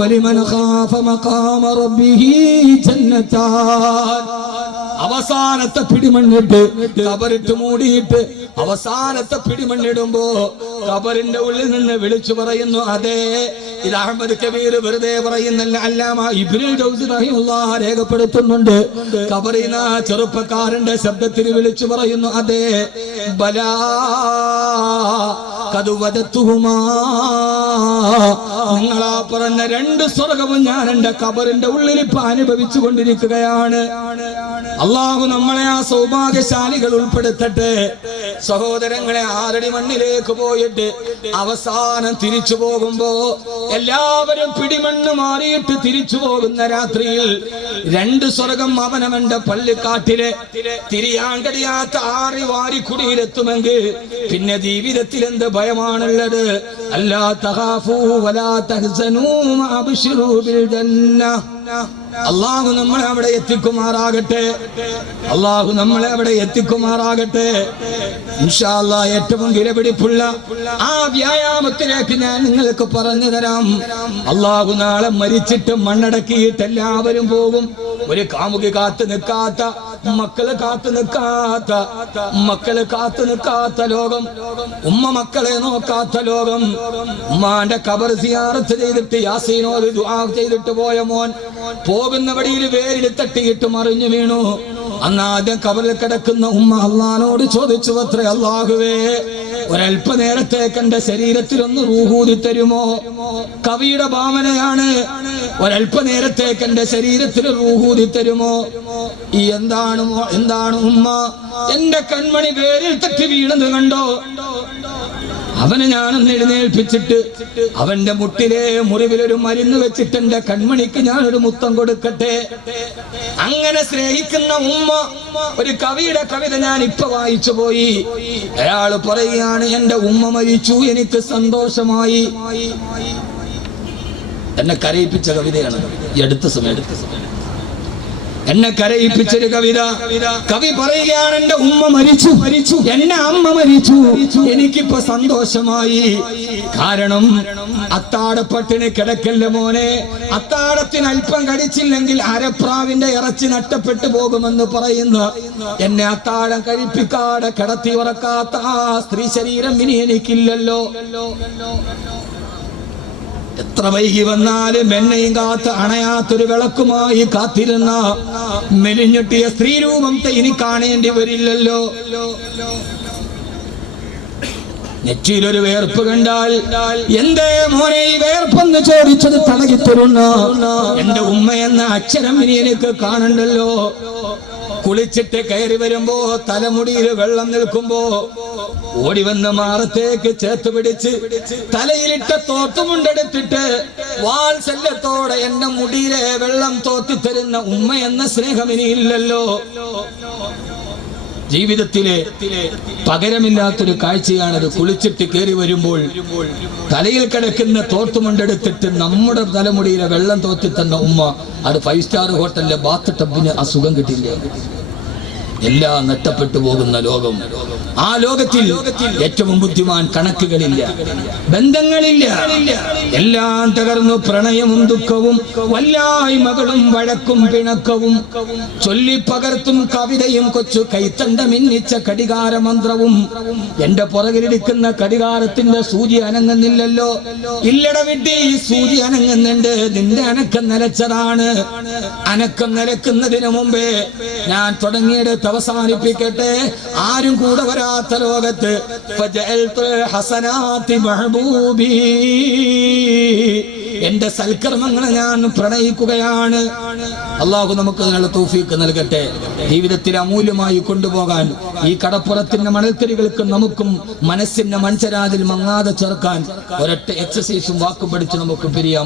വലിമൻ ഖാഫ മഖാമ റബ്ബിഹി ജന്നതാൻ. അവസാനത്തെ പിടിമണ്ണിട്ട് കബറിട്ട് മൂടിയിട്ട് അവസാനത്തെ പിടിമണ്ണിടുമ്പോ കബറിന്റെ ഉള്ളിൽ നിന്ന് വിളിച്ചു പറയുന്നു, അതെ ഇത് അഹ്മദ് കബീർ വെറുതെ പറയുന്നല്ല, അല്ലാമ ഇബ്നുൽ ജൗസി റഹിമഹുല്ലാഹ് രേഖപ്പെടുത്തുന്നുണ്ട്. കബറിന ചെറുപ്പക്കാരന്റെ ശബ്ദത്തിൽ വിളിച്ചു പറയുന്നു, അതെ ബലാ കദുവദത്തുഹുമാ, നിങ്ങളാ പറഞ്ഞ രണ്ട് സ്വർഗവും ഞാൻ എന്റെ കബറിന്റെ ഉള്ളിൽ ഇപ്പൊ അനുഭവിച്ചു കൊണ്ടിരിക്കുകയാണ്. അള്ളാഹു നമ്മളെ ആ സൗഭാഗ്യശാലികൾ ഉൾപ്പെടുത്തട്ടെ. സഹോദരങ്ങളെ, ആറടി മണ്ണിലേക്ക് പോയിട്ട് അവസാനം തിരിച്ചു പോകുമ്പോ എല്ലാവരും പിടിമണ്ണ് മാറിയിട്ട് തിരിച്ചു പോകുന്ന രാത്രിയിൽ രണ്ട് സ്വർഗം അവനവന്റെ പള്ളിക്കാട്ടിലെ തിരിയാൻ കഴിയാത്ത ആറി വാരി കുടിയിലെത്തുമെങ്കിൽ പിന്നെ ജീവിതത്തിൽ എന്ത് ഭയമാണുള്ളത്? അല്ലാ തഖാഫൂ വലാ തഹ്സനൂ വഅബ്ശിറൂ ബിൽ ജന്ന. അള്ളാഹു നമ്മളെ അവിടെ എത്തിക്കുമാറാകട്ടെ. അള്ളാഹു നമ്മളെ അവിടെ എത്തിക്കുമാറാകട്ടെ. ഇൻഷാ അല്ലാഹ് ഏറ്റവും വിലപിടിപ്പുള്ള ആ വ്യായാമത്തിലേക്ക് ഞാൻ നിങ്ങൾക്ക് പറഞ്ഞു തരാം. അള്ളാഹു നാളെ മരിച്ചിട്ട് മണ്ണടക്കിയിട്ട് എല്ലാവരും പോകും. ഒരു കാമുകി കാത്തു നിൽക്കാത്ത, മക്കള് കാത്തു നിൽക്കാത്ത ലോകം, ഉമ്മ മക്കളെ നോക്കാത്ത ലോകം. ഉമ്മാന്റെ ഖബർ സിയാറത്ത് ചെയ്തിട്ട് യാസീനോട് ദുആ ചെയ്തിട്ട് പോയ മോൻ പോകുന്ന വഴിയിൽ വേരിൽ തട്ടിയിട്ട് മറിഞ്ഞു വീണു. അന്ന് ആദ്യം ഖബറിൽ കിടക്കുന്ന ഉമ്മ അള്ളാഹുവിനോട് ചോദിച്ചു അത്രേ, അല്ലാഹുവേ ഒരല്പ നേരത്തേക്ക് എന്റെ ശരീരത്തിൽ ഒന്ന് റൂഹൂതി തരുമോ? കവിയുടെ ഭാവനയാണ്. ഒരല്പ നേരത്തേക്ക് എന്റെ ശരീരത്തിൽ റൂഹൂതി തരുമോ? എന്താണ് ഉമ്മ? എന്റെ കൺമണി വേരിൽ തട്ടി വീണെന്ന് കണ്ടോ? അവനെ ഞാനൊന്ന് എഴുന്നേൽപ്പിച്ചിട്ട് അവന്റെ മുട്ടിലെ മുറിവിലൊരു മരുന്ന് വെച്ചിട്ട് എന്റെ കൺമണിക്ക് ഞാനൊരു മുത്തം കൊടുക്കട്ടെ. അങ്ങനെ സ്നേഹിക്കുന്ന ഉമ്മ. ഒരു കവിയുടെ കവിത ഞാൻ ഇപ്പൊ വായിച്ചു പോയി. അയാൾ പറയുകയാണ്, എന്റെ ഉമ്മ മരിച്ചു, എനിക്ക് സന്തോഷമായി. എന്നെ കരയിപ്പിച്ച കവിതയാണ് ഈ അടുത്ത സമയം. എന്നെ കരയിപ്പിച്ചൊരു കവിത. കവി പറയുകയാണ്, എന്റെ ഉമ്മ മരിച്ചു, എന്നെ അമ്മ മരിച്ചു, എനിക്കിപ്പോ സന്തോഷമായി. കാരണം അത്താഴപ്പട്ടിണി കിടക്കല്ല മോനെ. അത്താഴത്തിന് അല്പം കടിച്ചില്ലെങ്കിൽ അരപ്രാവിന്റെ ഇറച്ചി നഷ്ടപ്പെട്ടു പോകുമെന്ന് പറയുന്ന എന്നെ അത്താഴം കഴിപ്പിക്കാതെ കിടത്തി ഉറക്കാത്ത ആ സ്ത്രീ ശരീരം ഇനി എനിക്കില്ലല്ലോ. എത്ര വൈകി വന്നാലും എന്നെയും കാത്ത് അണയാത്തൊരു വിളക്കുമായി കാത്തിരുന്ന മെലിഞ്ഞൊട്ടിയ സ്ത്രീരൂപത്തെ ഇനി കാണേണ്ടി വരില്ലല്ലോ. നെറ്റിയിലൊരു വേർപ്പ് കണ്ടാൽ എന്തേ മോനെ ഈ വേർപ്പെന്ന് ചോദിച്ചത് തടകിത്തരുന്ന എന്റെ ഉമ്മ എന്ന അക്ഷരം ഇനി എനിക്ക് കാണണ്ടല്ലോ. കുളിച്ചിട്ട് കയറി വരുമ്പോ തലമുടിയിൽ വെള്ളം നിൽക്കുമ്പോ ഓടി വന്ന് മാറത്തേക്ക് ചേർത്ത് പിടിച്ച് തലയിലിട്ട തോർത്തുമുണ്ടെടുത്തിട്ട് വാത്സല്യത്തോടെ എന്റെ മുടിയിലെ വെള്ളം തോത്തിത്തരുന്ന ഉമ്മ എന്ന സ്നേഹം ഇനിയില്ലല്ലോ. ജീവിതത്തിലെ പകരമില്ലാത്തൊരു കാഴ്ചയാണത്. കുളിച്ചിട്ട് കയറി വരുമ്പോൾ തലയിൽ കിടക്കുന്ന തോർത്തുമുണ്ടെടുത്തിട്ട് നമ്മുടെ തലമുടിയിലെ വെള്ളം തോത്തി തന്ന ഉമ്മ. അത് 5 സ്റ്റാർ ഹോട്ടലിലെ ബാത്ത് ടബിന് ആ സുഖം കിട്ടില്ല. എല്ലാം നഷ്ടപ്പെട്ടു പോകുന്ന ലോകം. ആ ലോകത്തിൽ ഏറ്റവും ബുദ്ധിമാൻ കണക്കുകളില്ല, ബന്ധങ്ങളില്ല, എല്ലാം തകർന്നു. പ്രണയവും ദുഃഖവും വല്ലായ്മകളും വഴക്കും പിണക്കവും ചൊല്ലി പകർത്തും കവിതയും കൊച്ചു കൈത്തണ്ട മിന്നിച്ച കടികാര മന്ത്രവും. എന്റെ പുറകിലിരിക്കുന്ന കടികാരത്തിന്റെ സൂചി അനങ്ങുന്നില്ലല്ലോ. ഇല്ലട വിട്ടി, ഈ സൂചി അനങ്ങുന്നുണ്ട്. നിന്റെ അനക്കം നിലച്ചതാണ്. അനക്കം നിലക്കുന്നതിന് മുമ്പേ ഞാൻ തുടങ്ങിയെടുത്ത അവസാനിപ്പിക്കട്ടെ. ആരും കൂടെ വരാത്ത ലോകത്ത് ഫജഅൽതുൽ ഹസനാതി മഹബൂബി, എന്റെ സൽക്കർമ്മങ്ങളെ ഞാൻ പ്രണയിക്കുകയാണ്. അള്ളാഹു നമുക്ക് അതിനുള്ള തൗഫീഖ് നൽകട്ടെ. ജീവിതത്തിൽ അമൂല്യമായി കൊണ്ടുപോകാൻ ഈ കടപ്പുറത്തിന്റെ മണൽത്തരികൾക്ക് നമുക്കും മനസ്സിന്റെ മഞ്ചരാതിൽ മങ്ങാതെ ചേർക്കാൻ ഒരൊറ്റ എക്സസൈസും വാക്കും പഠിച്ച് നമുക്ക് പിരിയാം.